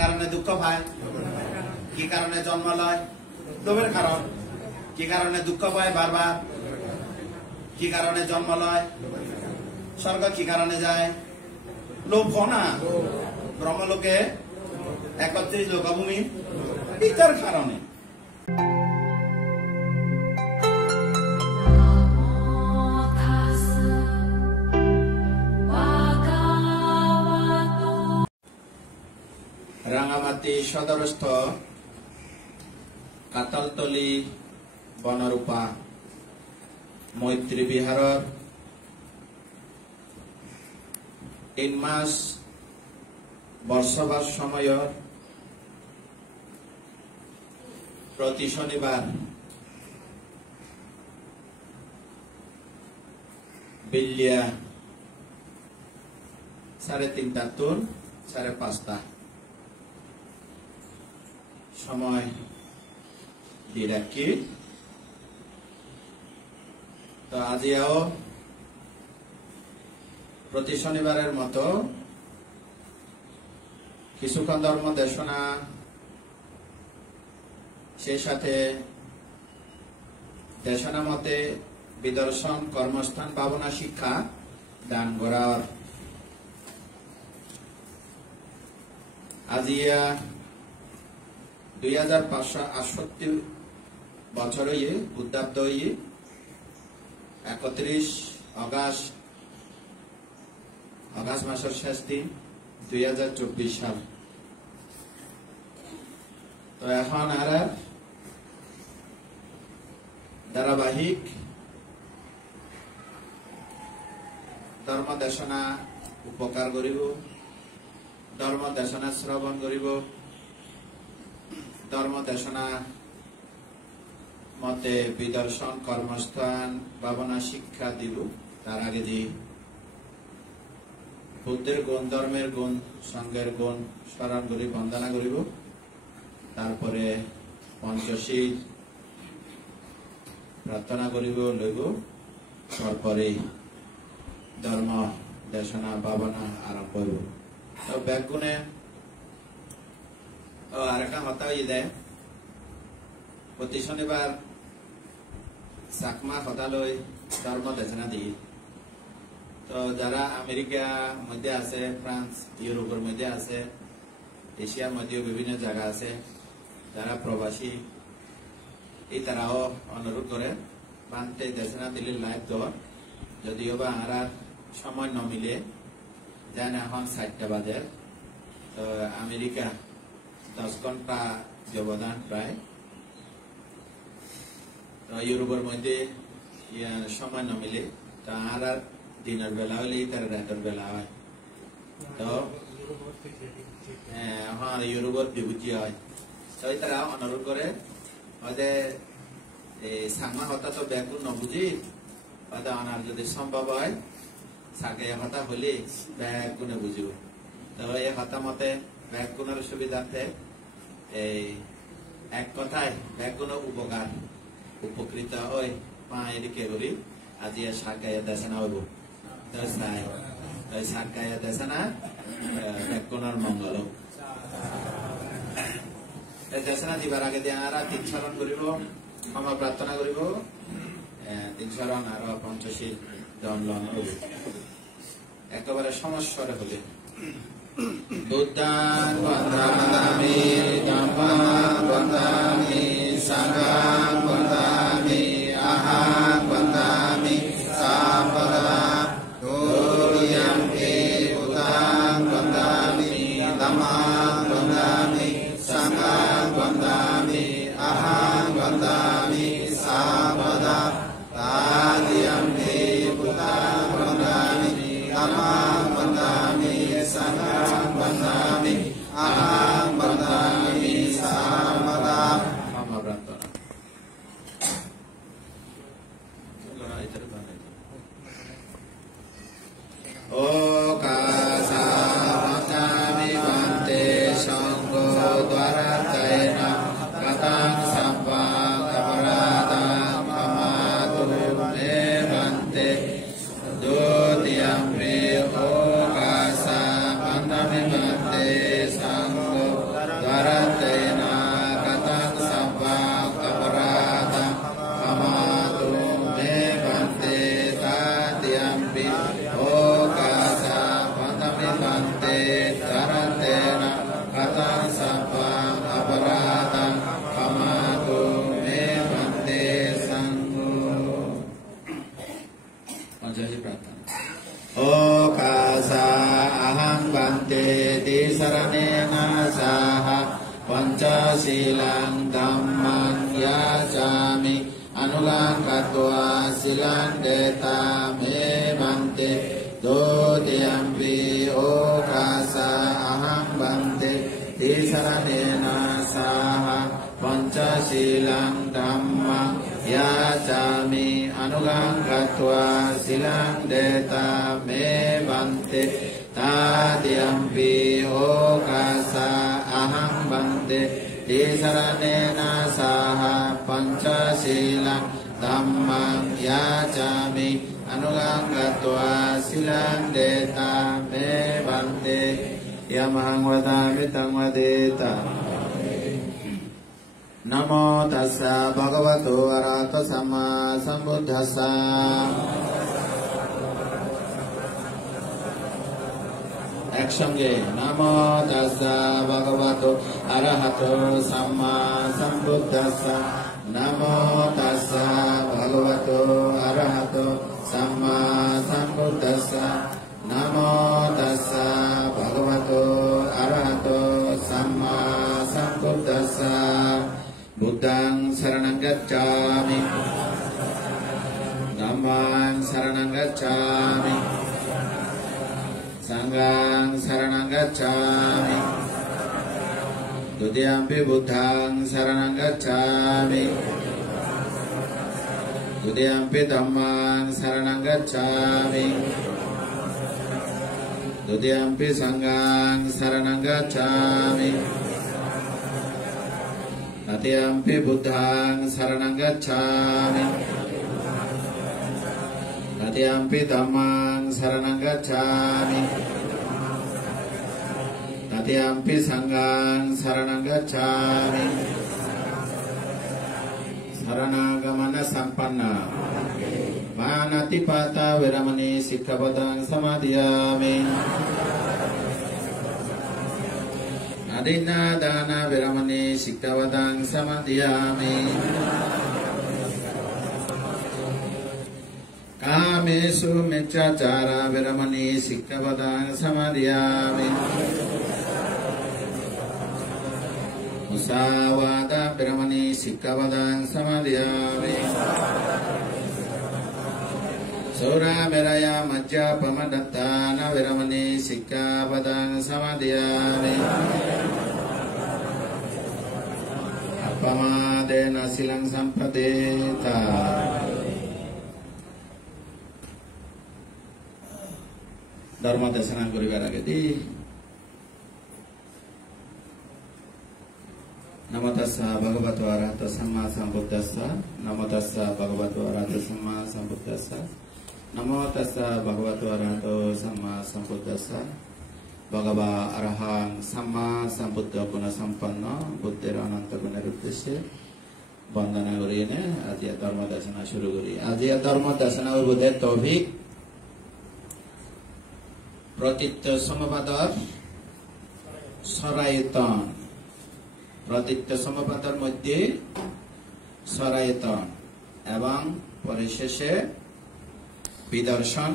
কারণে দুঃখ পায়? কি কারণে জন্ম লয়? লোভের কারণ। কি কারণে দুঃখ পায় বারবার? কি কারণে জন্ম লয়? স্বর্গ কি কারণে যায়? লোভ না, ব্রহ্মলোকে 31 লোকভূমি এটার কারণে। রাঙামাটি সদরস্থ কাতালতলি বনরূপা মৈত্রী বিহারর 3 মাস বর্ষবাস সময়র প্রতি শনিবার বিল্লিয়া 3:30 টুন 5:30 সময় দিয়ে রাখি। তো আজিও প্রতি শনিবারের মতো কিছুক্ষণ ধর্ম দেশনা, সেই সাথে দেশনা মতে বিদর্শন কর্মস্থান ভাবনা শিক্ষা দান করার। আজিয়া 2568 বছর উদ্যাপ্ত 31 অগাস্ট মাসের শেষ দিন 2024 সাল। তো এখন আর ধারাবাহিক ধর্ম দেশনা উপকার করিব, ধর্ম দেশনা শ্রবণ করিব, ধর্ম দেশনা মতে বিদর্শন কর্মস্থান ভাবনা শিক্ষা দিব। তার আগে যে বুদ্ধের গুণ, ধর্মের গুণ, সঙ্গের গুণ স্মরণ করি, বন্দনা করিব। তারপরে পঞ্চশীল প্রার্থনা করিব লইব। তারপরে ধর্ম দেশনা ভাবনা আরম্ভ হইব। তো ব্যাগুণে আরেকটা কথা দেয়, প্রতি শনিবার চাকমা কথা লই ধর্ম দেশনা দিই। তো যারা আমেরিকা মধ্যে আছে, ফ্রান্স, ইউরোপের মধ্যে আছে, এশিয়ার মধ্যেও বিভিন্ন জায়গা আছে, যারা প্রবাসী এই তারাও অনুরোধ করে বানতে দেশনা দিলে লাইভ দর। যদিও বা আমরা সময় ন মিলে যেন এখন 4টা বাজে। তো আমেরিকা 10 ঘন্টা ব্যবধান প্রায়। ইউরোপের মধ্যে সময় ন মিলে, তো আর দিনের বেলা হলে তার রাতের বেলা হয়। তো হ্যাঁ, ইউরোপের বিভূতি হয়। তো তারা অনুরোধ করে সাংমা হতা তো ব্যাকুল নবুঝি অনার যদি সম্ভব হয় সাকে হতা হলে ব্যাকুনে বুঝিব। তো এই হতা মতে ব্যাকুনের সুবিধার্থে এই এক কথায় ব্যাকুন উপকার উপকৃত হয় পা এদিকে বলি আজি সাকায় দেশনা হইব। সাকায় দেশনা ব্যাকুনের মঙ্গল। দেশনা দিবার আগে দিয়ে আমরা 3 শরণ করিব, ক্ষমা প্রার্থনা করিব, 3 শরণ আর পঞ্চশীল দণ্ডন হইব। একেবারে সমস্যারে হলে বুদ্ধাং বন্দামি ধম্মাং বন্দামি সংঘাং বন্দামি আহাং বন্দামি সাম্পদা গৌরিয়ম্পি বুদ্ধাং বন্দামি ধম্মাং বন্দামি সংঘাং বন্দামি আহাং বন্দামি সাম্পদা তাদিয়ম্পি বুদ্ধাং বন্দামি ধম্মাং বন্দামি সংঘাং বন্দামি আহাং বন্দামি সাম্পদা। ও কাসামি বন্তে সঙ্গ দ্বারা তৈন কতাং সম্পাং অপরাধাং ক্ষমাতু মে বন্তে দ্বিতীয়ম্পি ও কাসামি বন্তে সঙ্গ saha Pancasilang dhammang yacami Anulangkatva silang deta me bante Dodiyampi okasa aham bante Tisaranena saha Pancasilang dhammang yacami Anulangkatva silang deta me bante Tadiyampi okasa aham bante Tisaranena saha Pancasilang dhammang yacami Anulangkatva silang deta me bante Yamahang vadami tang vadeta Namo tassa bhagavato arahato samma sambuddhassa একসঙ্গে নমো তাস্সা ভগবতো আরহাতো সাম্মা সম্বুদ্ধাস্সা নমো তাস্সা ভগবতো আরহাতো সাম্মা সম্বুদ্ধাস্সা নমো তাস্সা ভগবতো আরহাতো Samaa সম্বুদ্ধাস্সা বুদ্ধং শরণং গচ্ছামি ধম্মং শরণং গচ্ছামি Sanghang saranang gacchami Dutiyampi buddhang saranang gacchami Dutiyampi dhammang saranang gacchami Dutiyampi sanghang saranang gacchami Natiyampi buddhang saranang gacchami Natiyampi dhammang saranang gacchami Natiyampi sanghang saranang gacchami Saranagamana sampanna Manatipata viramani sikkhapadang samadhiyami Adina dana viramani sikkhapadang samadhiyami Kamesu meccacara viramani sikkhapadang samadhiyami Musawada viramani sikkhapadang samadhiyami Sura meraya majja pamadattana viramani sikkhapadang samadhiyami Appamadena silang sampadeta Dharma dasana koribar agedi Namo tassa bhagavato arahato samma sambuddhassa Namo tassa bhagavato arahato samma sambuddhassa Namo tassa bhagavato arahato samma sambuddhassa Bhagava arahang samma sambuddha guna sampanna buddhera ananta gunaruddeshe বন্দনা করি এনে আজি ধর্ম দর্শনা শুরু করি আজি ধর্ম দর্শনা উদ্বোধের তৌফিক প্রতীত্য সমবাদর সরায়তন প্রতীত্য সমবাদর মধ্যে সরায়তন এবং পরিশেষে বিদর্শন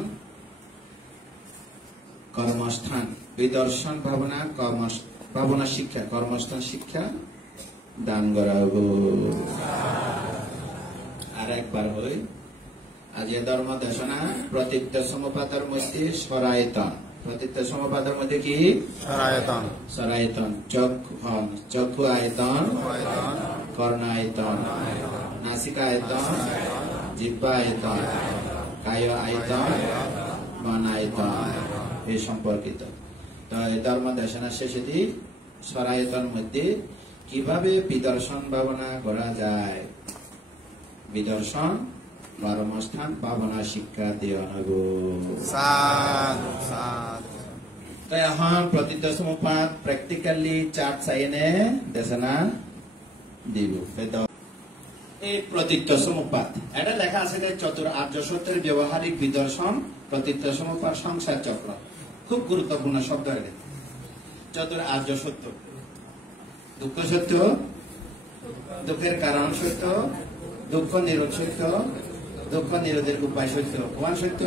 কর্মস্থান বিদর্শন ভাবনা ভাবনা শিক্ষা কর্মস্থান শিক্ষা দান করা হবো আর একবার হই আজি ধর্ম দেশনা প্রতীত্য সমপাদর মধ্যে সরায়তন প্রতীত্য সমপাদর মধ্যে কি সরায়তন সরায়তন চক্ষু আয়তন কর্ণায়তন নাসিকা আয়তন জিহ্বা আয়তন কায় আয়তন মন আয়তন এই সম্পর্কিত তো এই ধর্ম দেশনা শেষে দি সরায়তন মধ্যে কিভাবে বিদর্শন ভাবনা করা যায় বিদর্শন কর্মস্থান ভাবনা শিক্ষা দেওয়া হবো তো এখন প্রতীত্য সমপাদ প্র্যাকটিক্যালি চার্ট চাইনে দেশনা দিব এই প্রতীত্য সমপাদ এটা লেখা আছে যে চতুর আর্য সত্যের ব্যবহারিক বিদর্শন প্রতীত্য সমপাদ সংসার চক্র খুব গুরুত্বপূর্ণ শব্দ এটা চতুর আর্য সত্য দুঃখ সত্য দুঃখের কারণ সত্য দুঃখ নিরোধ সত্য দুঃখ নিরোধের উপায় সত্য কোন সত্য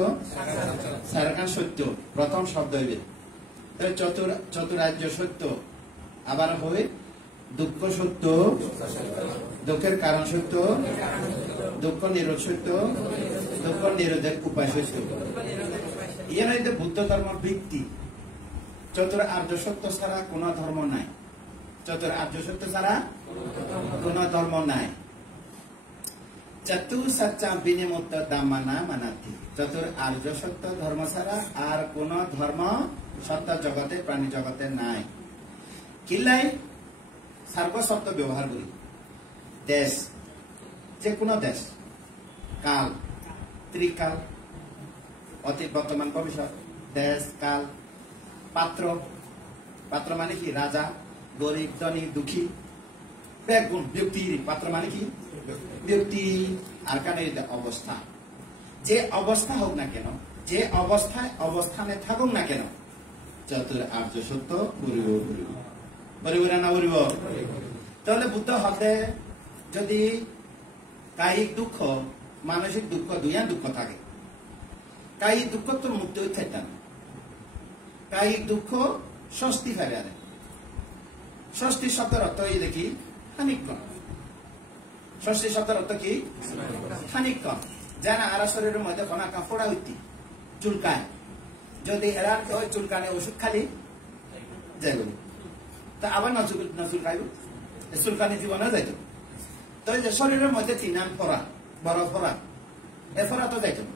সারকান সত্য প্রথম শব্দ হইবে চতুরার্য সত্য আবার হবে দুঃখ সত্য, দুঃখের কারণ সত্য, দুঃখ নিরোধ সত্য, দুঃখ নিরোধের উপায় সত্য। ইয়ে নয় বুদ্ধ ধর্মের ভিত্তি। চতুর আর্য সত্য ছাড়া কোন ধর্ম নাই। চতুর আর্য সত্য ছাড়া কোন ধর্ম নাই। চতুর সচ্চা বিনিমুক্ত দামানা মানাতি। চতুর আর্য সত্য ধর্ম ছাড়া আর কোন ধর্ম সত্য জগতে প্রাণী জগতে নাই। কিল্লাই সর্বসত্য ব্যবহার করি। দেশ, যে কোনো দেশ, কাল, ত্রিকাল, অতীত বর্তমান ভবিষ্যৎ, দেশ কাল, পাত্র, পাত্র মানে কি রাজা, গরিব, ধনী, দুঃখী, বেগুন, ব্যক্তি, পাত্র মানে কি ব্যক্তি, আর কানে অবস্থা। যে অবস্থা হোক না কেন, যে অবস্থায় অবস্থানে থাকুক না কেন, চতুর আর্য সত্য বলিব বলিব বলিব না বলিব। তাহলে বুদ্ধ হতে যদি কায়িক দুঃখ মানসিক দুঃখ দুইয়া দুঃখ থাকে, কায়িক দুঃখ তো মুক্তি হয়ে থাকে না। কায়িক দুঃখ স্বস্তি ফেরে আনে। ষষ্ঠী শব্দের অর্থ এই দেখি খানিক কম। ষষ্ঠী শব্দের অর্থ কি খানিক কম। যেন আর শরীরের মধ্যে কোনো কাপড়া হইতি চুলকায়, যদি এরা চুলকানে ওষুধ খালি যাইব, তা আবার নচুলকাইব, চুলকানি জীবনে যাইত। তো যে শরীরের মধ্যে চিনান ফরা, বড় ফরা, এ ফরা তো যাইত না।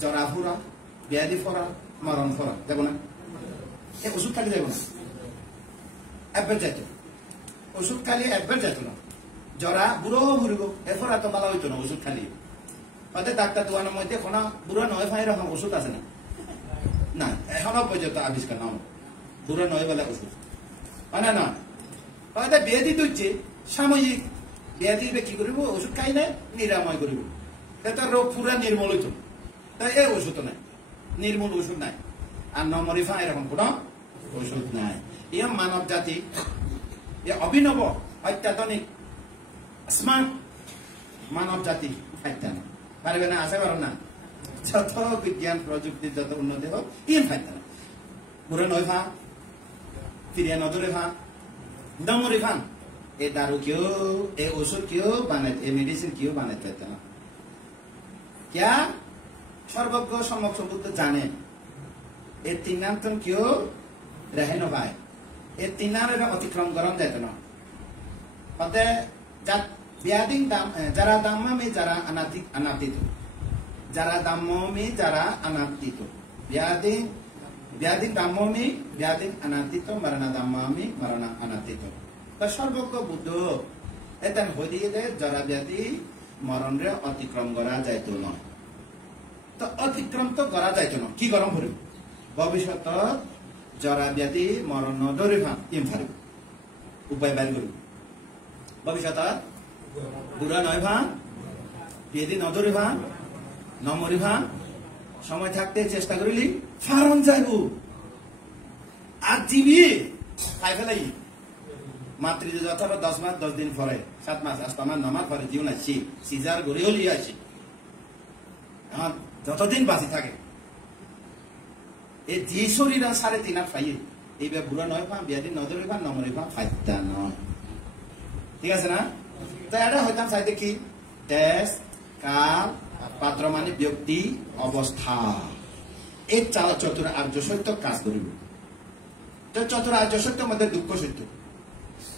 জরা ফুরা, ব্যাধি ফরা, মরণ ফরা যাব না। এই ওষুধ খালি যাব না, একবার যাইত। ওষুধ খালি একবার যাইত না। জরা বুড়ো ঘুরিব, এ ফরা তো ভালো হইতো না ওষুধ খালি। হয়তো ডাক্তার দোকানের মধ্যে কোনো বুড়ো নয় ফাই রকম ওষুধ আছে না, না এখনো পর্যন্ত আবিষ্কার নাও বুড়ো নয় বলে ওষুধ হয় না। না হয়তো ব্যাধি তুলছে সাময়িক ব্যাধি কি করিব, ওষুধ খাই নাই নিরাময় করিব, তার রোগ পুরা নির্মূল হইত। তাই এই ওষুধ নাই, নির্মূল ওষুধ নাই। আর নমরিফা এরকম কোন ওষুধ নাই। এ মানব জাতি এ অভিনব অত্যাধুনিক স্মার্ট মানব জাতি খাইতে না পারবে না, আসে পারো না। যত বিজ্ঞান প্রযুক্তির যত উন্নতি হোক ইন খাইতে না। বুড়ে নয় ফা ফিরিয়ে নজরে ফা নমরি ফান এ দারু কেউ এ ওষুধ কেউ বানাই, এ মেডিসিন কেউ বানাই খাইতে না। क्या সর্বজ্ঞ সম্যক সম্বুদ্ধ জানে এই তিনান্তন কেউ রেহে ন পায়, এই তিনারের অতিক্রম করা যেত না। হতে ব্যাধিং যারা দাম্মামি যারা অনাতীত, যারা দাম্মমি যারা অনাতীত, ব্যাধিং দাম্মমি ব্যাধিং অনাতীত, মরণা দাম্মামি মরণা অনাতীত। সর্বজ্ঞ বুদ্ধ এতেন হয়ে দিয়ে দেয় যারা ব্যাধি মরণরে অতিক্রম করা যাইত নয়। তো অতিক্রম তো করা যাইত না, কি গরম করিব ভবিষ্যৎ জরা ব্যাধি মরণ নধরে ভান ইম ফারিব উপায় বাইর করিব। ভবিষ্যৎ বুড়া নয় ভান, ব্যাধি নধরে ভান, নমরি ভান, সময় থাকতে চেষ্টা করিলি ফারন যাইব। আর জিবি খাই ফেলাই মাতৃ যথা 10 মাস 10 দিন পরে 7 মাস 8 মাস 9 মাস পরে জীবন আসছি সিজার গড়েও লিয়ে আসি। এখন যতদিন বাঁচি থাকে এই যে শরীর 3.5 খাইয়ে এইবার বুড়া নয় পা বিয়াদিন নজরে পা নমরে পা ফাইতা নয়, ঠিক আছে না। তো এটা হইতাম চাইতে কি দেশ কাল পাত্র মানে ব্যক্তি অবস্থা, এই চতুর আর্য সত্য কাজ করিব। তো চতুর আর্য সত্যের মধ্যে দুঃখ সত্য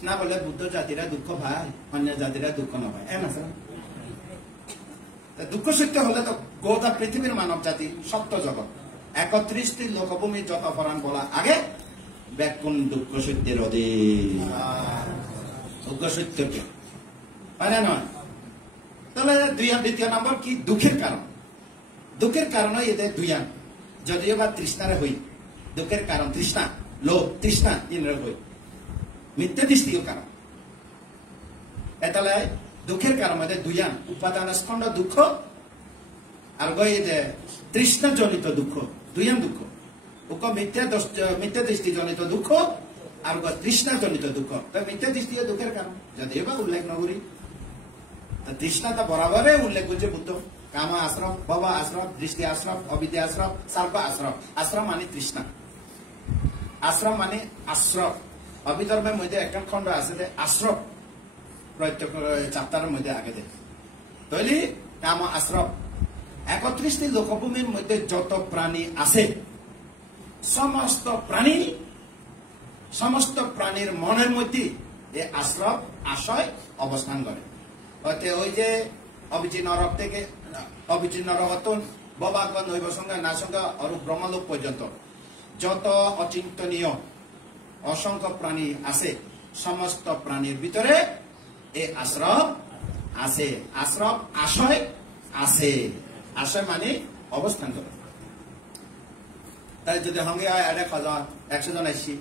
না বলে বুদ্ধ জাতিরা দুঃখ পায়, অন্য জাতিরা দুঃখ না পায়, এমন আছে না। দুঃখ সত্য হলে তো গোটা পৃথিবীর মানব জাতি সত্য জগৎ 31টি লোকভূমি যত অপরাণ বলা আগে ব্যাকুণ দুঃখ সত্যের অধীন। দুঃখ সত্যকে হয় না নয়। তাহলে দ্বিতীয় নম্বর কি দুঃখের কারণ। দুঃখের কারণ এদের দুইয়ান, যদিও বা তৃষ্ণারে হই দুঃখের কারণ তৃষ্ণা, লোভ তৃষ্ণা ইন্দ্র হই, মিথ্যা দৃষ্টিও কারণ। তাহলে দুঃখের কারণ মধ্যে দুইয়ান উপাদান স্কন্দ দুঃখ আর যে তৃষ্ণা জনিত দুঃখ, দুইয়ান দুঃখ উক মিথ্যা দৃষ্টি জনিত দুঃখ আর তৃষ্ণা জনিত দুঃখ। মিথ্যা দৃষ্টি দুঃখের কারণ যদিও বা উল্লেখ নকরি, তৃষ্ণা তো বরাবরে উল্লেখ করছে বুদ্ধ। কাম আশ্রম, ভব আশ্রম, দৃষ্টি আশ্রম, অবিদ্যা আশ্রম, সার্ব আশ্রম। আশ্রম মানে তৃষ্ণা। আশ্রম মানে আশ্রম অভিধর্মের মধ্যে একটা খণ্ড আছে যে আশ্রম প্রত্যেক চ্যাপ্টারের মধ্যে আগে দেয় তৈরি কাম আশ্রম 31টি লোকভূমির মধ্যে যত প্রাণী আছে সমস্ত প্রাণীর মনের মধ্যে এই আশ্রম আশয় অবস্থান করে ওই যে অবিচ্ছিন্ন নরক থেকে অবিচ্ছিন্ন নরকতন ববাগ নৈব সংজ্ঞা না সংজ্ঞা অরূপ ব্রহ্মলোক পর্যন্ত যত অচিন্তনীয় অসংখ্য প্রাণী আছে সমস্ত প্রাণীর ভিতরে এই আশ্রম আছে আশ্রম আশয় আছে আশয় মানে অবস্থান করে তাই যদি সঙ্গে হয় 100 জন আসছি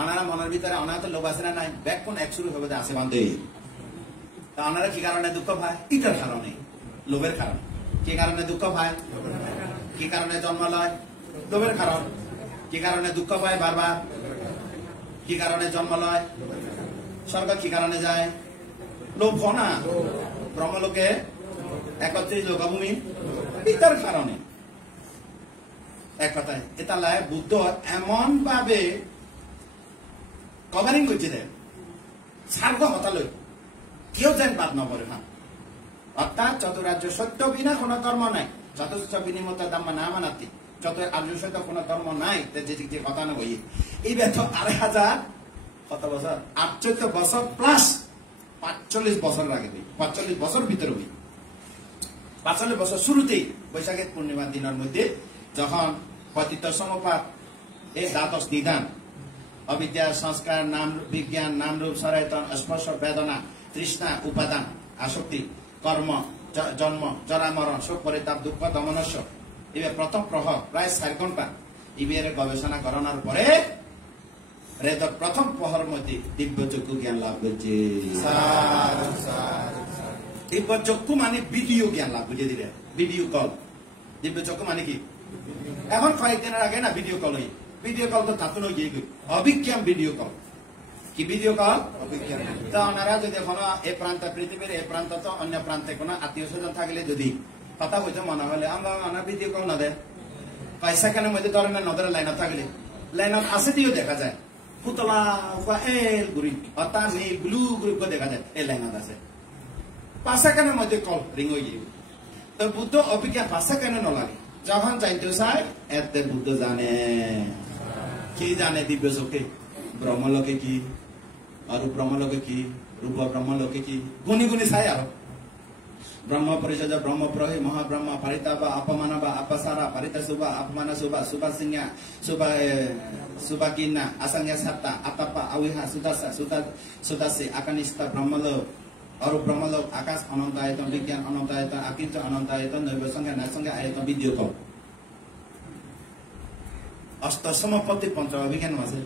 ওনারা মনের ভিতরে ওনারা তো লোভ আছে না নাই ব্যাগ কোন 100 হবে আছে বান্ধে তা ওনারা কি কারণে দুঃখ পায় ইটার কারণে লোভের কারণে কি কারণে দুঃখ পায় কি কারণে জন্ম লয় লোভের কারণ কি কারণে দুঃখ পায় বারবার কি কারণে জন্ম লয় স্বর্গ কি কারণে যায় লোভ না ব্রহ্মলোকে 31 লোকভূমি ইটার কারণে এক কথায় এটা লাই বুদ্ধ এমন ভাবে কভারিং করছে দেন সার্গ হতালয় কেউ যেন বাদ না পড়ে না অর্থাৎ চতুরার্য সত্য বিনা কোনো ধর্ম নাই চতুর্থ বিনিমত দাম না মানাতি যত আর্য সত্য কোনো ধর্ম নাই যে কথা না বই এই ব্যর্থ 2500 কত বছর 48 বছর প্লাস 45 বছর আগে 45 বছর ভিতরে 45 বছর শুরুতেই বৈশাখের পূর্ণিমার দিনের মধ্যে যখন পতিত সমপাত এই দ্বাদশ নিদান অবিদ্যা সংস্কার নাম বিজ্ঞান নাম রূপ সরায়তন স্পর্শ বেদনা তৃষ্ণা উপাদান আসক্তি কর্ম জন্ম জরা মরণ শোক পরিতাপ দুঃখ দমনস্য এবার প্রথম প্রহর প্রায় 4 ঘন্টা ইবিআর গবেষণা করানোর পরে রেদর প্রথম প্রহর মধ্যে দিব্য চক্ষু জ্ঞান লাভ করছে দিব্য চক্ষু মানে ভিডিও জ্ঞান লাভ বুঝে দিলে ভিডিও কল দিব্য চক্ষু মানে কি এখন কয়েকদিনের আগে না ভিডিও কল হই ভিডিও কল তো থাকুন গিয়ে অভিজ্ঞান ভিডিও কল কি ভিডিও কল অভিজ্ঞান তো ওনারা যদি কোনো এই প্রান্ত পৃথিবীর এই প্রান্ত তো অন্য প্রান্তে কোনো আত্মীয় স্বজন থাকলে যদি কথা হইতে মনে হলে আমরা ভিডিও কল না দেয় পয়সা কেন মধ্যে ধরনের নজরে লাইনত থাকলে লাইনত আছে দিয়েও দেখা যায় পুতলা এল গুড়ি অর্থাৎ নীল ব্লু গ্রুপ দেখা যায় এই লাইনত আছে 5 সেকেন্ডের মধ্যে কল রিং হয়ে যাবে তো বুদ্ধ অভিজ্ঞান 5 সেকেন্ডে নলাগে যখন চাইতে চাই এতে বুদ্ধ জানে কি জানে দিব্য চোখে ব্রহ্মলোকে কি অরূপ ব্রহ্মলোকে কি রূপ ব্রহ্মলোকে কি গুনি গুনি চাই আর ব্রহ্ম পরিচয় ব্রহ্ম প্রহি মহাব্রহ্ম পারিতাবা অপমানবা অপসারা পারিতা শুভা অপমানা শুভা শুভা সিংহা শুভা শুভা কিন্না আসাঙ্গা সাত্তা আতাপা আউহা সুদাসা সুদাসে আকানিস্তা ব্রহ্মলোক অরূপ ব্রহ্মলোক আকাশ অনন্ত আয়তন বিজ্ঞান অনন্ত আয়তন আকিঞ্চ অনন্ত আয়তন নৈব সংজ্ঞা না সংজ্ঞা আয়তন ভিডিও কল অষ্টসমাপত্তি পঞ্চ অভিজ্ঞান আছে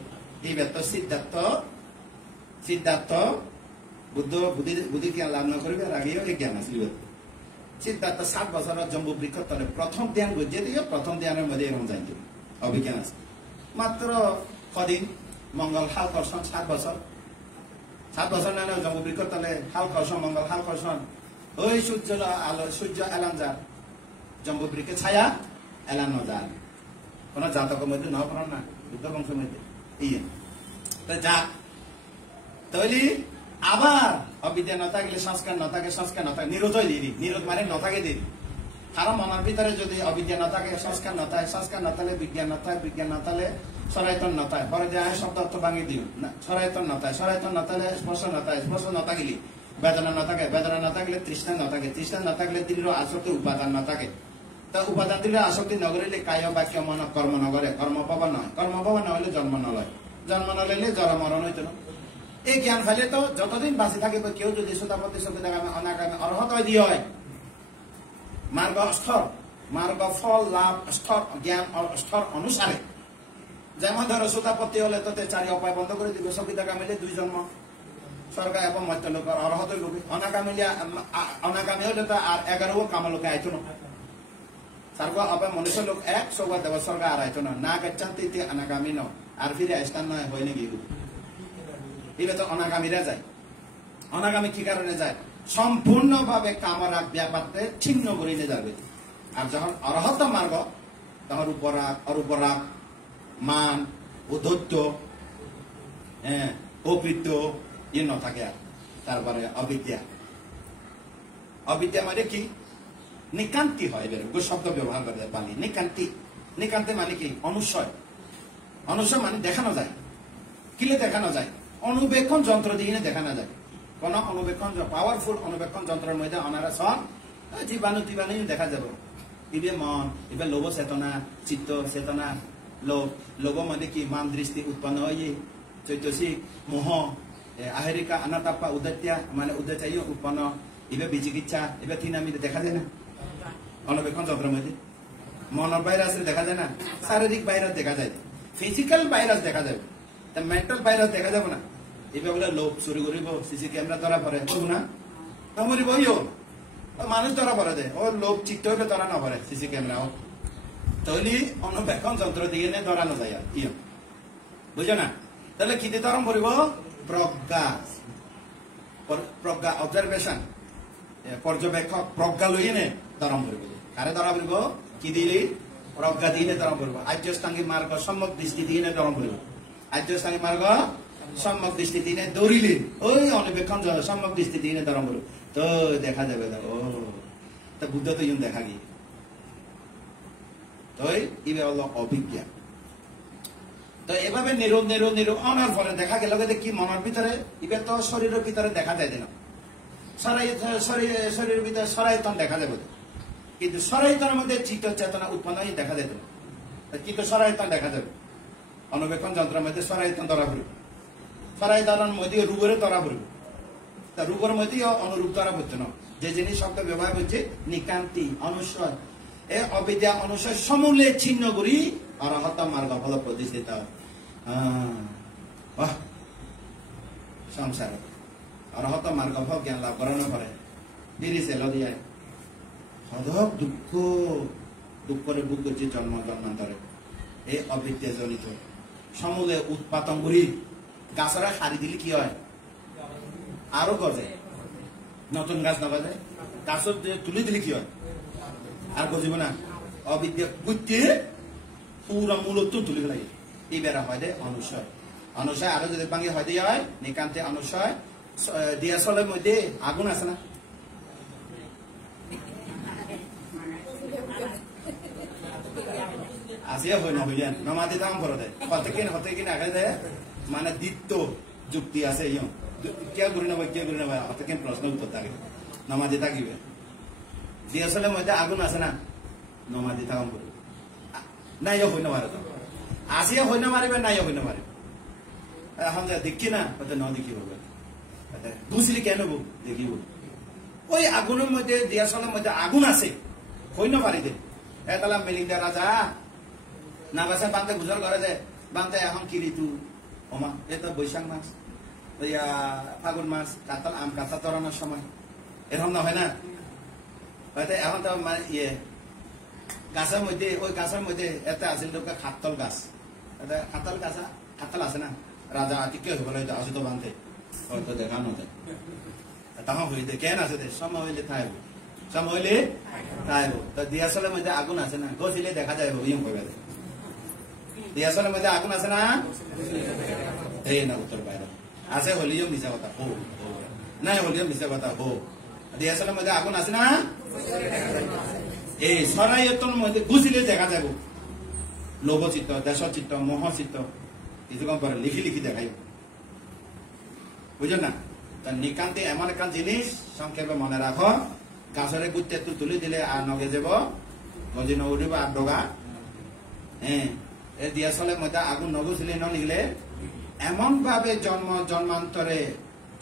এই ব্যক্ত সিদ্ধার্থ বুদ্ধ বুদ্ধি জ্ঞান লাভ নকরিবে আগেও এই জ্ঞান আছিল সিদ্ধার্থ 7 বছর জম্বু বৃক্ষ তলে প্রথম ধ্যান বুঝিয়ে দিয়ে প্রথম ধ্যানের মধ্যে এরকম যাই অভিজ্ঞান আছে মাত্র কদিন মঙ্গল হাল কর্ষণ 7 বছর না জম্বু বৃক্ষ তলে হাল কর্ষণ মঙ্গল হাল কর্ষণ ওই সূর্য আলো সূর্য এলান যার জম্বু বৃক্ষে ছায়া এলান যায় কোন জাতকের মধ্যে ন করেন না বুদ্ধ বংশের মধ্যে ইয়ে যা তৈরি আবার অবিদ্যা ন থাকলে সংস্কার ন থাকে নিরোধ দিদি নিরোধ মানে ন থাকে দিদি কারণ মনের ভিতরে যদি অবিদ্যা ন থাকে সংস্কার ন থাকলে বিজ্ঞান ন থাকলে সরায়তন ন থাকে পরে যে শব্দ অর্থ ভাঙি দিও সরায়তন ন থাকলে স্পর্শ ন থাকিলে বেদনা ন থাকলে তৃষ্ণা ন থাকলে দৃঢ় আসক্তি উপাদান ন থাকে তা উপাদান দিলে আসক্তি নগরিলে কায় বাক্য মন কর্ম নগরে কর্ম পাবা নহলে জন্ম নলয় জন্ম নললে জরা মরণ হইত না এই জ্ঞান ফেলে তো যতদিন বাঁচি থাকিব কেউ যদি শ্রোতাপতি সঙ্গীতাগামী অনাগামী অর্হত দিয়ে হয় মার্গ ফল লাভ স্তর জ্ঞান স্তর অনুসারে যেমন ধরো শ্রোতাপত্তি হলে তো 4 উপায় বন্ধ করে দিবে সঙ্গীতাগামীলে 2 জন্ম স্বর্গ এবং মর্ত্য লোক অর্হত হইব অনাগামী হলে তো আর 11 কাম লোকে আইতো না স্বর্গ অপায় মনুষ্য লোক 1 সৌগা দেব স্বর্গ আর আইতো না গচ্ছন্তি অনাগামী ন আর ফিরে স্থান নয় হয় নাকি এবার তো অনাগামীরা যায় অনাগামী কি কারণে যায় সম্পূর্ণভাবে কামরাগ ব্যাপারতে ছিন্ন করে নিয়ে যাবে আর যখন অরহত মার্গ তখন উপরাগ অরূপরাগ মান অধৈর্য অবৃত্ত ইয়ে নথাকে আর তারপরে অবিদ্যা অবিদ্যা মানে কি নিকান্তি হয় এবার শব্দ ব্যবহার করে বাঙালি নিকান্তি মানে কি অনুসয় মানে দেখানো যায় কিলে দেখানো যায় অনুবেক্ষণ যন্ত্র দিয়ে দেখানো যায় কোন অনুবেক্ষণ পাওয়ারফুল অনুবেক্ষণ যন্ত্রের মধ্যে অনারা সব জীবাণু দেখা যাবে ইবে মন এবার লোভ চেতনা চিত্ত চেতনা লোভ মানে কি মান দৃষ্টি উৎপন্ন হয়ে চৈতসিক মোহ আহেরিকা আনাতাপ্পা উদাত্যা মানে উদাচ্চাই উৎপন্ন এবার বিচিকিৎসা এবার থিনামিতে দেখা যায় না অনুবেক্ষণ যন্ত্রের মধ্যে মনের ভাইরাস দেখা যায় না শারীরিক ভাইরাস দেখা যায় ফিজিক্যাল ভাইরাস দেখা যাবে মেন্টাল ভাইরাস দেখা যাবে না এবার বলে লোক চুরি করিব সিসি ক্যামেরা ধরা পড়ে না মরিব মানুষ ধরা পড়ে দেয় ও লোক চিত্ত হইবে ধরা না পড়ে সিসি ক্যামেরা তাহলে অনুবেক্ষণ যন্ত্র দিয়ে ধরানো যায় ইয়ে বুঝো না তাহলে কি দিয়ে ধরম করিব প্রজ্ঞা অবজারভেশন পর্যবেক্ষক প্রজ্ঞা লইয়ে নে ধরম করিব কারে ধরা পড়ব কি দিলে প্রজ্ঞা দিয়ে ধরম করব আর্যস্থাঙ্গী মার্গ সম্যক দৃষ্টি দিয়ে ধরম করব আর্যস্থাঙ্গী মার্গ সম্যক দৃষ্টি দিয়ে দৌড়িলে ওই অনুবেক্ষণ সম্যক দৃষ্টি দিয়ে ধরম করব তো দেখা যাবে ও তা বুদ্ধ তো ইউন দেখা গিয়ে তো ইবে হলো অভিজ্ঞা তো এভাবে নিরো অনার পরে দেখা গেল কি মনের ভিতরে ইবে তো শরীরের ভিতরে দেখা যায় না শরীরের ভিতরে সরাইতন দেখা যাবে কিন্তু সরাইতনের মধ্যে চিত্ত চেতনা উৎপন্ন হয়ে দেখা যেত না কিন্তু সরাইতন দেখা যাবে অনুবেক্ষণ যন্ত্রের মধ্যে সরাইতন ধরা পড়বে সরাইতনের মধ্যে রূপের ধরা পড়বে তা রূপের মধ্যে অনুরূপ ধরা পড়ছে না যে জিনিস শব্দ ব্যবহার করছে নিকান্তি অনুসর এ অবিদ্যা অনুসর সমূলে ছিন্ন করি অরহত মার্গ ফল প্রতিষ্ঠিত সংসার অরহত মার্গ ফল জ্ঞান লাভ করানো করে দিরিছে লদিয়ায় সদক দুঃখরে বুক করছে জন্মান্তরে এই অবিদ্যা জনিত সমূলে উৎপাদন করি গাছরা সারি দিলে কি হয় আরো গজে নতুন গাছ না বাজে গাছ তুলে দিলে কি হয় আর গজিব না অবিদ্যা বুঝতে পুরা মূলত তুলে লাগে এই বেড়া হয় দে অনুসয় আরো যদি ভাঙি হয় দিয়ে হয় নিকান্তে অনুসয় দিয়া চলের মধ্যে আগুন আছে না আসিয়া হই নহইলেন নমাদি দাম করে দেয় হতে কিনা আগে দেয় মানে দ্বিত্ব যুক্তি আছে কে ঘুরি নেবে হতে কেন প্রশ্ন উত্তর থাকে নমাদি থাকিবে দিয়া চলের মধ্যে আগুন আছে না নমাদি থাকাম করবে নাই হই নারে তো আসিয়া হই না মারিবে নাই হই না মারিবে এখন দেখি না হয়তো ন দেখিব বুঝলি কেন দেখিব ওই আগুনের মধ্যে দিয়া চলের মধ্যে আগুন আছে হই না পারি দে এতলা মেলিং দে রাজা না বাসা বান্ধে গুজর করে দে বান্ধে এখন কি ঋতু ওমা এটা বৈশাখ মাস ফাগুন মাস কাতাল আম কাঁচা তরানোর সময় এরকম না হয় না এখন তো ইয়ে গাছের মধ্যে ওই গাছের মধ্যে এটা আছিল খাতল গাছ খাতল আছে না রাজা আতিকে হইব আসি তো বান্ধে হয়তো দেখানো যায় তখন হইতে কেন আছে দে সময় হইলে থাকব সময় হইলে থাকব তো দিয়াশলের মধ্যে আগুন আছে না গছিলে দেখা যায় ইয়ম কইবে দিয়াশলের মধ্যে আগুন আছে না এই না উত্তর বাইরে আছে হলিও মিছা কথা হো নাই হলিও মিছা কথা হো দিয়াশলের মধ্যে আগুন আছে না এই সরাইতন মধ্যে গুছিলে দেখা যাব লোভ চিত্ত দেশ চিত্ত মোহ চিত্ত কিছুক্ষণ পরে লিখি দেখাই বুঝলেন না নিকান্তি এমন একটা জিনিস সংক্ষেপে মনে রাখো গাছরে গুতে তুলি দিলে আর নগে যাব গজি নউরিব আর ডগা এ দিয়া চলে মধ্যে আগুন নগুছিলে নিগলে এমন ভাবে জন্মান্তরে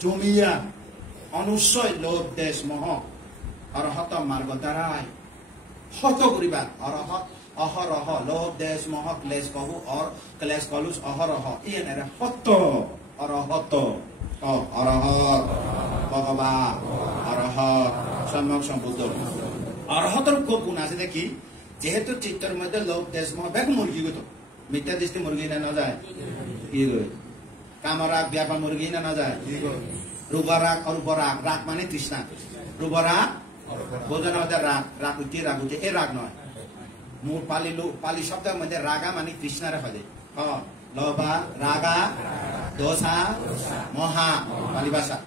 জমিয়া অনুসয় লোভ দেশ মোহ অরহত মার্গ দ্বারাই হত করিবা অরহত অহরহ লোভ দেশ মোহ ক্লেশ কহু অর ক্লেশ কলুষ অহরহ ইয়েন হত অরহত অরহত ভগবান অরহত সম্যক সম্বুদ্ধ অরহতর খুব গুণ আছে দেখি যেহেতু চিত্তের মধ্যে লোভ দেশ মোহ বেগ মুরগি গত মিথ্যা দৃষ্টি মুরগি না যায় কি গই কামরাগ ব্যাপার মুরগি না যায় রূপরাগ অরূপরাগ রাগ মানে তৃষ্ণা রূপরাগ বোঝানো হচ্ছে রাগ উঠে এ রাগ নয় মোর পালি শব্দের মধ্যে রাগা মানে তৃষ্ণারে হয় লোভা রাগা দোষা মহা পালি ভাষা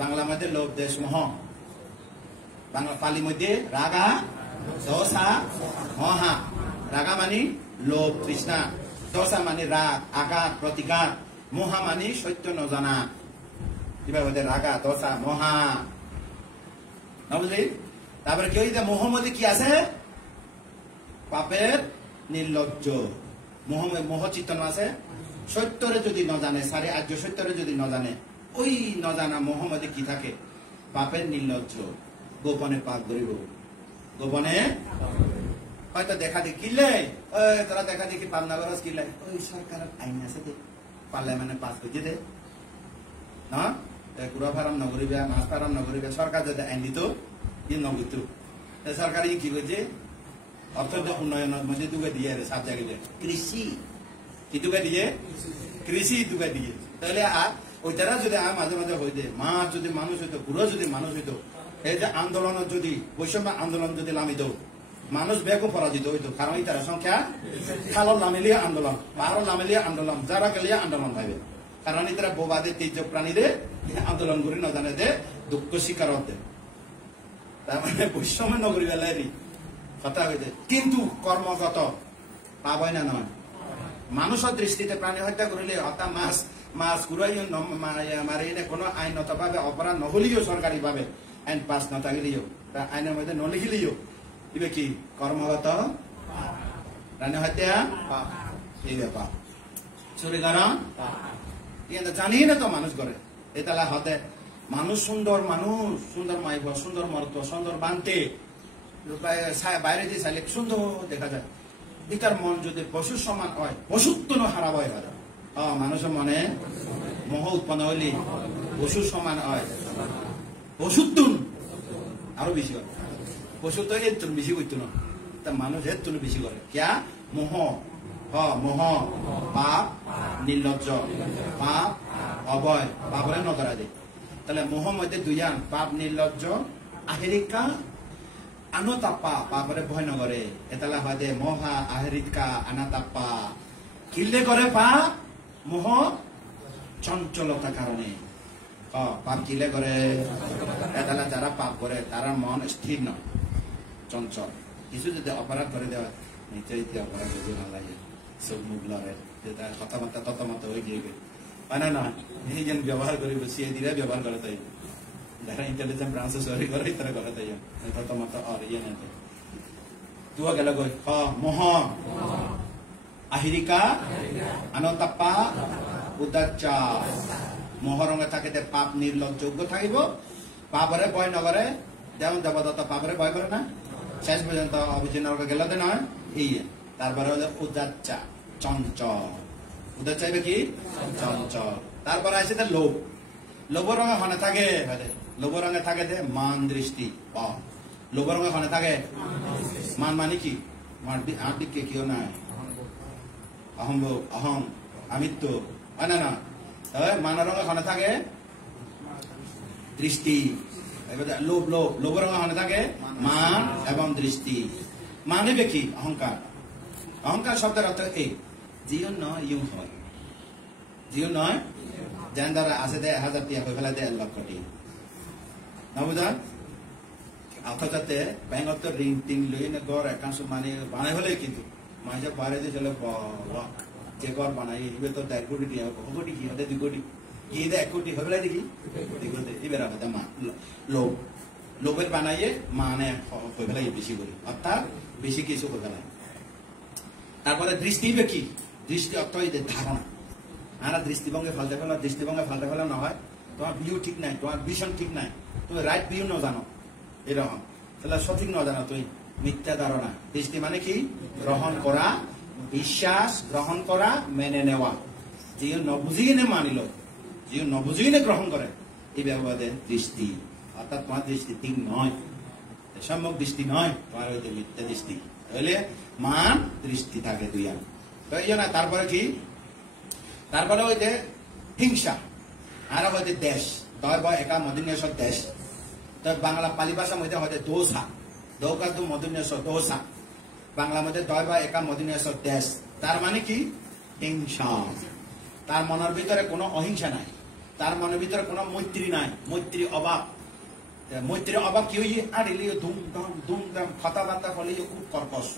বাংলা মধ্যে লোভ দেশ মোহ বাংলা পালি মধ্যে রাগা দোষা মহা রাগা মানে লোভ তৃষ্ণা দোষা মানে রাগ আঘাত প্রতিঘাত মহা মানে সত্য নজানা কিভাবে হতে রাগা দোষা মহা না বুঝলি তারপরে কেউ যদি মোহ মধ্যে কি আছে পাপের নির্লজ্জ মোহ চিত্তন আছে সত্যরে যদি ন জানে সারে আর্য সত্যরে যদি ন জানে ওই নজানা মোহ মধ্যে কি থাকে পাপের নির্লজ্জ গোপনে পাপ করিব গোপনে হয়তো দেখা দেখি কিনলে তোরা দেখা দেখি পাপ না করস কিনলে ওই সরকার আইন আছে দে পারলে মানে পাস করছে দে না কুড়া ফার্ম নগরিবে মাছ ফার্ম নগরিবে সরকার যদি আইন দিত ই নগরিত সরকার কি করছে অর্থ উন্নয়নের মধ্যে দুগে দিয়ে সব জায়গায় কৃষি কি দুগে দিয়ে কৃষি দুগে দিয়ে তাহলে আর ওইটারা যদি মাঝে মাঝে হইতে মাছ যদি মানুষ হইতো পুরো যদি মানুষ হইতো এই যে আন্দোলনের যদি বৈষম্য আন্দোলন যদি নামিত মানুষ বেগও পরাজিত হইতো কারণ তার সংখ্যা খালর নামিলিয়ে আন্দোলন পাহাড় নামিলিয়ে আন্দোলন যারা গেলিয়ে আন্দোলন পাইবে কারণ তারা বোবাদে তেজ প্রাণীরে আন্দোলন করে না জানে যে দুঃখ স্বীকার হতে তার মানে বৈষম্য নগরী বেলায় কথা হয়েছে কিন্তু কর্মগত পাব না নয় মানুষের দৃষ্টিতে প্রাণী হত্যা করিলে হত্যা মাছ মাছ ঘুরাই মারিলে কোনো আইনত ভাবে অপরাধ নহলিও সরকারি ভাবে আইন পাস না থাকলেও আইনের মধ্যে নলিখিলেও দিবে কি কর্মগত প্রাণী হত্যা এই ব্যাপার চুরি কারণ জানি না তো মানুষ করে এতলা হতে মানুষ সুন্দর মাইব সুন্দর মরত সুন্দর বানতে বাইরে দিয়ে চাইলে সুন্দর দেখা যায় এটার মন যদি পশুর সমান হয় পশুত্ব হারাব হয় মানুষের মনে মোহ উৎপন্ন হইলে পশুর সমান হয় পশুত্ব আরো বেশি হয় পশুত্ব এর তুন বেশি করতো না তা মানুষ এর তুন বেশি করে ক্যা মোহ মোহ পাপ নির্লজ্জ পাপ অভয় পাপরে নজরা দেয় তাহলে মোহ মধ্যে দুইয়ান পাপ নির্লজ্জ আহেরিকা আনতাপ্পা পাপরে ভয় নগরে এতলা হয় দে মহা আহেরিকা আনাতাপ্পা কিল্লে করে পাপ মোহ চঞ্চলতা কারণে পাপ কিলে করে এতলা যারা পাপ করে তারা মন স্থির নয় চঞ্চল কিছু যদি অপরাধ করে দেওয়া নিশ্চয়ই অপরাধ যদি না লাগে সব মুখ লড়ে কথাবার্তা ততমত হয়ে গিয়ে হয় না নয় এই যেন ব্যবহার করি বসিয়ে দিলে ব্যবহার করে তাই যারা ইন্টেলিজেন্ট ব্রাঞ্চে সরি করে তারা করে তাই ততমত আর ইয়ে না তুয়া গেল গই মোহ আহিরিকা আনতাপ্পা উদাচ্চা মোহ রঙে থাকে পাপ নির্লজ্জোগ্য থাকিব পাপরে ভয় নগরে যেমন দেবদত্ত পাপরে ভয় করে না শেষ পর্যন্ত অভিজিনর গেল নয় এই তারপরে হলো উদাচ্চা চঞ্চল উদার চাইবে কি চঞ্চল তারপরে আছে লোভ লোভ রঙে হনে থাকে লোভ রঙে থাকে মান দৃষ্টি লোভ রঙে হনে থাকে মান মানে কি আদিকে কেউ নাই অহম অহম আমিত্ব হয় না মান রঙে হনে থাকে দৃষ্টি লোভ লোভ লোভ রঙে হনে থাকে মান এবং দৃষ্টি মানিবে কি অহংকার অহংকার শব্দের অর্থ এই জিও নয় ইউ হয় জিও নয় যেন দ্বারা আছে 1000 টিয়া হয়ে ফেলা 1 লক্ষ টি না বুঝান অথচ ব্যাংকত ঋণ টিন লই না গড় একাংশ মানে বানাই হলে কিন্তু মাঝে বাইরে দিয়ে চলে যে গড় বানাই এবার তো 1.5 কোটি টিয়া কোটি কি হতে 2 কোটি কি 1 কোটি হয়ে ফেলা দেখি এবার আমাদের মা লোভ লোভের বানাইয়ে মানে হয়ে ফেলাই বেশি করি অর্থাৎ বেশি কিছু হয়ে ফেলায় তারপরে দৃষ্টি কি দৃষ্টি অর্থ ধারণা আর দৃষ্টিভঙ্গে ফালতে ফেলা না হয় তোমার ভিউ ঠিক নাই তোমার ভিশন ঠিক নাই তুমি রাইট ভিউ ন জানো এরকম তাহলে সঠিক ন জানো তুমি মিথ্যা ধারণা দৃষ্টি মানে কি গ্রহণ করা বিশ্বাস গ্রহণ করা মেনে নেওয়া যে নবুঝিয়ে মানিল যে নবুঝিয়ে গ্রহণ করে এই ব্যবহারে দৃষ্টি অর্থাৎ তোমার দৃষ্টি ঠিক নয় সম্যক দৃষ্টি নয় তোমার হইতে মিথ্যা দৃষ্টি হইলে মান দৃষ্টি থাকে দুই না তারপরে কি তারপরে হইতে হিংসা আর হইতে দেশ দয় বয় একা মদিনেশ্বর দেশ তো বাংলা পালি ভাষা মধ্যে হইতে দোষা দৌকা তো মদিনেশ্বর দোষা বাংলা মধ্যে দয় বয় একা মদিনেশ্বর দেশ তার মানে কি হিংসা তার মনের ভিতরে কোনো অহিংসা নাই, তার মনের ভিতরে কোনো মৈত্রী নাই, মৈত্রীর অভাব। মৈত্রীর অভাব কি হইয়ে আড়িলিয়ে ধুমধাম কথাবার্তা হলিয়ে খুব কর্কশ,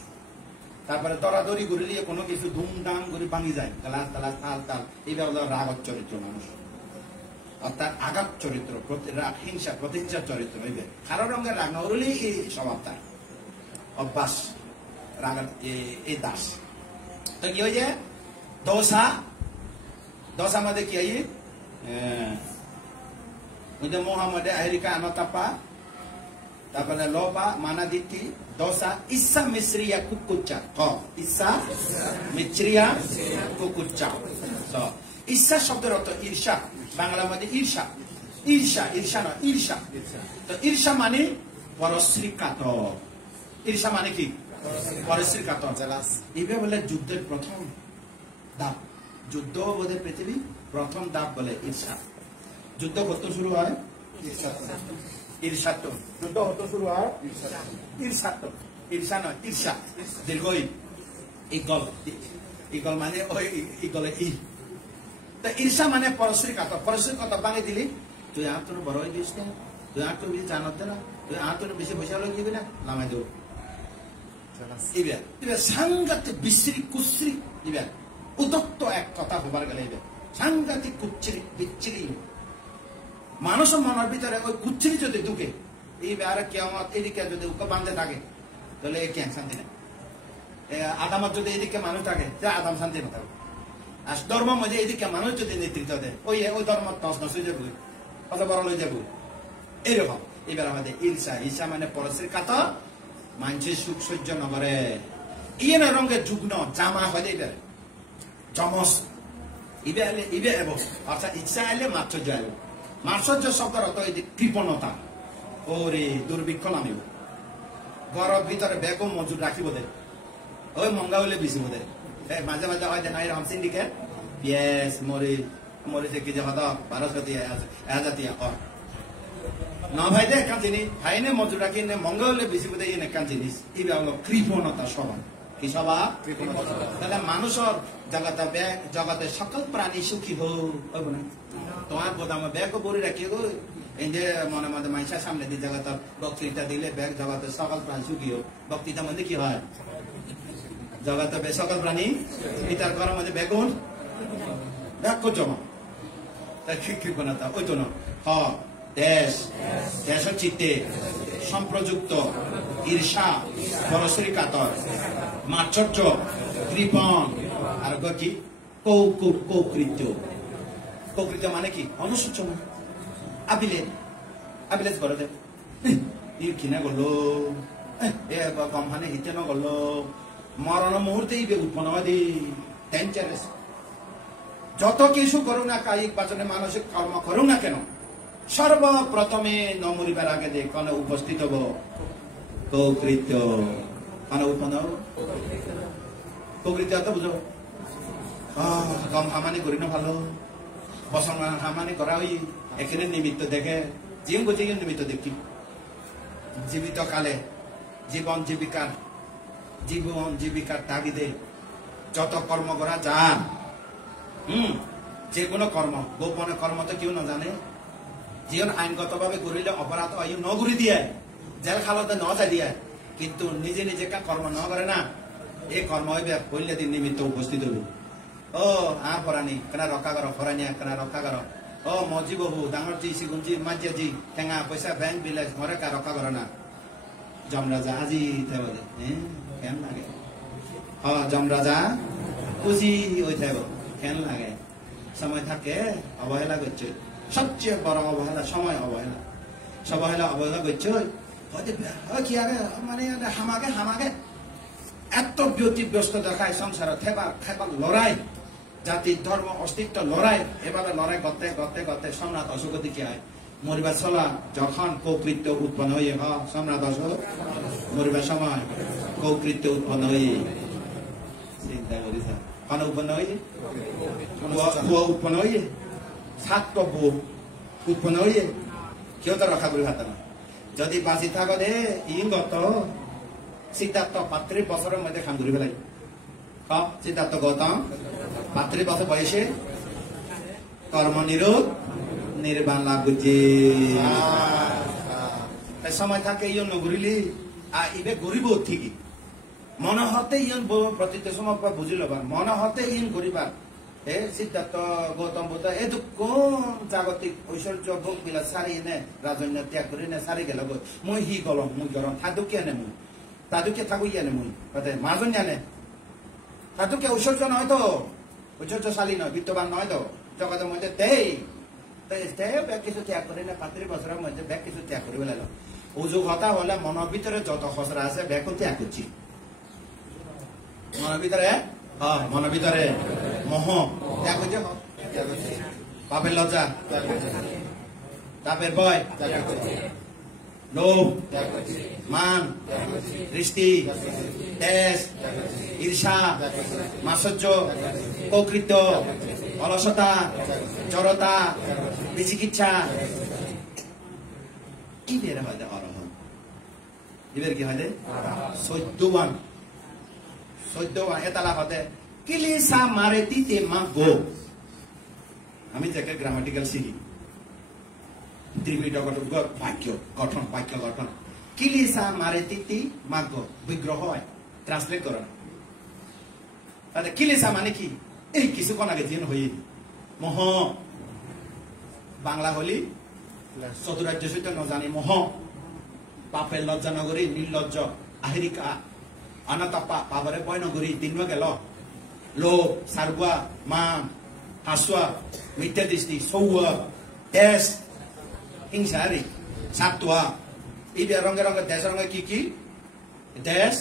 তারপরে দরাদরি করিলিয়ে কোনো কিছু ধুমধাম করে ভাঙি যায়, গালাস তালাস তাল তাল, এইটা হলো রাগত চরিত্র মানুষ, অর্থাৎ আঘাত চরিত্র, হিংসা প্রতিহিংসার চরিত্র হইবে। কারো রঙের রাগ না হলেই এই স্বভাব তার অভ্যাস, রাগের এই দাস। তো কি হয়েছে দোষা, দোষা মধ্যে কি হই মোহাম্মদে আহরিকা আনতাপা, তারপরে লোপা মানাদিতি, দোষা ঈর্ষা মিশ্রিয়া কুকুচ্চা, ঈর্ষা মিশ্রিয়া কুকুচ্চা। ঈর্ষা শব্দের অর্থ ঈর্ষা, বাংলা মধ্যে ঈর্ষা, ঈর্ষা ঈর্ষা নয় ঈর্ষা। তো ঈর্ষা মানে পরশ্রী কাতর, ঈর্ষা মানে কি পরশ্রী কাতর। এইভাবে বলে যুদ্ধের প্রথম ধাপ, যুদ্ধ বোধে পৃথিবী প্রথম ধাপ বলে ঈর্ষা। যুদ্ধ কত শুরু হয় ঈর্ষাত্ম, যুদ্ধ কত শুরু হয় ঈর্ষাত্ম, ঈর্ষা নয় ঈর্ষা, দীর্ঘ ইগল, ইগল মানে ওই ইগলে ই। তো ঈর্ষা মানে পরশ্রী কাতর, পরশ্রী কাতর ভাঙে দিলি তুই আর তোর বড় হয়ে দিস না, তুই আর তোর বেশি জানত না, তুই আর তোর বেশি পয়সা লোক দিবি না, নামাই দেব। এবার সাংঘাতিক বিশ্রী কুশ্রী, এবার উদত্ত এক কথা হবার গেলে এবার সাংঘাতিক কুচ্ছিরি বিচ্ছিরি মানুষের মনের ভিতরে ওই কুচ্ছিরি যদি ঢুকে, এইবার কেমন এদিকে যদি উকে বাঁধতে থাকে তাহলে কে শান্তি নেই। আদামত যদি এদিকে মানুষ থাকে সে আদাম শান্তি না থাকবে। আর ধর্ম মধ্যে এদিকে মানুষ যদি নেতৃত্ব দেয় ওই ওই ধর্ম নষ্ট হয়ে যাবে, কত বড় হয়ে যাবে এইরকম। এবার আমাদের ঈর্ষা, ঈর্ষা মানে পরশ্রী কাতর, মানুষের সুখ সহ্য নগরে ইয়ে রঙের যুগ্ন জামা হয় এবার চমস ইবে এবং অর্থাৎ ইচ্ছা এলে মাৎসর্য এল, মাৎসর্য শব্দের অর্থ কৃপণতা, ওরে দুর্ভিক্ষ নামিব, গরব ভিতরে বেগও মজুর রাখিব দে, ওই মঙ্গা হলে বেশি বোধে মাঝে মাঝে হয় যে নাই রামসিং দিকে পিয়াস মরি মরিছে কি যে হতো 1200 না ভাই দে একান জিনিস ভাইনে মজুর রাখি নে মঙ্গা হলে বেশি বোধে ইয়ে একান জিনিস, এইটা হলো কৃপণতা স্বভাব। কি স্বভাব? তাহলে মানুষের জগতে জগতে সকল প্রাণী সুখী হোক না, তোমার বোধাম ব্যাগ বড়ি রাখি গো এই যে মনে মধ্যে মানুষের সামনে দিয়ে জগতের বক্তৃতা দিলে ব্যাগ জগতে সকল প্রাণী সুখী হোক, বক্তৃতার মধ্যে কি হয় জগতে সকল প্রাণী পিতার ঘরের মধ্যে বেগুন ব্যাগ জমা, তার কৃপণতা ওই তো না। দেশ দেশ চিত্তে সম্প্রযুক্ত ঈর্ষা, পরশ্রী কাতর, মাৎসর্য, কৃপণ, আর কি কৌকৃত্য। কৌকৃত্য মানে কি অনুশোচনা, আবিলেট, আবিলেট করে দে কিনা করলো কোম্পানি হিতে নগরলো, মরণ মুহূর্তে উৎপন্ন হয় দি ডেঞ্জারাস। যত কিছু করুক না কায়িক বাচনে মানসিক কর্ম করুক না কেন, সর্বপ্রথমে নমরিবার আগে যে কোন উপস্থিত হব কৌকৃত্য, কোন উৎপন্ন হব কৌকৃত্য। তো বুঝো কম হামানি করি না ভালো, বসন হামানি করা ওই এখানে নিমিত্ত দেখে জীবন বুঝে নিমিত্ত দেখি, জীবিত কালে জীবন জীবিকার তাগিদে যত কর্ম করা যান, যে কোনো কর্ম, গোপনে কর্ম তো কেউ না জানে, জীবন আইনগত ভাবে করিলে অপরাধ আয়ু ন ঘুরি দিয়ে জেল খালতে ন যাই দিয়ে, কিন্তু নিজে নিজে কর্ম ন করে না, এই কর্ম হইবে কইলে দিন নিমিত্ত উপস্থিত হইব। ও আ ফরানি কেনা রক্ষা কর, ফরানিয়া কেনা রক্ষা কর, ও মজি বহু ডাঙর জি সিগুঞ্জি মাঝি ঠেঙা পয়সা ব্যাংক বিলে ঘরে কা রক্ষা করে না। যমরাজা আজি বলে কেন লাগে, যমরাজা খুশি ওই থাকব কেন লাগে, সময় থাকে অবহেলা করছে, সবচেয়ে বড় অবহেলা সময় অবহেলা, অবহেলা করছে কি আগে মানে হামাকে এত ব্যতিব্যস্ত দেখায় সংসারে খেবার লড়াই, জাতির ধর্ম অস্তিত্ব লড়াই, এবারে লড়াই করতে করতে করতে সম্রাট অশোক দিকে হয় মরিবার চলা, যখন কৌকৃত্য উৎপন্ন হয়ে সম্রাট অশোক মরিবার সময় কৌকৃত্য উৎপন্ন হয়ে চিন্তা করি কোন উৎপন্ন হয়ে উৎপন্ন হয়ে ছাত্র বউ উৎপন্ন হয়ে কেউ তো রক্ষা করি হাত না। যদি বাঁচি থাকো দে গত সিদ্ধার্থ 35 বছরের মধ্যে খান ধরি ফেলাই, সিদ্ধার্থ গৌতম 35 বছর বয়সে কর্ম নিরোধ নির্বাণ লাভ বুঝি সময় থাকে ইয়ে নগরিলি ইবে গরিব ঠিকই মনে হতে ইয়ন প্রতীত সময় বুঝি লবার মনে হতে ইন গরিবার এ সিদ্ধার্থ গৌতম বুদ্ধ এ তো কোন জাগতিক ঐশ্বর্য ভোগ বিলাস সারি নে রাজন্য ত্যাগ করি নে সারি গেল মই হি গলম মুই গরম থাদুকিয়া নে মুই তাদুকে থাকুইয়া নে মুই কথা মাজন জানে তাদুকে ঐশ্বর্য নয় তো ঐশ্বর্যশালী নয় বিত্তবান নয় তো জগতের মধ্যে দেই ব্যাগ কিছু ত্যাগ করি না 35 বছরের মধ্যে ব্যাগ কিছু ত্যাগ করি বলে উজু কথা হলে মনের ভিতরে যত খসরা আছে ব্যাগ ত্যাগ করছি মনের ভিতরে মনের ভিতরে মোহ ত্যাগ করছে পাপের লজ্জা পাপের ভয় লোভ মান দৃষ্টি দেশ ঈর্ষা মাৎসর্য কুকৃত্য অলসতা জড়তা বিচিকিৎসা ইদের হয় অরহন ইদের কি হয় সৈদ্যবান এতালা হতে কিলিসা মারে তিতে মা গো আমি যাকে গ্রামাটিক্যাল শিখি বাক্য গঠন কিলিসা মারে তিতি মা গো বিগ্রহ হয় ট্রান্সলেট করেন কিলিসা মানে কি এই কিছুক্ষণ আগে দিন হই মহ বাংলা হলি চতুরাজ্য সহিত নজানি মহ পাপের লজ্জা নগরী নির্লজ্জ আহিরিকা অনাতাপা পাবরে বয় নগরী তিন গেল লোভ সারগুয়া মান হাসুয়া মিথ্যা দৃষ্টি সৌয়া দেশ হিংসারি সাতুয়া এই রঙে রঙে দেশ রঙে কি দেশ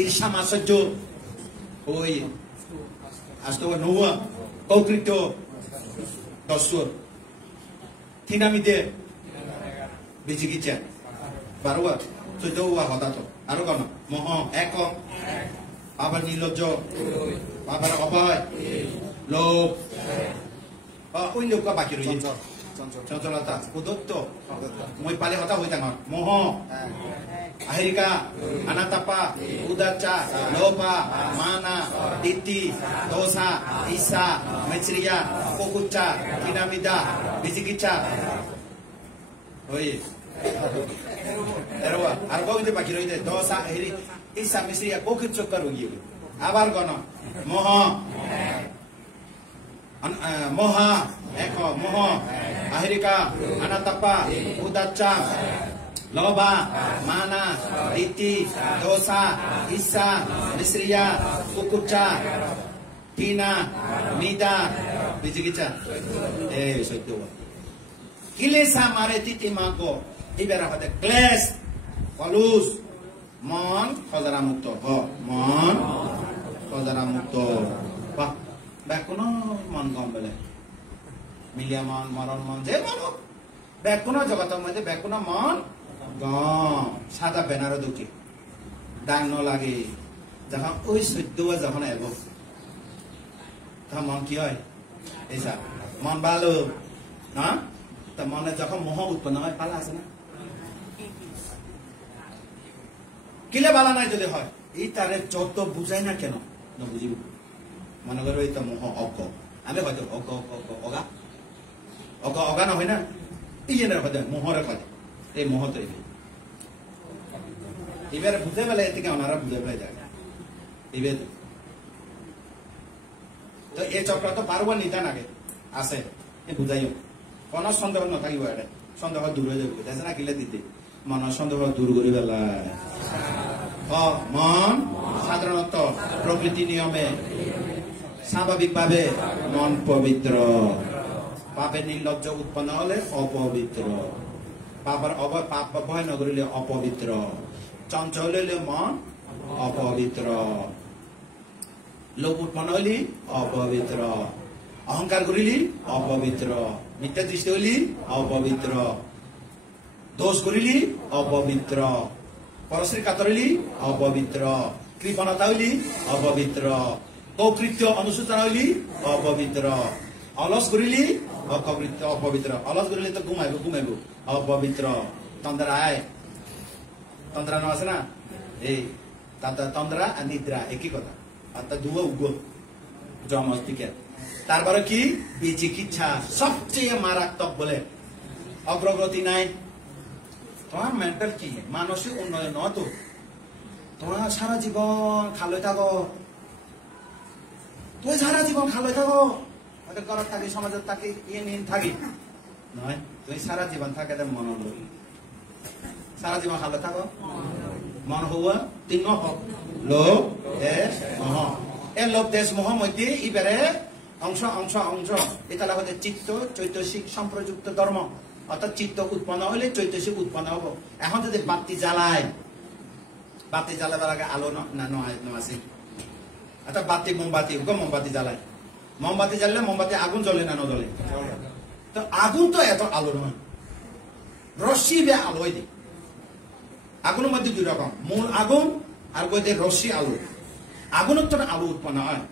ঈর্ষা মাৎসর্য ওই আসতো নৌয়া কৌকৃত্য দস্যুর থিনামিতে বিচিকিৎসা 12 14 হতা তো আরো কোন মোহ এক আবার নির্লজ্জ আবার অভয় লোভ ওই লোক বাকি রয়েছে চঞ্চলতা উদত্ত মই পালে হতা হয়ে থাকা মোহ আহিরিকা অনাতাপা উদাচ্চা লোভা মানা দিতি দোষা ঈর্ষা মেচরিয়া কুকুচ্চা কিনামিদা বিচিকিৎসা ওই আর কবিতে বাকি রয়েছে দোষা আহিরি ঈর্ষা মেচরিয়া কুকুচ্চ করু আবার গণ মোহ মোহা এক মোহ আহিরিকা অনাতাপা উদাচ্চা লোভা মানা দিতি দোষা ঈর্ষা মিশ্রিয়া কুকুচ্চা টিনা মিদা বিচিকিৎসা এই সত্য কিলেসা মারে তিতি মাগো এবার হতে ক্লেশ কলুষ মন খজরা মুক্ত মন খজরা মুক্ত বাহ ব্যাকুন মন কম বলে মিলিয়া মন মরণ মন যে মন ব্যাকুন জগতের মধ্যে ব্যাকুন মন সাদা বেনার দুটি ডাং লাগে যখন ওই সদ্য যখন এব তখন মন কি হয় এইসা মন ভালো না তা মনে যখন মোহ উৎপন্ন হয় পালা আছে না কিলে বালা নাই যদি হয় এই তারে যত বুঝাই না কেন বুঝিব মনে করো এই তো মোহ অজ্ঞ আমি হয়তো অজ্ঞ অগা অগা নহয় না এই যে হয়তো মোহরে হয় এই মোহ তো এবারে বুঝে পেলে এ থেকে ওনারা বুঝে পেলে যায় এবার তো এই চক্র তো পারব নিদান আগে আছে এ বুঝাইও কোন সন্দেহ নথাকিব এটা সন্দেহ দূর হয়ে যাব দেখে না কিলে দিতে মন সন্দেহ দূর করি পেলায় মন সাধারণত প্রকৃতি নিয়মে স্বাভাবিকভাবে মন পবিত্র পাপের নির্লজ্জ উৎপন্ন হলে অপবিত্র পাপের পাপ ভয় নগরিলে অপবিত্র চঞ্চল হইলে মন অপবিত্র লোভ উৎপন্ন হইলি অপবিত্র অহংকার করিলি অপবিত্র মিথ্যা দৃষ্টি হইলি অপবিত্র দোষ করিলি অপবিত্র পরশ্রী কাতরিলি অপবিত্র কৃপণতা হইলি অপবিত্র কৌকৃত্য অনুসূচনা হইলি অপবিত্র অলস করিলি অপবিত্র অলস করিলে তো ঘুমাইব অপবিত্র তন্দ্রায় তন্দ্রা ন আছে না এই তন্দ্রা আর নিদ্রা একই কথা আর তা দুয়া উগ্র জমস্তিকে তারপরে কি বিচিকিৎসা সবচেয়ে মারাত্মক বলে অগ্রগতি নাই তোমার মেন্টাল কি মানসিক উন্নয়ন নয় তো তোমার সারা জীবন খালে থাকো তুই সারা জীবন খালে থাকো ঘর থাকি সমাজের থাকি ইয়ে নিয়ে থাকি নয় তুই সারা জীবন থাকে মন সারা জীবন খালে থাকো মন হওয়া তিন লোভ দেশ মোহ এই লোভ দেশ মোহ মধ্যে ইবারে অংশ অংশ অংশ এটা হচ্ছে চিত্ত চৈতসিক সম্প্রযুক্ত ধর্ম অর্থাৎ চিত্ত উৎপন্ন হলে চৈতসিক উৎপন্ন হব এখন যদি বাতি জ্বালাবার আগে আলো না আছে অর্থাৎ বাতি মোমবাতি জ্বালায় মোমবাতি জ্বাললে মোমবাতি আগুন জ্বলে না নজ্বলে তো আগুন তো এত আলো নয় রশ্মি বে আলো হয় আগুনের মধ্যে দুই রকম মূল আগুন আর কইতে রশ্মি আলো আগুনের তো আলো উৎপন্ন হয়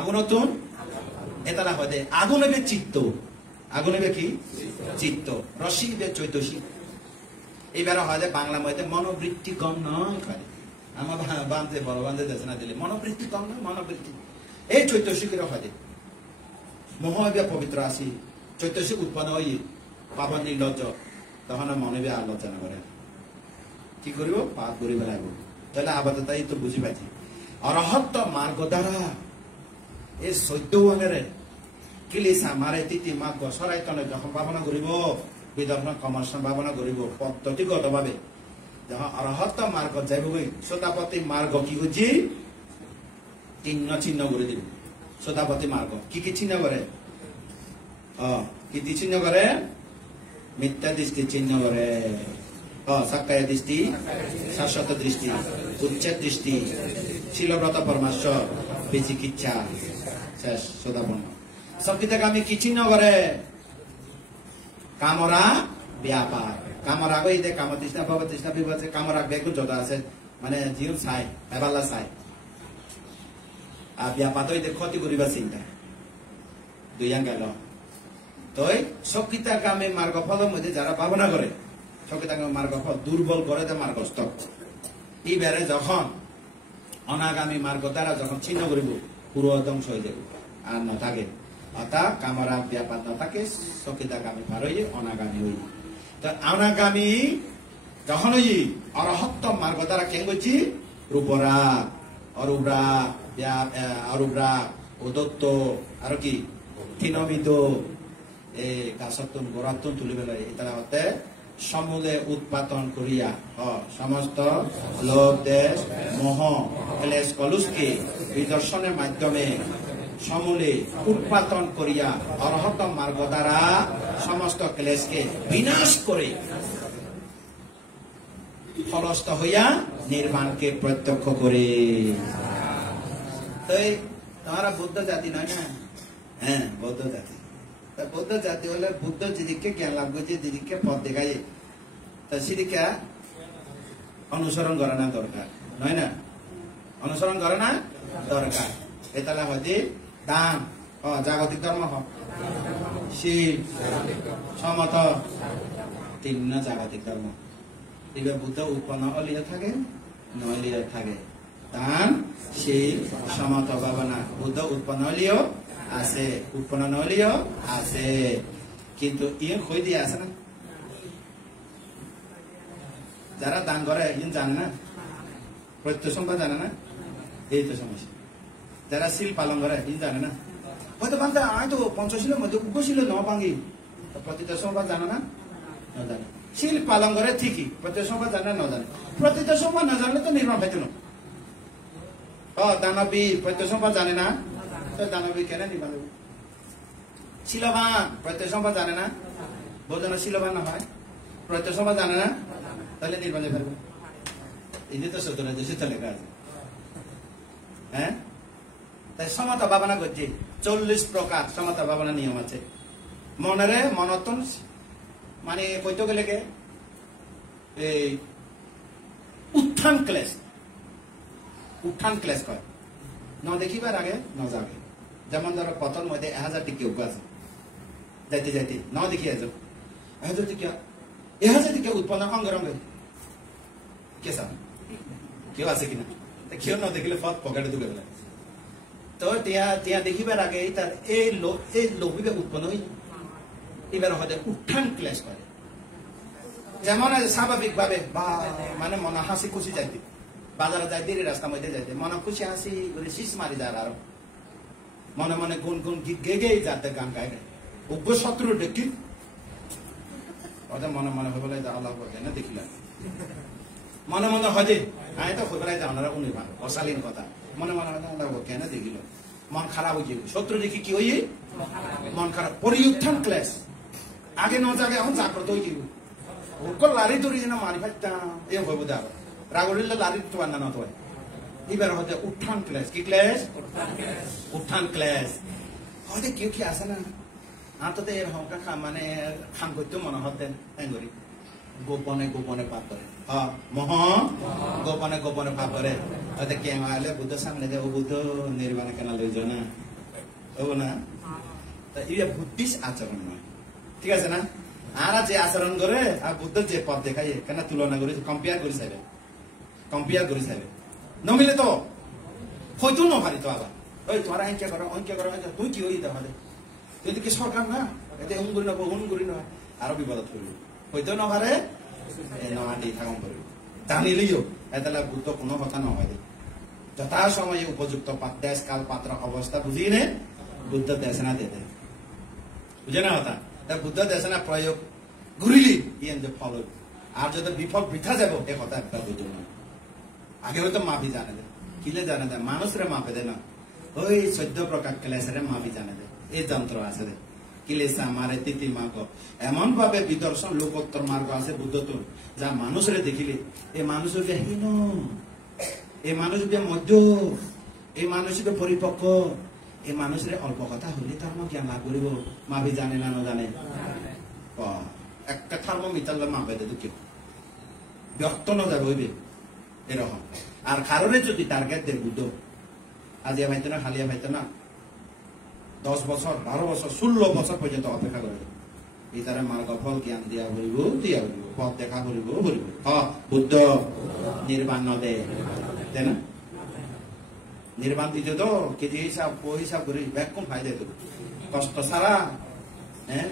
আগুনতন এটা হয় আগুন হবে চিত্ত আগুন হবে কি চিত্ত রসিক চৈতসিক এইবার হয় বাংলা মধ্যে মনোবৃত্তি কম নয় আমার বান্ধে বড় বান্ধে দেশে না দিলে মনোবৃত্তি কম নয় মনোবৃত্তি এই চৈতসিকের হয় মোহ পবিত্র আসি চৈতসিক উৎপন্ন হই পাপন নির্লজ্জ তখন মনে বে আলোচনা করে কি করিব পাপ করিব লাগবে তাহলে আপাতত এই তো বুঝি পাইছি অরহত্ত মার্গ দ্বারা এই সৈত্যরে কিলিসা মারে তিতি মার্গ সরাইতনে যখন ভাবনা করিব বিদর্ভ কমর্শন ভাবনা করিব পদ্ধতিগত ভাবে যখন অরহত্ত মার্গ যাইব শ্রোতাপতি মার্গ কি হচ্ছে চিহ্ন করে দিব শ্রোতাপতি মার্গ কি চিহ্ন করে কি চিহ্ন করে মিথ্যা দৃষ্টি চিহ্ন করে সাক্কায় দৃষ্টি শাশ্বত দৃষ্টি উচ্ছেদ দৃষ্টি শিলব্রত পরমেশ্বর বিচিকিৎসা শেষ সদাপন্ন সঙ্গীতগামী কি চিহ্ন করে কামরা ব্যাপার কামরা গই দে কাম তৃষ্ণা ভব তৃষ্ণা বিভব কামরা বেগুন যত আছে মানে জীবন চাই এবালা চাই আর ব্যাপার তো ক্ষতি করিবা চিন্তা দুই গেল তই সঙ্গীতগামী মার্গ ফলের মধ্যে যারা ভাবনা করে সঙ্গীতগামী মার্গ ফল দুর্বল করে দে মার্গস্থ এইবারে যখন অনাগামী মার্গ দ্বারা যখন ছিন্ন করিব পুরো ধ্বংস হয়ে যাবে আর নথাকে অর্থাৎ কামরা ব্যাপার নথাকে সকিতাগামী পার হয়ে অনাগামী হই তো অনাগামী যখন হই অরহত্ত মার্গ দ্বারা কেন করছি রূপরা অরূপরা উদত্ত আর কি তিনবিদ এই গাছতন গোড়াতন তুলি বেলায় এটা হতে সমূলে উৎপাদন করিয়া সমস্ত লোভ দেশ মোহ ক্লেশ কলুষকে বিদর্শনের মাধ্যমে সমূলে উৎপাদন করিয়া অরহত মার্গ দ্বারা সমস্ত ক্লেশকে বিনাশ করে ফলস্থ হইয়া নির্বাণকে প্রত্যক্ষ করে তোমারা বৌদ্ধ জাতি নয় না হ্যাঁ বৌদ্ধ জাতি বৌদ্ধ জাতি হলে বুদ্ধ যেদিকে জ্ঞান লাভ করছে যেদিকে পথ দেখায় তা সেদিকে অনুসরণ করা না দরকার নয় না অনুসরণ করে না দরকার এতালা হচ্ছে দান জাগতিক ধর্ম শীল সমত তিন জাগতিক ধর্ম এবার বুদ্ধ উৎপন্ন হলিয়া থাকে নয় লিয়া থাকে দান শীল সমত ভাবনা বুদ্ধ উৎপন্ন হলিও আছে উৎপন্ন নহলেও আছে কিন্তু ইয়ে খই দিয়ে আছে না যারা দান করে ইয়ে জানে না প্রত্যসম্পা জানে না এই তো সমস্যা যারা শিল পালন করে ইয়ে জানে না হয়তো বান্ধা আমি তো পঞ্চশীলের মধ্যে উপশীল ন ভাঙি প্রত্যসম্পা জানে না জানে শিল পালন করে ঠিকই প্রত্যসম্পা জানে না জানে প্রত্যসম্পা না জানলে তো নির্মাণ হইতো না দানবী প্রত্যসম্পা জানে না দানবী কেন নির্মাণ হবে শিলবান প্রত্যসম্পা জানে না বোঝো না শিলবান না হয় প্রত্যসম্পা জানে না তাহলে নির্বাচনে পারবে এই যে তো সত্তর দেশে তো লেখা আছে হ্যাঁ তাই সমতা ভাবনা করছে 40 প্রকার সমতা ভাবনা নিয়ম আছে মনেরে মনতন মানে কইতে গেলে এই উত্থান ক্লেশ কয় ন দেখিবার আগে ন যাবে যেমন ধরো পতন মধ্যে 1000 টিকি আছে যাইতে যাইতে ন দেখি আছো 1000 টিকা 1000 টিকা উৎপন্ন অঙ্গরঙ্গে কেসা কেউ আছে কিনা কেউ না দেখিলে পথ পকেটে ঢুকে গেলে তো তিয়া দেখিবার আগে তার এই লোভিবে উৎপন্ন হই এবার হয়তো উত্থান ক্লেশ করে যেমন স্বাভাবিক ভাবে বা মানে মনে হাসি খুশি যাইতে বাজারে যাইতে রাস্তার মধ্যে যাইতে মনে খুশি হাসি করে শীষ মারি যায় আরো মনে মনে গুন গুন গীত গে গে যাতে গান গাই গায় উগ্র শত্রু দেখি ওদের মনে মনে হয়ে বলে আল্লাহ না দেখিলাম মনে মনে হয় যে আমি তো হয়ে বেলায় আপনারা উনিভান অশালীন কথা মনে মনে হয় আল্লাহ কেন দেখিল মন খারাপ হয়ে যাবে শত্রু দেখি কি হই মন খারাপ পরিউত্থান ক্লেশ আগে ন জাগে এখন জাগ্রত হয়ে যাবে ওর লারি ধরি যেন মারি ফাইতাম এ হইব দে আবার রাগ উঠলে লারি তো বান্ধা না তো এবার হয়তো উত্থান ক্লেশ কি ক্লেশ উত্থান ক্লেশ হয়তো কেউ কি আসে না আন্তত এর হংকা মানে খাম করতে মনে হতেন এঙ্গরি গোপনে গোপনে পাপ করে মহ গোপনে গোপনে পাপ করে হয়তো কে আলে বুদ্ধ সামনে দেয় ও বুদ্ধ নির্বাণ কেন লইজ না ও না তা এটা বুদ্ধিস আচরণ নয় ঠিক আছে না আর যে আচরণ করে আর বুদ্ধ যে পথ দেখাই কেন তুলনা করে কম্পেয়ার করে চাইবে নমিলে তো হয়তো নভারি তো আবার ওই তোরা অঙ্কে করো তুই কি হই তাহলে তুই তো কি সরকার না এতে হুম করি নব হুম করি নয় আরো বিপদত করবি হয়তো নভারে নমাটি থাকম করবি জানিলেও এতলা বুদ্ধ কোনো কথা নহয় দে যথা সময়ে উপযুক্ত দেশ কাল পাত্র অবস্থা বুঝি নে বুদ্ধ দেশনা দে দে বুঝে না কথা বুদ্ধ দেশনা প্রয়োগ ঘুরিলি ইয়েন যে ফল আর যদি বিফল বৃথা যাব এ কথা একটা বুঝো না আগে হয়তো মাফি জানে দে কিলে জানে দে মানুষরে মাপে দে না ওই 14 প্রকার ক্লেশরে মাফি জানে দে এই যন্ত্র আছে দে কিলেসা মারে তিতি মাগ এমন ভাবে বিদর্শন লোকোত্তর মার্গ আছে বুদ্ধত যা মানুষরে দেখিলে এই মানুষের হীন এই মানুষের মধ্য এই মানুষের পরিপক্ক এই মানুষের অল্প কথা হলে তার জ্ঞান লাভ করিব মাফি জানে না জানে একটা থার্মোমিটার মাপে দে কেউ ব্যক্ত না যাবে হইবে এরকম আর কারণে যদি টার্গেট দেয় বুদ্ধ আজিয়া ভাইতো না হালিয়া ভাইতো না 10 বছর 12 বছর 16 বছর পর্যন্ত অপেক্ষা করে এই তারা মার্গ ফল জ্ঞান দিয়া বলিব পথ দেখা করিব বুদ্ধ নির্বাণ দে তাই না নির্বাণ দিতে তো কেজি হিসাব হিসাব করি ব্যাগ কোন ফায়দা তো কষ্ট সারা হ্যাঁ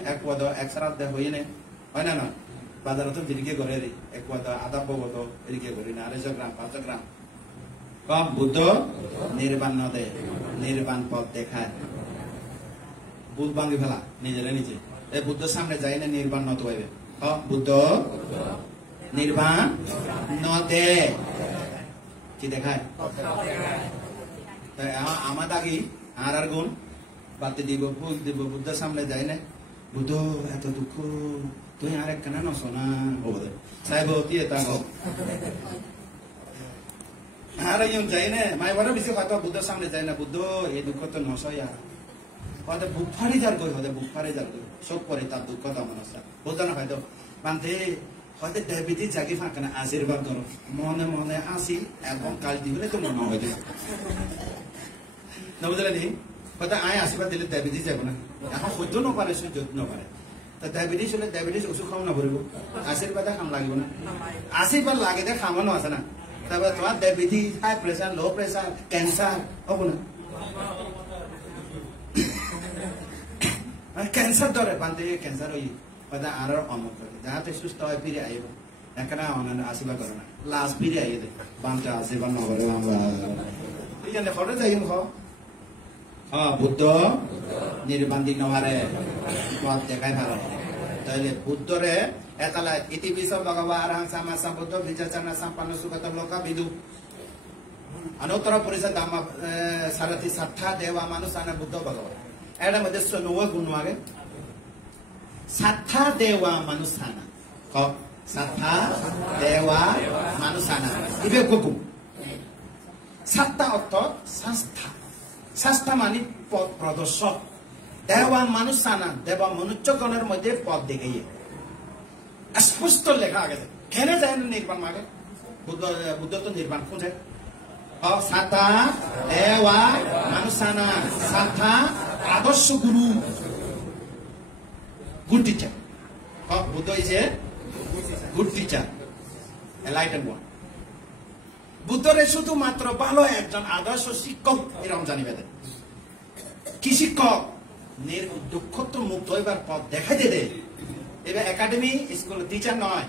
এক সারা দে হই না হয় না বাজারে তো দিদিকে করে রে এক আধা পগত এদিকে করি না 250 গ্রাম 500 গ্রাম কম বুদ্ধ নির্বাণ দে নির্বাণ পথ দেখায় বুধ ভাঙি ফেলা নিজেরা নিজে এই বুদ্ধ সামনে যাই না নির্বাণ নত হইবে বুদ্ধ নির্বাণ নদে কি দেখায় আমার দাগি আর গুণ বাতি দিব ফুল দিব বুদ্ধ সামনে যাই না বুদ্ধ এত দুঃখ তুই আর এক কেন নস না হবো সাহেব অতি এটা আর যাই না মাইবারও বেশি হয়তো বুদ্ধ সামনে যাই না বুদ্ধ এই দুঃখ তো নসয়া হয়তো বুক ফারি যার কই হয়তো বুক ফারি যার কই সব করে তার দুঃখ তেমন আছে বুঝলো না হয়তো বান্ধে হয়তো ডায়াবেটিস জাগি ফাঁকা না আশীর্বাদ করো মনে মনে আসি এবং কাল দিবলে তো মনে হয়তো না বুঝলে নি হয়তো আয় আশীর্বাদ দিলে ডায়াবেটিস যাব না এখন সহ্য নপারে সহ্য নপারে তা ডায়াবেটিস হলে ডায়াবেটিস ওষুধ খাও নপরিব আশীর্বাদে খাম লাগিব না আশীর্বাদ লাগে দে খামানো আছে না তারপরে তোমার diabetes high pressure low pressure cancer হব না ক্যান্সার ধরে বান্ধে ক্যান্সার হই হয়তো আর অমক করে যাহাতে সুস্থ হয় ফিরে আইব এখানে আশীর্বাদ করে না লাস্ট ফিরে আইয়ে দে বান্ধে আশীর্বাদ নকরে এই জন্য হরে যাইম বুদ্ধ নির্বান্দি নহারে পথ দেখাই ভালো তাহলে বুদ্ধরে এতালা ইতি বিশ্বর ভগবা আরহাং সামা সম্বুদ্ধ বিচনা সম্পন্ন সুগত লোকা বিদু अनुत्तर परिषद सारथी सठा देवा मानुषाना बुद्ध भगवान एडा मध्ये 90 गुण मागे सठा देवा मानुषाना सठा देवा मानुषाना इबे गुगु सत्ता अर्थ संस्था संस्था माने पद प्रदर्शक देवा मानुषाना देवा मनुष्यगणের মধ্যে পদ দেখাইয়ে স্পষ্ট লেখা আছে কেন যায় নির্বাণ মাগে বুদ্ধ তো নির্বাণ খুঁজে সাতা দেওয়া মানুষানা সাথা আদর্শ গুরু good teacher Buddha is a good teacher enlighten one বুদ্ধরে শুধুমাত্র ভালো একজন আদর্শ শিক্ষক এরকম জানিবে কি শিক্ষক দুঃখত্ব মুক্ত হইবার পথ দেখাই দে এবার একাডেমি স্কুল টিচার নয়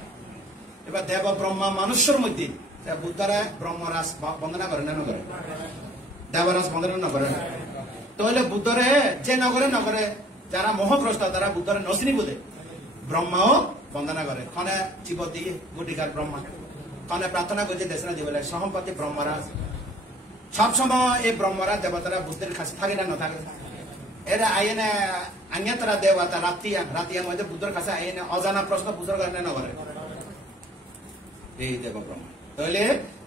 এবার দেব ব্রহ্মা মানুষের মধ্যে বুদ্ধরা ব্রহ্মরাজ বন্দনা করে না নগরে দেবরাজ বন্দনা নগরে তাহলে বুদ্ধরে যে নগরে নগরে যারা মোহগ্রস্ত তারা বুদ্ধরে নসিনী বোধে ব্রহ্মাও বন্দনা করে কনে জীব দিয়ে গুটিকার ব্রহ্মা কনে প্রার্থনা করছে দেশনা দিবলে সহপতি ব্রহ্মরাজ সবসময় এই ব্রহ্মরাজ দেবতারা বুদ্ধের কাছে থাকে না থাকে এরা আইনে আইনে তারা দেবতা রাতিয়া মধ্যে বুদ্ধের কাছে আইনে অজানা প্রশ্ন বুঝার কারণে নগরে এই দেব ব্রহ্মা তাহলে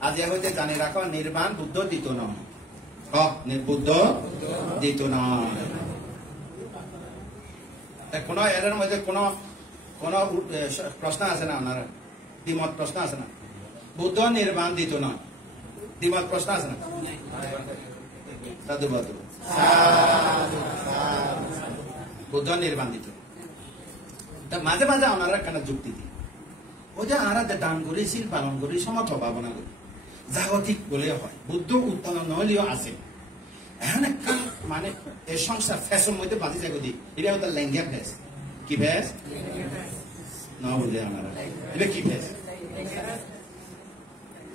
আজি হইতে জানি রাখো নির্বাণ বুদ্ধ দিত নয় বুদ্ধ দিত নয় কোন এর মধ্যে কোন প্রশ্ন আছে না আপনার দ্বিমত প্রশ্ন আছে না বুদ্ধ নির্বাণ দিত নয় দ্বিমত প্রশ্ন আছে না সাধুবাদ বুদ্ধ নির্বাণ দিত মাঝে মাঝে ওনারা কেন যুক্তি দিই ওই যে আরা দান করি শিল পালন করি সমর্থ ভাবনা করি জাগতিক বলে হয় বুদ্ধ উৎপাদন নহলেও আছে এখন একটা মানে এই সংসার ফ্যাশন মধ্যে বাজি যায় দি এটা হতো লেঙ্গা ফ্যাস কি ফ্যাস না বুঝলে আমরা এটা কি ফ্যাস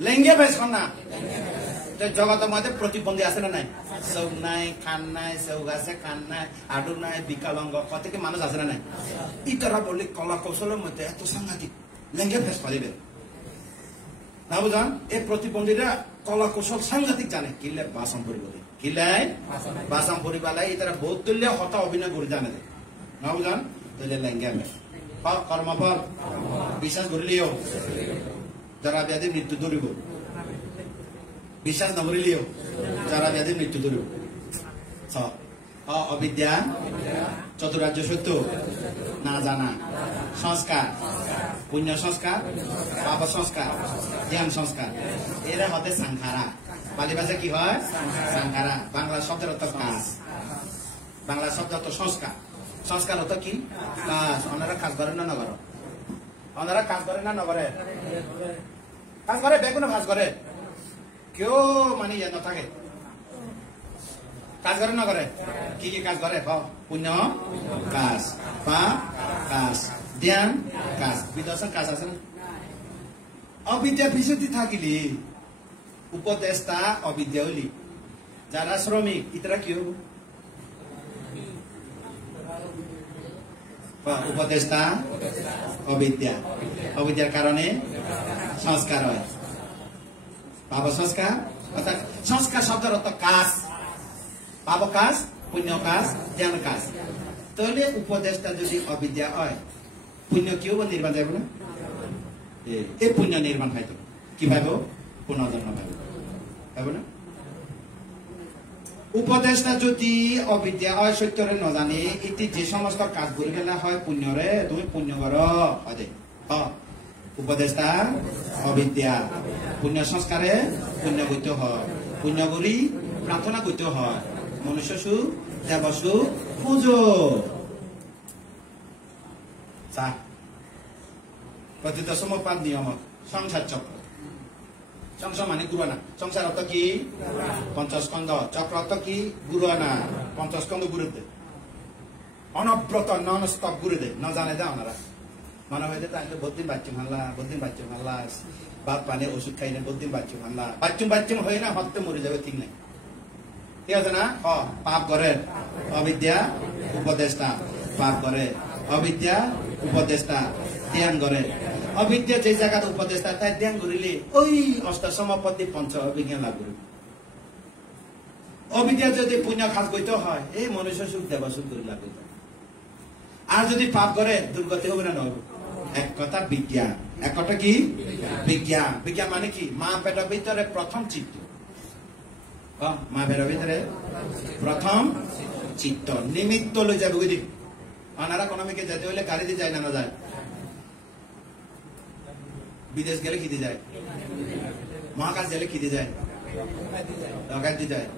লেঙ্গা ফ্যাস না জগতের মধ্যে প্রতিবন্ধী আছে না নাই চৌ নাই কান নাই চৌক আছে কান নাই আডু নাই বিকলাঙ্গ কতকে মানুষ আছে না নাই ইতারা বলি কলা কৌশলের মধ্যে এত সাংঘাতিক লেঙ্গা ফেস পালিবে না বুঝান এই প্রতিবন্ধীরা কলা কৌশল সাংঘাতিক জানে কিলে বাসন পরিব কিলে বাসন পরিবালাই তারা বহুত তুল্য হতা অভিনয় করে জানে না বুঝান তাহলে লেঙ্গা ফেস কর্মফল বিশ্বাস করিলেও যারা ব্যাধি মৃত্যু ধরিব বিশ্বাস নকরিলেও যারা ব্যাধি মৃত্যু ধরিব অবিদ্যা চতুরাজ্য সত্য না জানা সংস্কার পুণ্য সংস্কার পাপ সংস্কার জ্ঞান সংস্কার এরা হতে সাংখারা বালি ভাষা কি হয় সাংখারা বাংলা শব্দের অর্থ কাজ বাংলা শব্দ অর্থ সংস্কার সংস্কার অর্থ কি কাজ ওনারা কাজ করেন না নগর ওনারা কাজ করে না নগরে কাজ করে বেগুনো কাজ করে কেউ মানে ইয়ে না থাকে কাজ করে না করে কি কি কাজ করে পুণ্য কাজ পাপ কাজ ধ্যান কাজ বিদর্শন কাজ আছে না অবিদ্যা বিশুদ্ধি থাকিলে উপদেষ্টা অবিদ্যা হইলি যারা শ্রমিক ইতরা কি হব উপদেষ্টা অবিদ্যা অবিদ্যার কারণে সংস্কার হয় পাপ সংস্কার অর্থাৎ সংস্কার শব্দের অর্থ কাজ পাপ কাজ পুণ্য কাজ জ্ঞান কাজ তাহলে উপদেশটা যদি অবিদ্যা হয় পুণ্য কি হবো নির্বাণ যাবে না এই পুণ্য নির্মাণ হয় তো কি ভাইব পুনর্জন্ম ভাইব না উপদেশটা যদি অবিদ্যা হয় সত্যরে নজানে এটি যে সমস্ত কাজ করি গেলে হয় পুণ্যরে তুমি পুণ্য কর উপদেশটা অবিদ্যা পুণ্য সংস্কারে পুণ্য গত হয় পুণ্য করি প্রার্থনা করতে হয় মনুষ্য সুখ দেব সুখ পুজো প্রতিত সমপাত নিয়ম সংসার চক্র সংসার মানে গুরুয়ানা সংসার অর্থ কি পঞ্চস্কন্ধ চক্র অর্থ কি গুরুয়ানা পঞ্চস্কন্ধ গুরুদে অনব্রত নন স্টপ গুরুদে ন জানে দে ওনারা মনে হয় তাহলে বহুদিন বাচ্চুম হাল্লা বাদ পানি ওষুধ খাই না বহুদিন বাচ্চুম হয়ে না হতে মরে যাবে ঠিক নাই ঠিক আছে না পাপ করে অবিদ্যা উপদেষ্টা পাপ করে অবিদ্যা উপদেষ্টা ধ্যান করে অবিদ্যা যে জায়গাতে উপদেষ্টা তাই ধ্যান করিলে ওই অষ্ট সমাপত্তি পঞ্চ অভিজ্ঞান লাভ করবে অবিদ্যা যদি পুণ্য কাজ করতে হয় এই মনুষ্য সুখ দেব সুখ করে লাভ করতে আর যদি পাপ করে দুর্গতি হবে না নহব এক কথা বিজ্ঞান এক কথা কি বিজ্ঞান বিজ্ঞান মানে কি মা পেটের ভিতরে প্রথম চিত্ত মা পেটের ভিতরে প্রথম চিত্ত নিমিত্ত লই যাবে বুঝি ওনারা কোনো মেয়েকে যেতে হলে গাড়ি দিয়ে যায় না যায় বিদেশ গেলে খিদে যায় মহাকাশ গেলে খিদে যায় লগাই দিয়ে যায়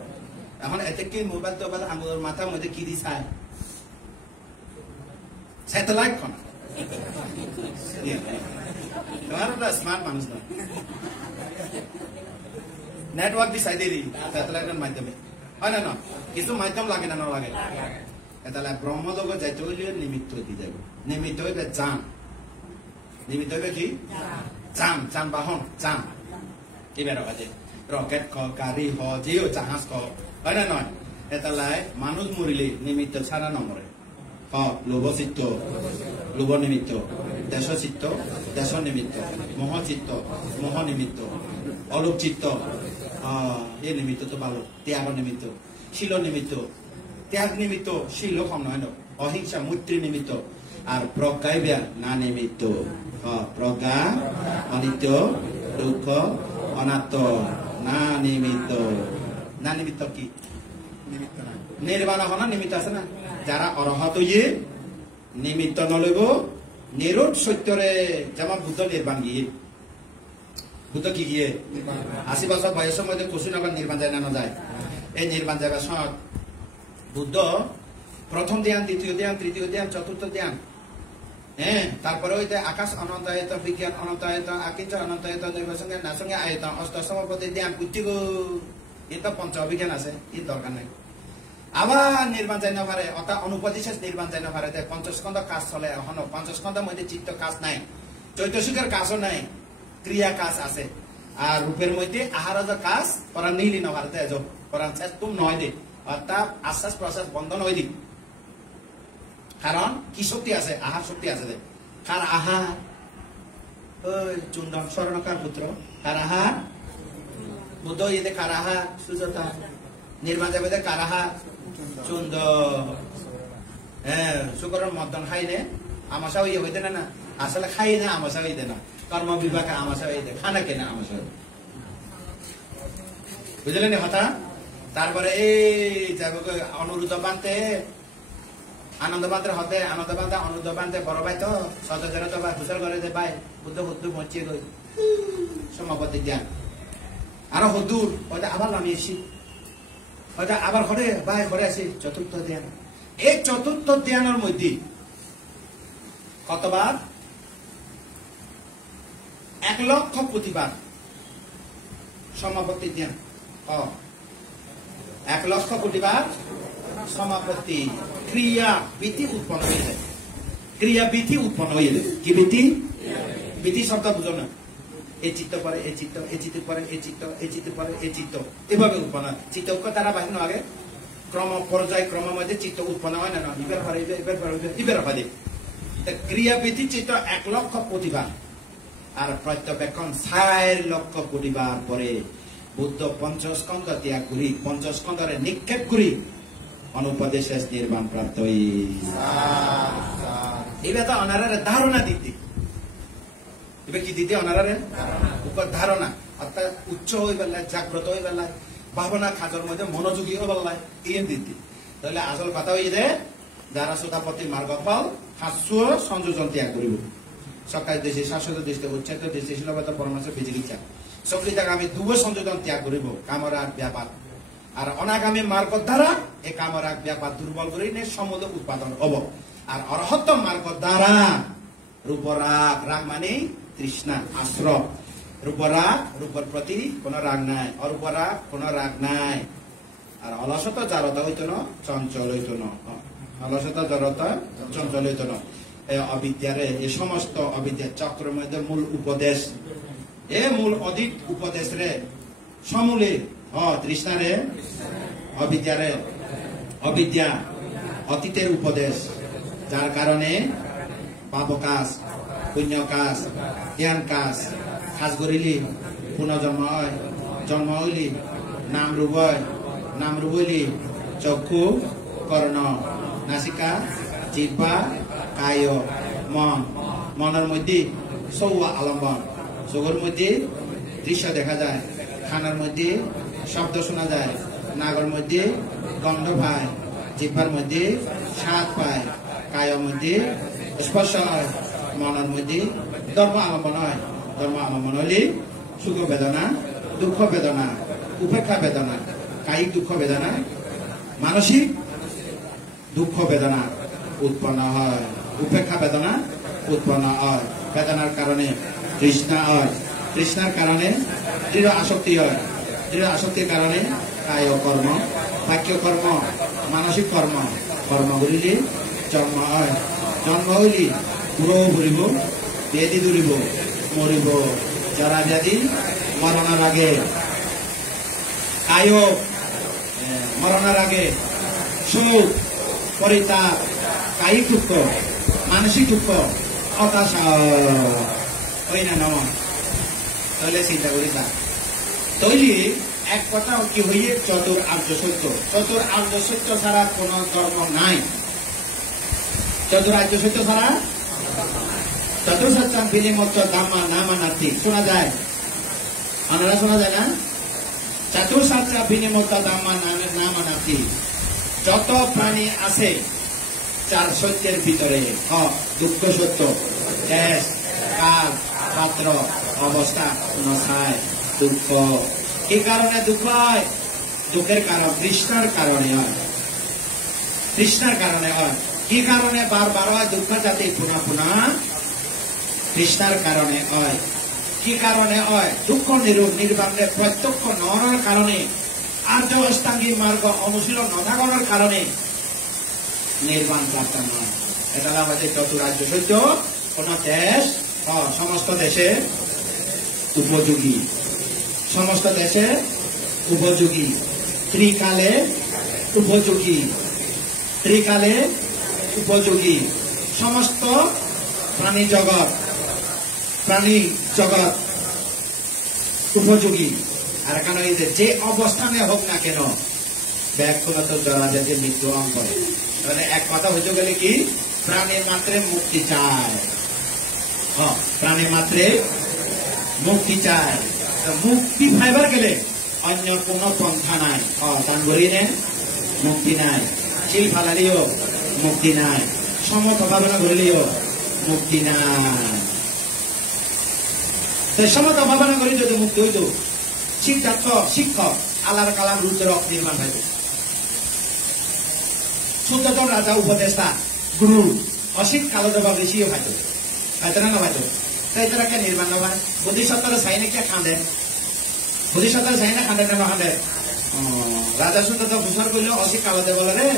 এখন এতে কি মোবাইল টোবাইল আঙুলের মাথার মধ্যে কি দিয়ে চায় স্যাটেলাইট খন তোমার স্মার্ট মানুষ নয় নেটওয়ার্ক দিয়ে চাই দিয়ে স্যাটেলাইটের মাধ্যমে হয় না নয় কিছু মাধ্যম লাগে না নালাগে তাহলে ব্রহ্মলোক যাইতে হইলে নিমিত্ত দি যাব নিমিত্ত হইবে যান নিমিত্ত হইবে কি যান যানবাহন যান এবার আছে রকেট খ গাড়ি হ যেও জাহাজ খ হয় না নয় তাহলে মানুষ মরিলে নিমিত্ত ছাড়া নমরে লোভ চিত্ত লোভ নিমিত্ত দেশ চিত্ত দেশ নিমিত্ত মোহ চিত্ত মোহ নিমিত্ত অলোক চিত্ত এই নিমিত্ত তো ভালো ত্যাগ নিমিত্ত শীল নিমিত্ত ত্যাগ নিমিত্ত শীল কম নয় অহিংসা মৈত্রী নিমিত্ত আর প্রজ্ঞায় বেয়া না নিমিত্ত প্রজ্ঞা অনিত্য দুঃখ অনাত্ম না নিমিত্ত না নিমিত্ত কি নির্বাণ হন নিমিত্ত আছে না যারা অরহত ইয়ে নিমিত্ত নলইব নিরোধ সত্যরে যেমন বুদ্ধ নির্বাণ গিয়ে বুদ্ধ কি গিয়ে 80 বছর বয়সের মধ্যে কুশিনগর নির্বাণ যায় না যায় এই নির্বাণ যাবার সময় বুদ্ধ প্রথম ধ্যান দ্বিতীয় ধ্যান তৃতীয় ধ্যান চতুর্থ ধ্যান হ্যাঁ তারপরে ওই আকাশ অনন্তায়িত বিজ্ঞান অনন্তায়িত আকিঞ্চ অনন্তায়িত নির্বাচনে না সঙ্গে আয়ত অষ্টসমাপতি ধ্যান কুটিগ এ তো পঞ্চ অভিজ্ঞান আছে এই দরকার নাই আবার নির্বাণ যাই না পারে অর্থাৎ অনুপতিশেষ নির্বাণ যাই না পারে পঞ্চস্কন্ধ কাজ চলে এখন পঞ্চস্কন্ধের মধ্যে চিত্ত কাজ নাই চৈতসিকের কাজও নাই ক্রিয়া কাজ আছে আর রূপের মধ্যে আহার কাজ করা নীলি না পারে করা তুম নয় দে অর্থাৎ আশ্বাস প্রশ্বাস বন্ধন হয়ে দিক কারণ কি শক্তি আছে আহার শক্তি আছে কার আহার ওই চুন্ডন স্বর্ণকার পুত্র কার আহার বুদ্ধ ইয়ে কার আহার সুজতা নির্মাণ যাবে কার আহার চুন্দ হ্যাঁ শুকরের মদন খাই নে আমাশা ইয়ে হইতে না আসলে খাই না আমাশা হইতে না কর্ম বিভাগে আমাশা হইতে খানা কেনা আমাশা বুঝলেন কথা তারপরে এই যাবে অনুরোধ বানতে আনন্দ বান্তের হতে আনন্দ বান্ধা অনুরোধ বানতে বড় ভাই তো সচেতন তো ভাই হুসর করে দে ভাই বুদ্ধ হুদ্দু মরচিয়ে গই সমাপতি জ্ঞান আরো হুদ্দুর ওইটা আবার নামিয়েছি ওইটা আবার ঘরে ভাই ঘরে আসি চতুর্থ ধ্যান এই চতুর্থ ধ্যানের মধ্যে কতবার 1 লক্ষ প্রতিবার সমাপতি ধ্যান 1 লক্ষ প্রতিবার সমাপতি ক্রিয়া বিধি উৎপন্ন হয়ে যায় ক্রিয়া বিধি উৎপন্ন হয়ে যায় কি বিধি বিধি শব্দ বুঝো না এই চিত্ত পরে এই চিত্ত এই চিত্ত পরে এই চিত্ত এই চিত্ত পরে এই চিত্ত এভাবে উৎপন্ন হয় চিত্ত তারা বাহিনী আগে ক্রম পর্যায় ক্রমের মধ্যে চিত্ত উৎপন্ন হয় না ইবার পরে ইবার পরে ক্রিয়া বিধি চিত্ত 1 লক্ষ প্রতিবার আর প্রত্যবেক্ষণ 4 লক্ষ প্রতিবার পরে বুদ্ধ পঞ্চস্কন্ধ ত্যাগ করি পঞ্চস্কন্ধরে নিক্ষেপ করি অনুপদেশেষ নির্বাণ প্রাপ্ত এবার তো অনারারে ধারণা দিতে এবার কি দিতে অনারারে ধারণা অর্থাৎ উচ্চ হয়ে বেলায় জাগ্রত হয়ে বেলায় ভাবনা খাজর মধ্যে মনোযোগী হয়ে বেলায় এই দিতে তাহলে আসল কথা হয়ে যে যারা শ্রোতাপতি মার্গ ফল হাস্য সংযোজন ত্যাগ করিব সরকারি দেশে শাসক দেশে উচ্ছেদ দেশে শিলবত পরামর্শ বিচিকিৎসা সকলি জায়গা আমি দুব সংযোজন ত্যাগ করিব কামরাগ ব্যাপার আর অনাগামী মার্গ দ্বারা এই কামরাগ ব্যাপার দুর্বল করে সমুদ উৎপাদন হব আর অরহত মার্গ দ্বারা রূপরাগ রাগ মানে তৃষ্ণা আশ্রয় রূপরাগ রূপর প্রতি কোন রাগ নাই অরূপরাগ কোন রাগ নাই আর অলসতা জড়তা হইত না চঞ্চল হইত না অলসতা জড়তা চঞ্চল হইত না অবিদ্যারে এই সমস্ত অবিদ্যার চক্রের মধ্যে মূল উপদেশ এ মূল অধিক উপদেশ রে সমূলে তৃষ্ণারে অবিদ্যারে অবিদ্যা অতীতের উপদেশ যার কারণে পাপ কাজ পুণ্য কাজ জ্ঞান কাজ কাজ করিলি পুনর্জন্ম হয় জন্ম হইলি নাম রূপলি চক্ষু কর্ণ নাসিকা জিহ্বা কায় মন মনের মধ্যে সৌয়া আলম্বন চোখের মধ্যে দৃশ্য দেখা যায় খানার মধ্যে শব্দ শোনা যায় নাগর মধ্যে গন্ধ পায় জিহ্বার মধ্যে স্বাদ পায় কায়ের মধ্যে স্পর্শ হয় মনের মধ্যে ধর্ম আলম্বন হয় ধর্ম আলম্বন হলে সুখ বেদনা দুঃখ বেদনা উপেক্ষা বেদনা কায়িক দুঃখ বেদনা মানসিক দুঃখ বেদনা উৎপন্ন হয় উপেক্ষা বেদনা উৎপন্ন হয় বেদনার কারণে তৃষ্ণা হয় তৃষ্ণার কারণে দৃঢ় আসক্তি হয় দৃঢ় আসক্তির কারণে কায় কর্ম বাক্য কর্ম মানসিক কর্ম কর্ম করিলে জন্ম হয় জন্ম হইলে পুরো ঘুরিব বেদি দূরিব মরিব জরা ব্যাধি মরণের আগে আয়ো মরণের আগে শোক পরিতাপ কায়িক দুঃখ মানসিক দুঃখ হতাশা ওই না নম তাহলে চিন্তা করি তা তৈলি এক কথা কি হইয়ে চতুর আর্য সত্য ছাড়া কোন ধর্ম নাই চতুর আর্য সত্য ছাড়া চতুর সত্যান বিনিমত্ত দাম্মা নামানার্থী শোনা যায় আপনারা শোনা যায় না চতুর সত্তা বিনিমত্ত দাম্মা নামানার্থী যত প্রাণী আছে চার সত্যের ভিতরে দুঃখ সত্য দেশ কাল পাত্র অবস্থা নশায় দুঃখ কি কারণে দুঃখ হয় দুঃখের কারণ তৃষ্ণার কারণে হয় তৃষ্ণার কারণে হয় কি কারণে বারবার হয় দুঃখ যাতে পুনঃ পুনঃ তৃষ্ণার কারণে হয় কি কারণে হয় দুঃখ নির্বাণে প্রত্যক্ষ নর কারণে আর্য অষ্টাঙ্গী মার্গ অনুশীলন নথাগরের কারণে নির্বাণ প্রাপ্ত নয় এটা আমাদের চতুরার্য সত্য কোন দেশ সমস্ত দেশে উপযোগী সমস্ত দেশে উপযোগী ত্রিকালে উপযোগী ত্রিকালে উপযোগী সমস্ত প্রাণী জগৎ উপযোগী আর কেন যে অবস্থানে হোক না কেন ব্যাকুলত জরা যে মৃত্যু অঙ্ক তাহলে এক কথা হইতে গেলে কি প্রাণী মাত্রে মুক্তি চায় প্রাণী মাত্রে মুক্তি চায় মুক্তি পাইবার গেলে অন্য কোন পন্থা নাই দান করিনে মুক্তি নাই চিল ফালালিও মুক্তি নাই সমত ভাবনা করিলেও মুক্তি নাই সমত ভাবনা করি যদি মুক্তি হইত শিক্ষক আলার কালার রুদ্র নির্মাণ হইত সুন্দর রাজা উপদেষ্টা গুরু অসিত কালো দেবা বেশিও খাইত খাইতে না খাইত তাই তারা কে নির্মাণ নবা বোধিসত্ত্বর চাইনে কে খাঁদে বোধিসত্ত্বর চাইনে খাঁদে না খাঁদে রাজা সুন্দর ঘোষণা করল অসিত কালো দেবলরে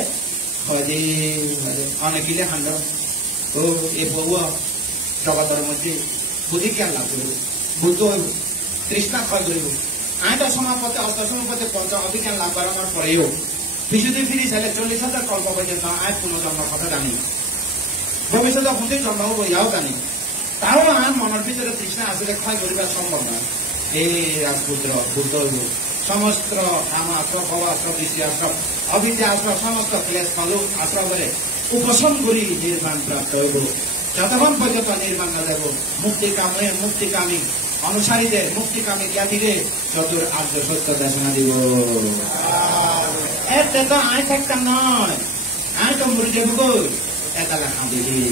অনেকিলে খান্দ ও এ বউ জগতের মধ্যে বুদ্ধি জ্ঞান লাভ করব বুদ্ধ হইব তৃষ্ণা ক্ষয় করিব আইটা সমাপতে অষ্টসমাপতে পঞ্চ অভিজ্ঞান লাভ করার পরেও বিশুদ্ধি ফিরি চাইলে 40,000 কল্প পর্যন্ত আয় পুনর্জন্মের কথা জানি ভবিষ্যতে কোনদিন জন্ম হব ইয়াও জানি তাও আর মনের ভিতরে তৃষ্ণা আসলে ক্ষয় করিবা সম্ভব নয় এই রাজপুত্র বুদ্ধ হইব সমস্ত কামাস্ত্র ভবাস্ত্র দৃষ্টিয়াস্ত্র অবিদ্যাস্ত্র সমস্ত ক্লেশ ফলু আশ্রয় করে উপশম করি নির্মাণ প্রাপ্ত হইব যতক্ষণ পর্যন্ত নির্মাণ না যাব মুক্তিকামী অনুসারীদের মুক্তিকামী জ্ঞাতিরে চতুর আর্য সত্য দেশনা দিব এতে তো আয় থাকতাম নয় আয় তো মরে যাবো কই এটা লেখা দিলি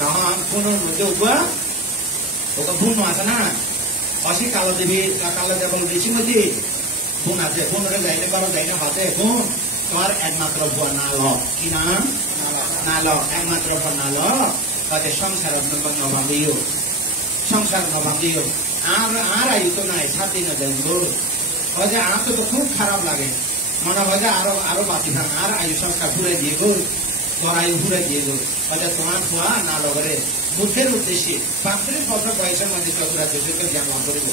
তখন কোন মধ্যে উঠবা ওকে বুন আছে না অসি কালো দেবী কালো দেবল বেশি মধ্যে বুন আছে বুনরে যাইলে কারো যাই না হাতে বুন তোমার একমাত্র বুয়া না ল কি না না ল একমাত্র বুয়া না ল তাকে সংসার নবাঙ্গিও সংসার নবাঙ্গিও আর আয়ু নাই 7 দিন দেবো হয়তো আর তো খুব খারাপ লাগে মনে হয় যে আরো বাঁচি থাক আর আয়ু সংসার ঘুরে দিয়ে গো তোর আয়ু ঘুরে দিয়ে গো হয়তো তোমার খোয়া না লগরে বুদ্ধের উদ্দেশ্যে 35 বছর বয়সের মধ্যে চতুরার্য সত্য জ্ঞান লাভ করিব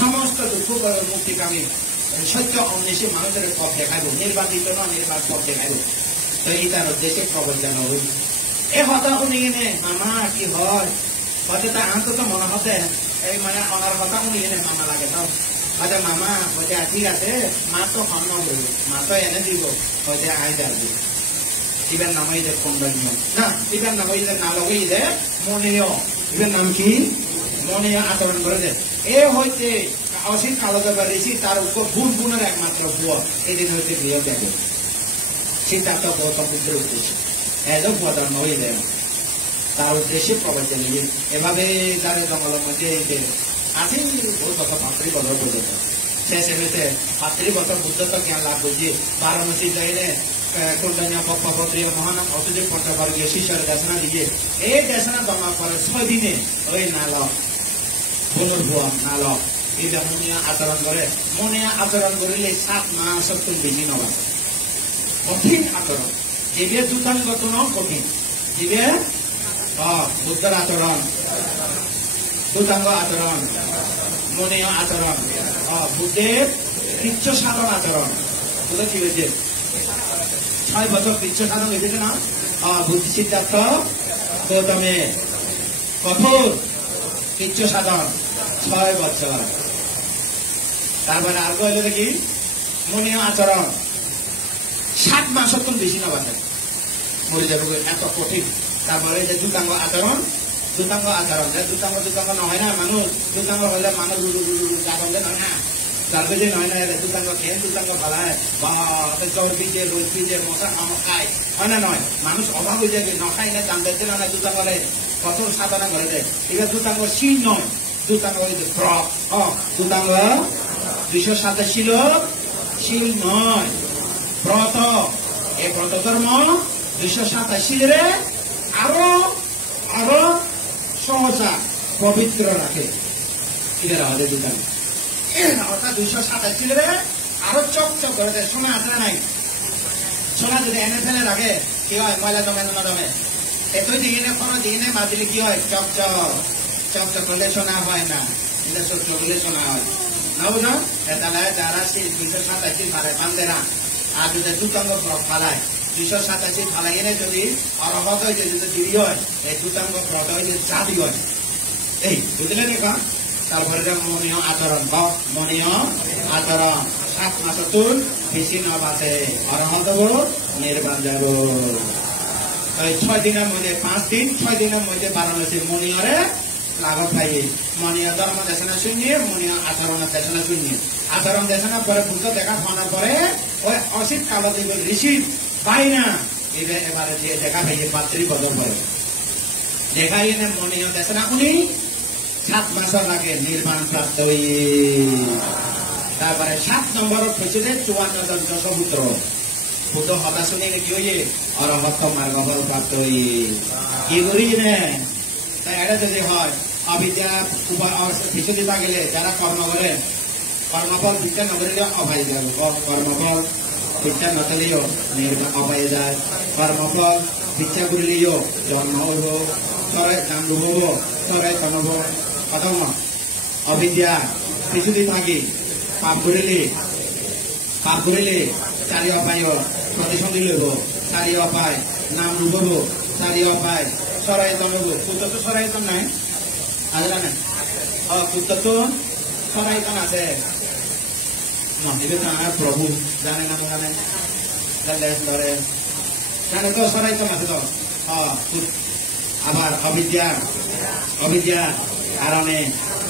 সমস্ত দুঃখ মুক্তিকামী সত্য অন্বেষী মানুষের পথ দেখাইব নির্বাচিত না নির্বাচ পথ দেখাইব তো এই তার উদ্দেশ্যে প্রবর্তন হইব এ কথা শুনি কিনে মামা কি হয় হয়তো তা আনতো তো মনে হতে এই মানে অনার কথা শুনি কিনে মামা লাগে তো হয়তো মামা হয়তো ঠিক আছে মা তো সন্ন হইব মা তো এনে দিব হয়তো আই যাবি ইবার নাম হইলে কন্ডন্য না ইবার নাম হইলে না লগাইলে মনীয় ইবার নাম কি মনীয় আচরণ করে দেয় এ হইতে অসিত কালো দেবার ঋষি তার উপর বুনের একমাত্র বুয়া এদিন হইতে বিয়ে দেখে সিদ্ধার্থ গৌতম বুদ্ধের উদ্দেশ্যে এজও বুয়া ধর্ম হইলে তার উদ্দেশ্যে প্রবচন নিয়ে এভাবে যারা জঙ্গলের মধ্যে আছে বহুত বছর 35 বছর পর্যন্ত শেষে বেঁচে 35 বছর বুদ্ধত্ব জ্ঞান লাভ করছি বারাণসী যাইলে কল্যাণী পপ্পপ্রিয় মহানাম অসুযোগ পঞ্চবর্গীয় শিষ্যের দেশনা দিয়ে এই দেশনা জমা করে 6 দিনে ওই নালক পুনর্ভুয়া নালক এই যে মনীয় আচরণ করে মনীয় আচরণ করিলে 7 মাস তুমি বেশি নবা কঠিন আচরণ জিবে দুতাঙ্গত ন কঠিন জিবে বুদ্ধর আচরণ দুতাঙ্গ আচরণ মনীয় আচরণ বুদ্ধের কৃচ্ছ সাধন আচরণ বুঝতে কি হয়েছে 6 বছর কৃচ্ছ সাধন হয়েছে না বুদ্ধি সিদ্ধার্থ গৌতমে কঠোর কৃচ্ছ সাধন 6 বছর তারপরে আর হইল দেখি মনীয় আচরণ 7 মাস অত বেশি না বাঁচে মরে যাবে এত কঠিন তারপরে যে দুতাঙ্গ আচরণ দুতাঙ্গ নহয় না মানুষ দুতাঙ্গ হলে মানুষ যাবন নয় না যাবে যে নয় না দুতাঙ্গ খেয়ে দুতাঙ্গ ফেলায় বা জ্বর পিজে রোজ পিজে মশা খামো খায় হয় না নয় মানুষ অভাব হয়ে যাবে নখাই না জানতে না দুতাঙ্গলে কঠোর সাধনা করে দেয় এবার দুতাঙ্গ শিল নয় দুতাঙ্গ দুতাঙ্গ 287 শিল নয় ব্রত এই ব্রত ধর্ম 287 রে আরো সহজা পবিত্র রাখে এরা আমাদের দুতাঙ্গ অর্থাৎ 287 রে আরো চকচক করে দেয় সোনা আছে নাই সোনা যদি এনে ফেলে রাখে কি হয় ময়লা জমে না জমে এতই দিনে কোনো দিনে মাদিলে কি হয় চকচক করলে সোনা হয় না এটা চকচক করলে সোনা হয় না বুঝো তাহলে যারা সেই 287 ফালে বান্ধেরা আর যদি দুতাঙ্গ ফালায় 287 ফালাই এনে যদি অরহত হয়ে যদি দেরি হয় এই দুতাঙ্গ ব্রত হয়ে জাতি হয় এই বুঝলে দেখা তারপরে মনীয় আচরণ মনীয় আচরণ 7 মাস তুল বেশি না বাঁচে অরহত নির্বাণ যাব 6 দিনের মধ্যে 5 দিন 6 দিনের মধ্যে বারাণসী মনীয়রে লাগত পাই মনীয় ধর্ম দেশনা শূন্য মনীয় আচরণ দেশনা শূন্য আচরণ দেশনা পরে ভূত দেখা পাওয়ার পরে ওই অসিত কালো দেব ঋষি পাই না এবারে যে দেখা পাই পাত্রী বদল করে দেখা এনে মনীয় দেশনা উনি 7 মাস লাগে নির্মাণ প্রাপ্ত তারপরে 7 নম্বর পেছনে 54 জন দশপুত্র বুদ্ধ হতা শুনে কি হয়ে অরহত মার্গফল প্রাপ্ত কি করি নে তাই এটা যদি হয় অবিদ্যা পিছু দিতে গেলে যারা কর্ম করে কর্মফল ভিক্ষা নকরিলে অভাই যাবে কর্মফল ভিক্ষা নকরিলেও অভাই যায় কর্মফল ভিক্ষা করিলেও জন্ম হইব চরাই নাম হব চরাই জন্ম কথা অবিদ্যা পিছু দিতে থাকি পাপ করিলে 4 অপায় প্রতিসন্ধি লইব 4 অপায় নাম রূপব 4 অপায় চরাই জন্ম কুত্ত তো চরাই জন নাই আছে না কুত্ত তো চরাই জন আছে প্রভু জানে না জানে জানে তো চরাই জন আছে তো আবার অবিদ্যা কারণে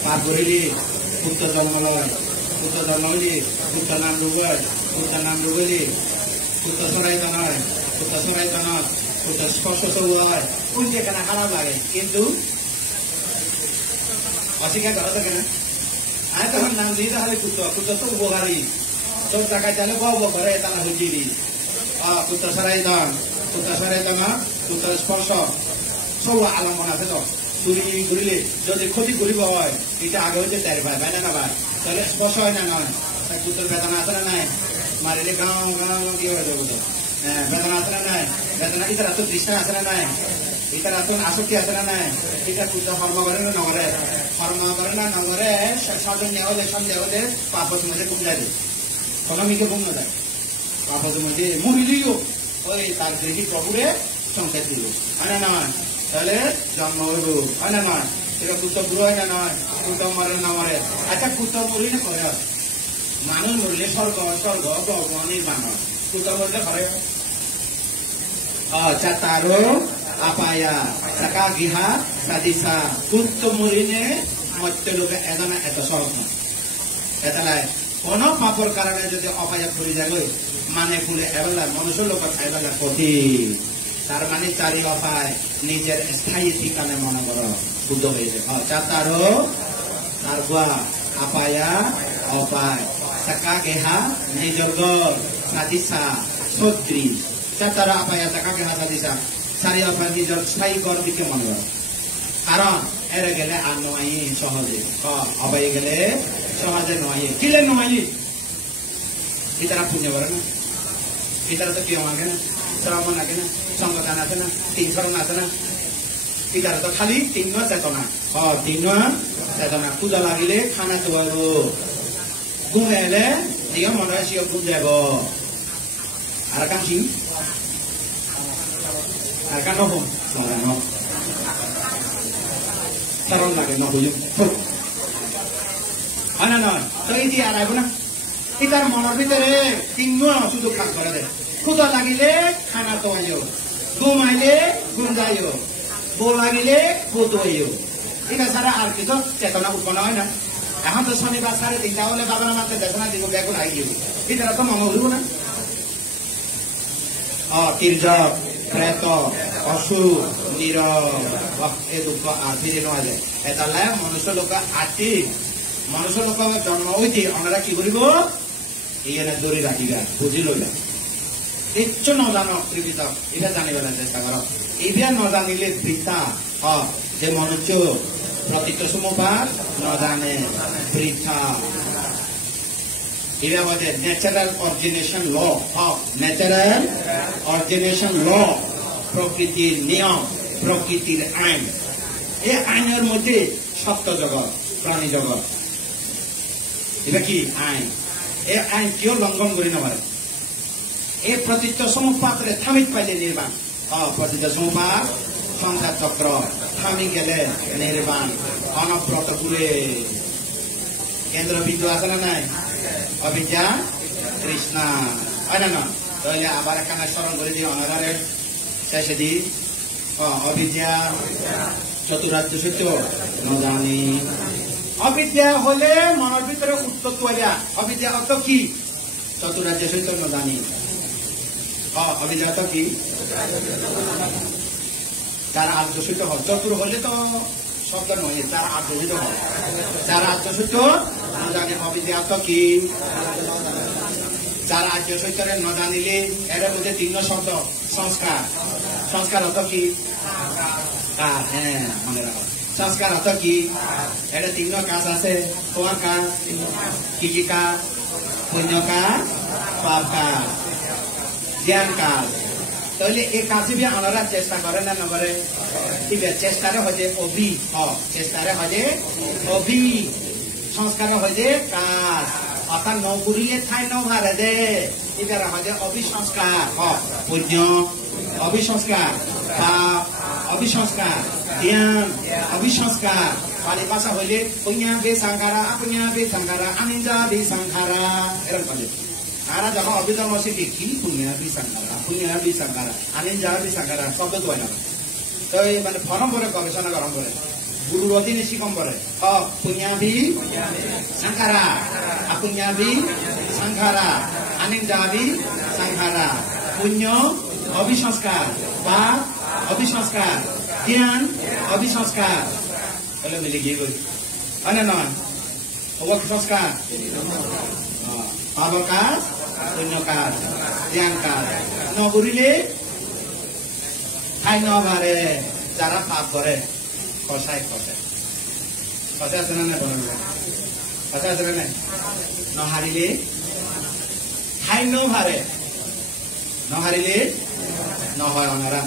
পাপ করিলি কুত্ত জন্ম লয় কুত্ত জন্ম হইলি কুত্ত নাম ডুবলি কুত্ত চরাইত নয় কুত্ত স্পর্শ হয় কোন যেখানে খারাপ লাগে কিন্তু অস্বীকার করা থাকে না আমি তখন নাম দিই তাহলে কুত্ত তো উপকারী সব জায়গায় চালে বব করে তারা হুজিরি কুত্ত চরাইত কুত্ত স্পর্শ সব আলম্বন আছে তো চুরি ঘুরিলে যদি ক্ষতি করিব হয় এটা আগে হইতে তার ভাই ভাই না ভাই তাহলে স্পর্শ হয় না নয় কুত্তর বেদনা আছে না নাই মারিলে গাঁও কি হয়ে যাবো তো বেদনা আছে না নাই বেদনা ইতার তো তৃষ্ণা আছে না নাই ইতার তো আসক্তি আছে না নাই এটা কুত্ত কর্ম করে না নগরে সাধন নেওয়া হলে সন্দেহ হলে পাপত মধ্যে কম যাবে কলমিকে কম না যায় পাপত মধ্যে মরিলিও ওই তার দেখি প্রভুরে সংকেত দিল হয় না নয় তাহলে জন্ম হইব হয় না নয় এটা কুত্ত বুড়ো হয় না নয় কুত্ত মরে না মরে আচ্ছা কুত্ত মরিলে করে মানুষ মরিলে স্বর্গ নির্মাণ হয় কুত্ত মরিলে করে চাতারো আপায়া চাকা গিহা সাদিসা কুত্ত মরিলে মধ্যে লোকে এদানা এত সহজ নয় এতালাই কোন পাপর কারণে যদি অপায়া ফুরি যায় মানে ফুলে এবেলা মনুষ্য লোক খাইবেলা কঠিন তার মানে 4 অপায় নিজের স্থায়ী ঠিকানে মনে করো বুদ্ধ হয়েছে চাতারো তারপর আপায়া অপায় চাকা গেহা নিজর গর সাদিসা সদ্রি চাতারো আপায়া চাকা গেহা সাদিসা 4 অপায় নিজের স্থায়ী গর দিকে মনে করো কারণ এরে গেলে আর নয় সহজে অপায় গেলে সহজে নয় কিলে নয় এটারা পুণ্য করে না ভিতরে তো কেউ লাগে না, শ্রবণ লাগে না, সংগঠন আছে না, তিন শরণ আছে না, ভিতরে তো খালি তিন চেতনা। তিন চেতনা পূজা লাগিলে খানা চুয়াব, ঘুম এলে দিও মনে হয় সিও ঘুম যাব। আর কাঁচি আর কান নহম শরণ লাগে নহুম হয় না নয়। তো এই দিয়ে আর আইব না, এটার মনের ভিতরে তিন শুধু খাস করে দেয়। ক্ষুদা লাগিলে খানা তো আইও, ঘুম আইলে ঘুম যাইও, বউ লাগিলে বউ তো আইও। এটা ছাড়া আর কিছু চেতনা উৎপন্ন হয় না। এখন তো শনিবার 3:30 হলে বাবার মাত্র চেতনা দিব বেগুন আই দিব, এটা তো মঙ্গল হইব না। তির্যক, প্রেত, অসুর, নীরব এই দুঃখ আর ফিরে নেওয়া যায়। এটা মনুষ্য লোক আটি, মনুষ্য লোক জন্ম হইতে ওনারা কি করিব এখানে দৌড়ি রাখিবা, বুঝি লইলা। কিচ্ছু নজানো পৃথিবীত এটা জানিবার চেষ্টা কর। এইটা নজানিলে বৃথা। যে মনুষ্য প্রতীক সমবাদ নজানে বৃথা। এটা আমাদের ন্যাচারাল অরিজিনেশন ল। ন্যাচারাল অরিজিনেশন ল, প্রকৃতির নিয়ম, প্রকৃতির আইন। এই আইনের মধ্যে সত্য জগৎ, প্রাণী জগৎ, এটা কি আইন। এই আইন কেউ লঙ্ঘন করি না পারে। এই প্রতীক সমুপাত্রে থামিত পাইলে নির্বাণ। প্রতীক সমুপাত সংসার চক্র থামি গেলে নির্বাণ। অনব্রত ঘুরে কেন্দ্রবিন্দু আছে না নাই? অবিদ্যা তৃষ্ণা হয় না? তাহলে আবার এখানে স্মরণ করে দিই অনারে শেষে দিই। অবিদ্যা চতুরার্য সত্য নজানি। অবিদ্যা হলে মনের ভিতরে উত্তর তোয়া। অবিদ্যা অর্থ কি? চতুরার্য সত্য নজানি। অবিদ্যা অর্থ কি? তার আর্য সত্য হয়। চতুর হলে তো শব্দ নয়, তার আর্য সত্য হয়। যার আর্য সত্য নজানি। অবিদ্যা অর্থ কি? যার আর্য সত্যরে ন জানিলে এর মধ্যে তিন শব্দ। সংস্কার, সংস্কার অর্থ কি? হ্যাঁ মনে রাখো। সংস্কার অর্থ কি? এটা তিন কাজ আছে। তোমার কাজ কি কি কাজ? পুণ্য কাজ, পাপ কাজ, জ্ঞান কাজ। তাহলে এই কাজে বি আমরা চেষ্টা করে না নকরে? ঠিক আছে, চেষ্টারে হয় যে অভি। চেষ্টারে হয় যে অভি, সংস্কারে হয় যে কাজ। অর্থাৎ নৌগুড়িয়ে ঠাই নভারে দে, এবার হয় যে অভিসংস্কার। পুণ্য অভিসংস্কার, পাপ অভিসংস্কার, জ্ঞান অভিসংস্কার। পালি ভাষা হইলে পুণ্যা বে সাংখারা, আপুণ্যা বে সাংখারা, আনিন্দা বে সাংখারা, এরকম বলে। আর যখন অভিধর্ম শিখি কি পুণ্যা বে সাংখারা, পুণ্যা বে সাংখারা, আনিন্দা বে সাংখারা শব্দ তো হয় না। তো মানে ফরম করে গবেষণা গরম করে গুরুর অধীনে শিকম করে। পুণ্যাভি সাংখারা, আপুণ্যাভি সাংখারা, আনিন্দাভি সাংখারা। পুণ্য অভিসংস্কার, পাপ অভিসংস্কার, জ্ঞান অভিসংস্কার। তাহলে মিলে গিয়ে বলি হয় না নয়? অবসংস্কার, পাপ কাজ, পুণ্য কাজ, জ্ঞান কাজ। নগরিলে ঠাই নভারে। যারা পাপ করে কষায় কষায় কষায় আছে না নাই? কষায় আছে না নাই? নহারিলে ঠাই নভারে, নহারিলে নহয়। ওনারা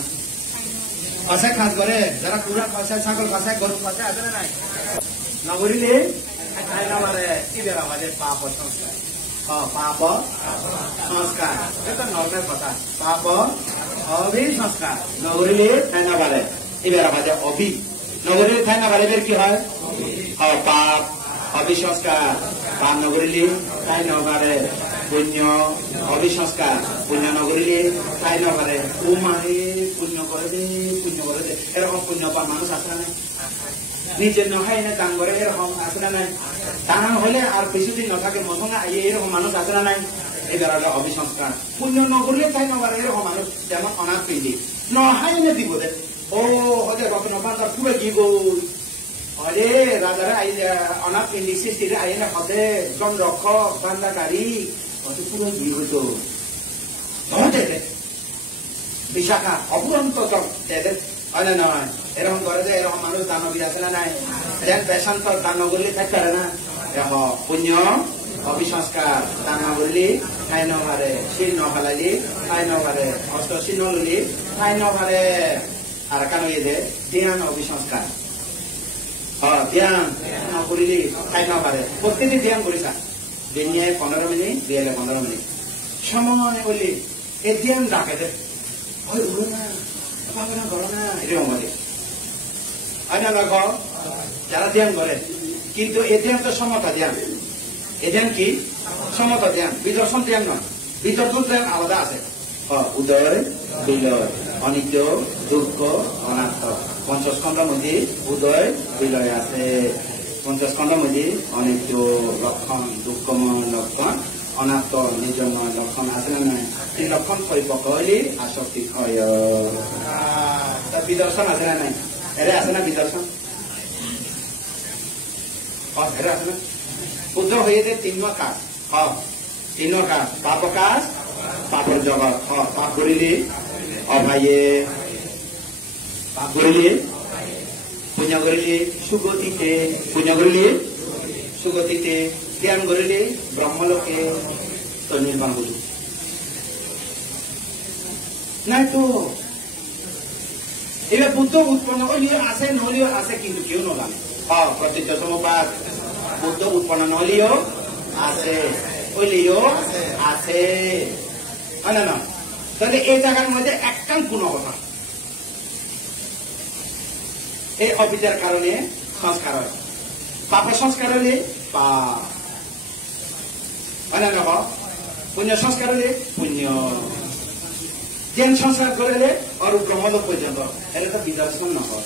কষায় কাজ করে। যারা পুরা কষায়, ছাগল কষায়, গরু কষায় আছে না নাই? নগরিলে ঠাই নভারে। কি বেড়া আমাদের পাপ সংস্কার। পাপ সংস্কার, এটা নর্মেল কথা। পাপ অভিসংস্কার। নগরিলে ঠাই নভারে। এবার আমাদের অভি। নগরীর ঠাই না বাড়িদের কি হয়? পাপ অভিসংস্কার। পাপ নগরিলে ঠাই নবারে। পুণ্য অভিসংস্কার। পুণ্য নগরিলে ঠাই নবারে। ও মানে পুণ্য করে দে, পুণ্য করে দে। এরকম পুণ্য পাওয়া মানুষ আছে না নাই? নিজের নখাই না দান করে এরকম আছে না নাই? দান হলে আর বেশিদিন নথাকে মশঙ্গা এরকম মানুষ আছে না নাই? এবার হলো অভিসংস্কার। পুণ্য নগরিলে ঠাই নবারে এরকম মানুষ। যেমন অনাথ পিণ্ডি নহাই না দিব দে। হতে বাপন বান্দার পুরো কি গো হলে রাজারা অনাথ পিণ্ডি সৃষ্টিরে আইনে হতে জন রক্ষক বান্দাকারী হত পুরো কি হইতো হতে বিশাখা অপুরন্ত এদের হয় না নয়? এরকম করে যে এরকম মানুষ দানবী আছে না নাই? দেন বেশান্তর দান করলে থাকতে পারে না। পুণ্য অভিসংস্কার দান করলে ঠাই নভাৰে শিল নভালালি ঠাই নভাৰে অস্ত্ৰ শিল নললি ঠাই নভাৰে আর কেন এদের ধ্যান অভিসংস্কার ধ্যান নকরিলি ঠাই নভারে প্রত্যেকদিন ধ্যান করিছা দিনে 15 মিনিট বিয়েলে 15 মিনিট সময় বলি এই ধ্যান রাখে দে ওই উড়ো না ভাবনা করো না এরকম বলে হয় না দেখো যারা ধ্যান করে কিন্তু এ ধ্যান তো সমতা ধ্যান এ ধ্যান কি সমতা ধ্যান বিদর্শন ধ্যান নয় বিদর্শন ধ্যান আলাদা আছে উদয় বিলয় অনিত্য দুঃখ অনাত্ম পঞ্চস্কন্ধের মধ্যে উদয় বিলয় আছে পঞ্চস্কন্ধের মধ্যে অনিত্য লক্ষণ দুঃখময় লক্ষণ অনাত্ম নিজময় লক্ষণ আছে না নাই এই লক্ষণ পরিপক্ক হইলে আসক্তি হয় বিদর্শন আছে না নাই এরে আছে না বিদর্শন এরে আছে না বুদ্ধ হয়ে যে 3 কাজ 3 কাজ পাপ কাজ পাপর জগৎ পাপ করিলে অভাইয়ে পাপ করিলে পুণ্য করিলে সুগতিতে পুণ্য করিলে সুগতিতে জ্ঞান করিলে ব্রহ্মলোকে তো নির্মাণ করি নাই তো এবার বুদ্ধ উৎপন্ন হলেও আছে নহলেও আছে কিন্তু কেউ নাজানে প্রত্যেক সমপাত বুদ্ধ উৎপন্ন নহলেও আছে হইলেও আছে হয় না তাহলে এই জায়গার মধ্যে একটা কোনো কথা এই অবিদ্যার কারণে সংস্কার হয় পাপের সংস্কার হলে পাপ হয় না পুণ্য সংস্কার হলে পুণ্য জ্ঞান সংস্কার করলে আর ব্রহ্মলোক পর্যন্ত এটা তো বিদর্শন নহয়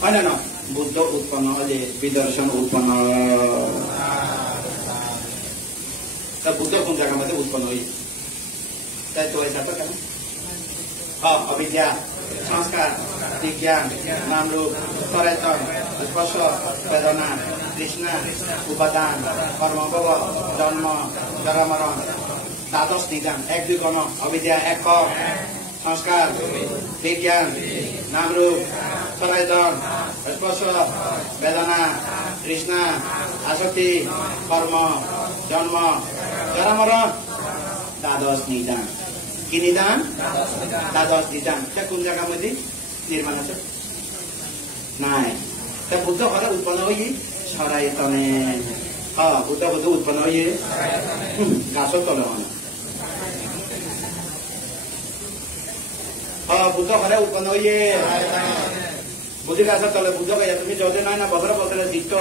হয় না বুদ্ধ উৎপন্ন হলে বিদর্শন উৎপন্ন তা বুদ্ধ কোন জায়গার মধ্যে উৎপন্ন হই তাই তো ऐसा तो কেন অবিদ্যা সংস্কার বিজ্ঞান নাম রূপ সচেতন স্পর্শ বেদনা তৃষ্ণা উপাদান কর্মভোগ জন্ম জরা মরণ দ্বাদশ নিদান 1 2 কোন অবিদ্যা 1 সংস্কার বিজ্ঞান নাম রূপ সচেতন স্পর্শ বেদনা তৃষ্ণা আসক্তি কর্ম জন্ম জরা মরণ দ্বাদশ নিদান কি নিদান দ্বাদশ নিদান কোন জায়গার মধ্যে নির্মাণ আছে নাই তা বুদ্ধ ঘরে উৎপন্ন হয়ে সরাইতনে বুদ্ধ বুদ্ধ উৎপন্ন হয়ে গাছর তলে হয় বুদ্ধ ঘরে উৎপন্ন হয়ে বুদ্ধি গাছর তলে বুদ্ধ গাইয়া তুমি যদি নয় না বছরে বছরে দিত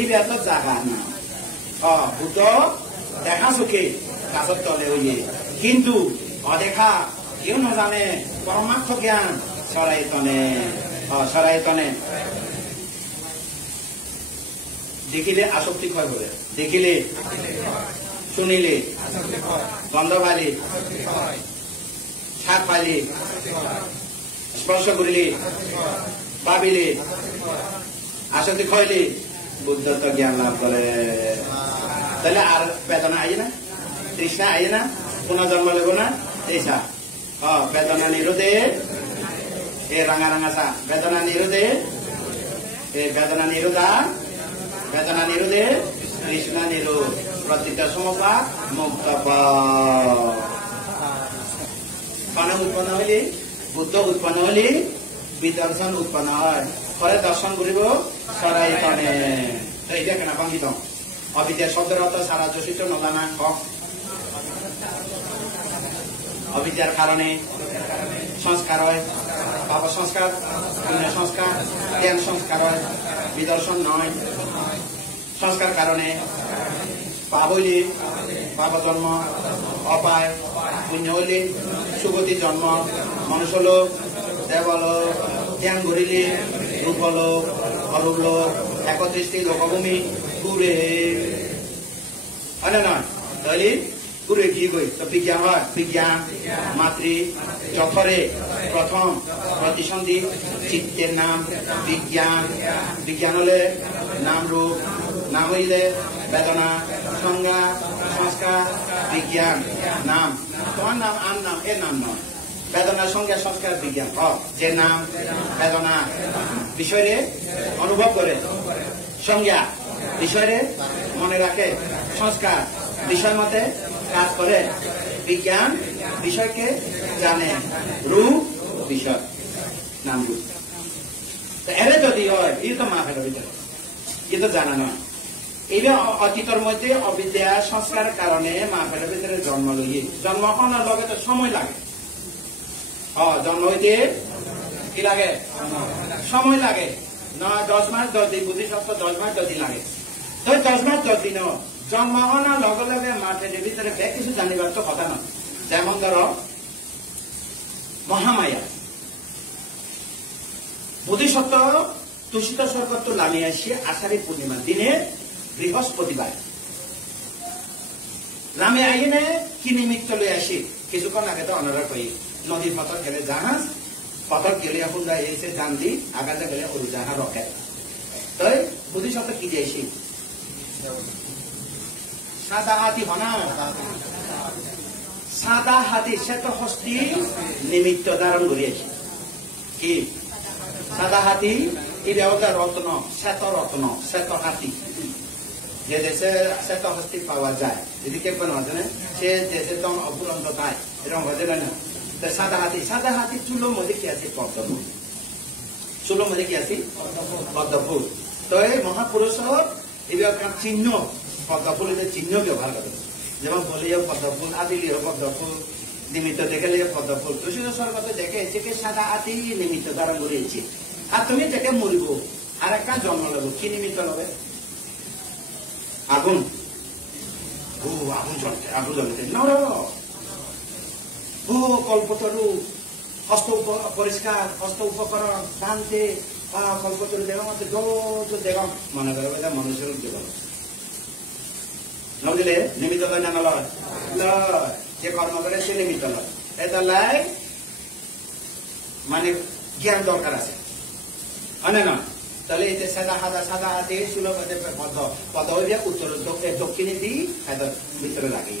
এই ব্যাপার জায়গা না বুদ্ধ দেখা চোখে গাছর তলে হইয়ে কিন্তু অদেখা কেউ না জানে পরমার্থ জ্ঞান সরাইতনে দেখিলে আসক্তি ক্ষয় হবে দেখিলে শুনিলে গন্ধ পাইলে শাক পাইলে স্পর্শ করিলে ভাবিলে আসক্তি ক্ষয়লে বুদ্ধত্ব জ্ঞান লাভ করে তাহলে আর বেদনা আই না তৃষ্ণা আই না পুনর্জন্ম লেব না তৃষা বেদনা নিরোধে এ রাঙা রাঙা চা বেদনা নিরোধে এ বেদনা নিরোধা বেদনা নিরোধে তৃষ্ণা নিরোধ প্রত্যেক সমপা মুক্ত উৎপন্ন হলে বুদ্ধ উৎপন্ন হলে বিদর্শন উৎপন্ন হয় পরে দর্শন করিব সরাই পানে তো এটা কেনা পাঙ্গিত অবিদ্যা শব্দের অর্থ সারা যোশিত নজানা কম অবিদ্যার কারণে সংস্কার হয় পাপ সংস্কার পুণ্য সংস্কার জ্ঞান সংস্কার হয় বিদর্শন নয় সংস্কার কারণে পাপ হইলে পাপ জন্ম অপায় পুণ্য হইলে সুগতি জন্ম মনুষ্য লোক দেবলোক জ্ঞান ঘুরিলে রূপলোক অরূপ লোক একত্রিশটি লোকভূমি ঘুরে হয় না নয় তাহলে ঘুরে কি কই তো বিজ্ঞান হয় বিজ্ঞান মাতৃ যথরে প্রথম প্রতিসন্ধি চিত্তের নাম বিজ্ঞান বিজ্ঞান হলে নাম রূপ নাম হইলে বেদনা সংজ্ঞা সংস্কার বিজ্ঞান নাম তোমার নাম আর নাম এর নাম নয় বেদনা সংজ্ঞা সংস্কার বিজ্ঞান যে নাম বেদনা বিষয়ে অনুভব করে সংজ্ঞা বিষয়ে মনে রাখে সংস্কার বিষয় মতে কাজ করে, বিজ্ঞান বিষয়কে জানে, রূপ বিষয় নাম রূপ। এরে যদি হয় এই তো মা ফেরার ভিতরে এই তো জানা নয়। এই অতীতের মধ্যে অবিদ্যা সংস্কার কারণে মা ফেরার ভিতরে জন্ম লইয়ে জন্ম হওয়ার লগে তো সময় লাগে। জন্ম হইতে কি লাগে? সময় লাগে। 10 মাস 10 দিন, বুদ্ধিসত্ত্ব 10 মাস 10 দিন লাগে। তো 10 মাস 10 দিন জন্ম হওয়ার লগে লগে মাঠের ভিতরে কিছু জানিবার তো কথা নয়। যেমন ধরো মহামায়া বোধিসত্ত্ব তুষিত সর্বত্র নামিয়ে আসি আষাঢ়ী পূর্ণিমার দিনে বৃহস্পতিবার নামে আইনে কি নিমিত্ত লই আসি কিছুক্ষণ আগে তো অনারা কই নদীর পথর গেলে জাহাজ, পথর গেলে এখন এসে জান দি, আগাতে গেলে উড়োজাহাজ রকেট। তাই বোধিসত্ত্ব কি দিয়েছি? সাদা হাতি হনা, সাদা হাতি শ্বেত হস্তি নিমিত্ত ধারণ করিয়েছে। কি সাদা হাতি? এটা হচ্ছে রত্ন, শ্বেত রত্ন, শ্বেত হাতি। যে দেশে শ্বেত হস্তি পাওয়া যায়, এদিকে কোনো আছে না, সে দেশে তো অপুরন্ত পায়, এরকম হচ্ছে না। সাদা হাতি, সাদা হাতি চুলোর মধ্যে কি আছে? পদ্মফুল। চুলোর মধ্যে কি আছে? পদ্মফুল। তো এই মহাপুরুষ এবার চিহ্ন, পদ্মফুলের চিহ্ন ব্যবহার করে। যেমন বলিও পদ্মফুল, আদিলিও পদ্মফুল, নিমিত্ত দেখলে পদ্মফুল। তুষিত স্বর্গত দেখে এসে সাদা হাতি নিমিত্ত ধারণ করেছে। আর তুমি দেখে মরিব, আর একটা জন্ম লব, কি নিমিত্ত লবে? আগুন। আগুন জ্বলতে, আগুন জ্বলতে নর কল্পতরু, হস্ত পরিষ্কার, হস্ত উপকরণ শান্তি, কল্পতরু দেওয়া মধ্যে যত দেওয়া মনে করে মানুষের দেওয়া নদিলে নিমিত্ত লয় না নলয়? যে কর্ম করে সে নিমিত্ত লয়। এটা লাই মানে জ্ঞান দরকার আছে, হয় না? তাহলে এই যে সাদা হাদা, সাদা হাতে সুলভ পদ হইলে উত্তর দক্ষিণে দিই ভিতরে লাগে,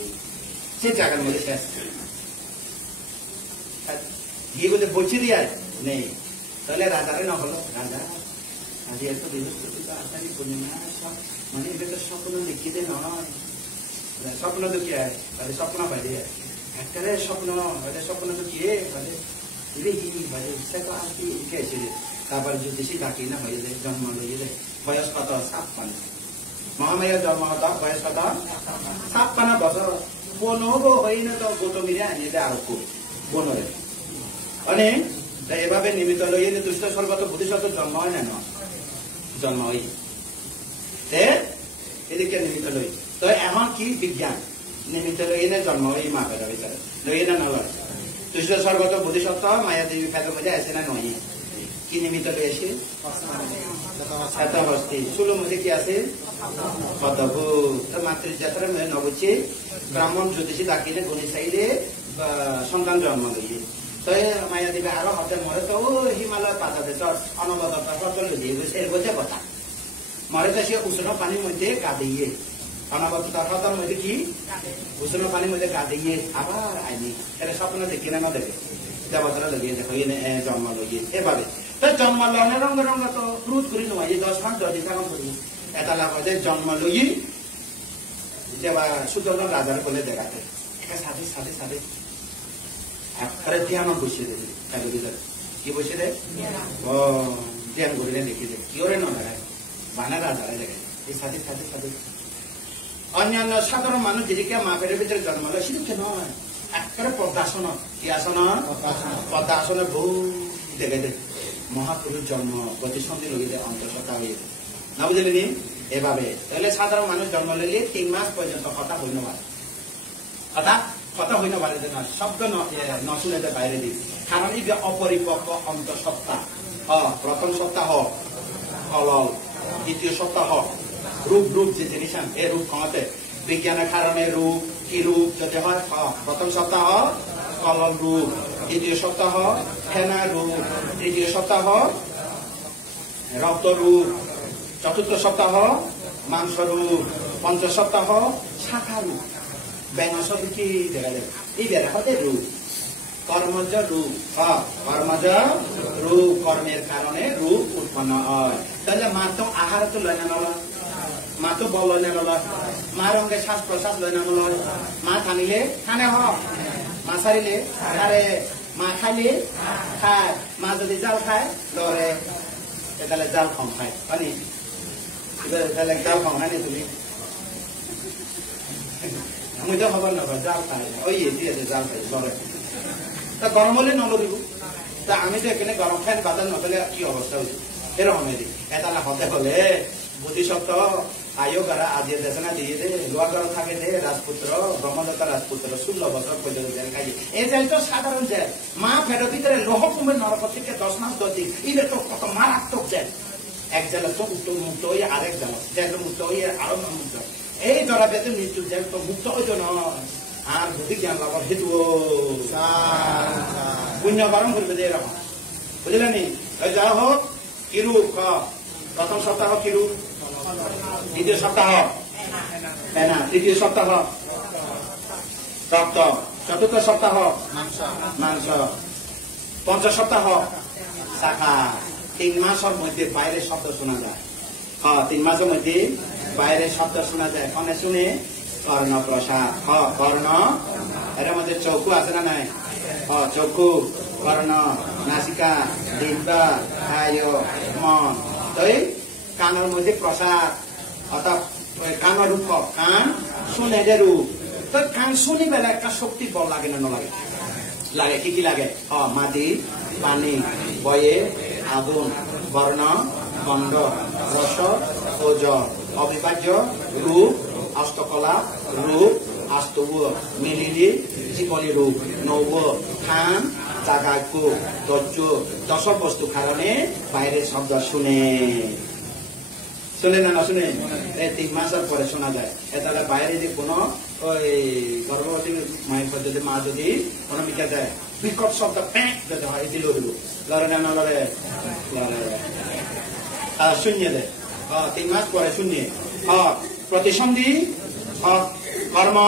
সে জায়গার মধ্যে শেষ গিয়ে বলে বলছি দিয়ে নেই। তাহলে রাজারে না হলো, রাজা আজ এত বৃহস্পতি আষাঢ়ী পূর্ণিমা সব মানে এটা তো স্বপ্ন দেখিয়ে নয়, স্বপ্ন তো কি হয়? তাহলে স্বপ্ন বাইরে একটা স্বপ্ন, স্বপ্ন তো কি তারপর জ্যোতিষী ডাকি না হয়ে যায়, জন্ম লইয়ে যায়। বয়স কত? 56। মহামায়ার জন্ম হতো বয়স কত? 56 বছর। বনব হই না তো গৌতমীরে আনিয়ে দেয় আরো খুব বনরে অনেক। এভাবে নিমিত্ত লইয়ে দুষ্ট সর্বত বোধিসত্ত্ব জন্ম হয় না? জন্ম হই এদিকে নিমিত্ত লই। তো এমন কি বিজ্ঞান নিমিত্ত লইয়ে না জন্ম হই মা পেটার ভিতরে লইয়ে না নলয়। দুষ্ট সর্বত বোধিসত্ত্ব মায়া দেবী ফেদের মধ্যে আসে না নয়? কি নিমিত্ত লই আসে? শ্বেত হস্তি। চুলোর মধ্যে কি আছে? পদ্মফুল। মাতৃযাত্রা নবুচ্ছে ব্রাহ্মণ জ্যোতিষী ডাকিলে গণি চাইলে সন্তান জন্ম লইয়ে। তো মায়া দেবী আরো হতে মরে তো হিমালয় পাতা দেশ অনবদতা সচল দিয়ে গেছে, এর বোঝে কথা মরে তো সে উষ্ণ পানির মধ্যে কাঁদিয়ে, অনবদতা সতার মধ্যে কি উষ্ণ পানির মধ্যে কাঁদিয়ে আবার আইনি। এটা স্বপ্ন দেখি না দেখে দেবতারা লगिए দেখো এনে জন্ম লইয়ে এভাবে। তো জন্ম লনে রঙ রঙ তো ক্রুদ করি নয়, 10 মাস 10 দিন কাম করি এটা লাভ হয় জন্ম লইয়ে দেবা সুদর্শন রাজার বলে দেখাতে এটা সাথে সাথে সাথে একবারে ধ্যান বসিয়ে দেবে। তাহলে ভিতরে কি বসিয়ে দেয়? ধ্যান করিলে দেখি দেয় কি ওরে না দেখায় বানা রাজারা দেখে এই সাথে সাথে সাথে অন্যান্য সাধারণ মানুষ যেদিকে মা পেটের ভিতরে জন্ম লয় সেদিকে নয়, একবারে পদ্মাসন। কি আসন? পদ্মাসনে বহু দেখে দেয় মহাপুরুষ জন্ম প্রতিসন্ধি লইলে অন্তঃসত্ত্বা হয়ে যায় না, বুঝলেনি? এভাবে তাহলে সাধারণ মানুষ জন্ম লইলে 3 মাস পর্যন্ত কথা হইন পারে, কথা হইন পারে না, শব্দ নশুনেতে বাইরে দিই। কারণ এই যে অপরিপক্ক অন্তঃসত্ত্বা, প্রথম সপ্তাহ কলল, দ্বিতীয় সপ্তাহ রূপ, রূপ যে জিনিস এই রূপ ক্ষমতে বিজ্ঞানের কারণে রূপ কি রূপ যদি হয়, প্রথম সপ্তাহ কলল রূপ, দ্বিতীয় সপ্তাহ ফেনা রূপ, তৃতীয় সপ্তাহ রক্ত রূপ, চতুর্থ সপ্তাহ মাংস রূপ, পঞ্চম সপ্তাহ শাখা রূপ। ব্যাঙ শব্দ কি দেখা যায়? এই বেড়াতে রূপ কর্মজ রূপ, কর্মজ রূপ কর্মের কারণে রূপ উৎপন্ন হয়। তাহলে মা তো আহার তো লয় না নলয়, মা তো বল লয় না নলয়, মা রঙে শ্বাস প্রশ্বাস লয় নাম লয় মা টানিলে টানে হ মা সারিলে সারে মা খাইলে খায় মা যদি জাল খায় লরে তাহলে জাল কম খায় পানি তাহলে জাল কম খায় তুমি মুই তো খবর নবা জাল খায় ওই দিয়ে জাল খাই লরে তা গরম হলে নলরিব তা আমি তো এখানে গরম খাই বাজার নগলে কি অবস্থা হয়েছে এরকম এটা হতে হলে বুদ্ধিশক্ত আয়োগারা আজের দেশনা দিয়ে দে লোহাগড় থাকে দে রাজপুত্র ব্রহ্মদত্তা রাজপুত্র 16 বছর পর্যন্ত জেল খাই এই জেল তো সাধারণ জেল মা ফেরত ভিতরে লোহকুম্ভের নরক থেকে 10 মাস 10 দিন এটা তো কত মারাত্মক জেল এক জেল তো উত্তর মুক্ত হয়ে আরেক জেল মুক্ত হয়ে আরো মুক্ত এই জরা বেতে মৃত্যু জেল তো মুক্ত হইত নয় আর বুদ্ধি জ্ঞান বাবার হেতু পুণ্য গরম করবে যে এরকম বুঝলেন যা হোক কিরু প্রথম সপ্তাহ কিরু দ্বিতীয় সপ্তাহ না তৃতীয় সপ্তাহ রক্ত চতুর্থ সপ্তাহ মাংস পঞ্চম সপ্তাহ শাখা 3 মাসের মধ্যে বাইরে শব্দ শোনা যায় 3 মাসের মধ্যে বাইরে শব্দ শোনা যায় কনে শুনে কর্ণ প্রসাদ কর্ণ এর মধ্যে চক্ষু আছে না নাই চক্ষু কর্ণ নাসিকা জিহ্বা কায় মন তাই কানের মধ্যে প্রসাদ অর্থাৎ কানের রূপ কান শুনে যে রূপ তো কান শুনি বেলা একটা শক্তি বল লাগে না লাগে লাগে কি লাগে মাটি পানি বয়ে আগুন বর্ণ গন্ধ রস ওজ অবিভাজ্য রূপ অষ্টকলা রূপ আস্তব মিলিলি জীবনী রূপ নব খান জাগাকু দজ্জ 10 বস্তু কারণে বাইরে শব্দ শুনে না শুনে 3 মাসের পরে শোনা যায় তাহলে বাইরে যে কোনো ওই গর্ভবতী মায়ের পদ্ধতি মা যদি কোনো মিটা যায় বিকট শব্দ প্যাঁক যদি হয় দিল লড়ে না লড়ে লড়ে শূন্য দেয় 3 মাস পরে শূন্য প্রতিসন্ধি কর্ম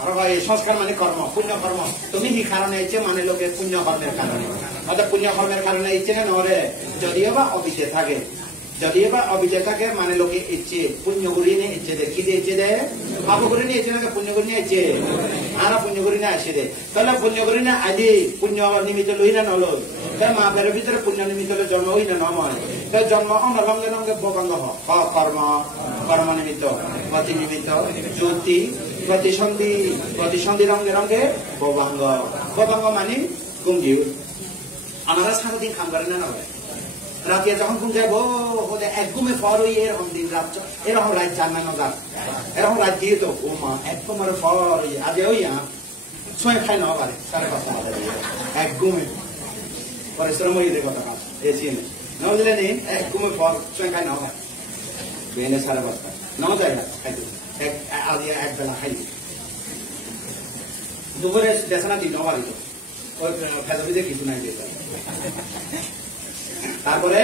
আর ভাই সংস্কার মানে কর্ম পুণ্য কর্ম তুমি কি কারণে ইচ্ছে মানে লোকের পুণ্য কর্মের কারণে অর্থাৎ পুণ্য কর্মের কারণে ইচ্ছে না নরে যদিও বা অবিচে থাকে মানে লোকে ইচ্ছে পুণ্য করি নিয়ে ইচ্ছে দেয় কি দিয়ে ইচ্ছে দেয় পাপ করে নিয়ে ইচ্ছে না পুণ্য করে নিয়ে ইচ্ছে আর পুণ্য করি না আসে দেয় তাহলে পুণ্য করি না আদি পুণ্য নিমিত্ত লই না নলই তাই মা বের ভিতরে পুণ্য নিমিত্ত জন্ম হই না নময় তাই জন্ম লঙ্গে লঙ্গে ভোগাঙ্গ কর্ম নিমিত্ত গতি নিমিত্ত জ্যোতি প্রতিসন্ধি রঙে রঙে ভবাঙ্গ মানে গুঙ্গি আমরা সারাদিন খান পারে না রাতে যখন ঘুম যায় এক ঘুমে পর ওই এরকম দিন রাত এরকম রাত জানানো রাত এরকম রাত দিয়ে তো ও মা এক ঘুমের পর আগে ওই ছয় খাই নেওয়া পারে 5:30 এক ঘুমে পরিশ্রম হয়ে কথা কাজ এসিয়ে নজলে নেই এক ঘুমে পর ছয় খাই নেওয়া হয় 5:30 নাও যায় না খাইতে এক বেলা খাই দুপুরে বেসনা দিন নেওয়া পারি তো ওই ফেসবুকে কিছু নাই দিয়ে তারপরে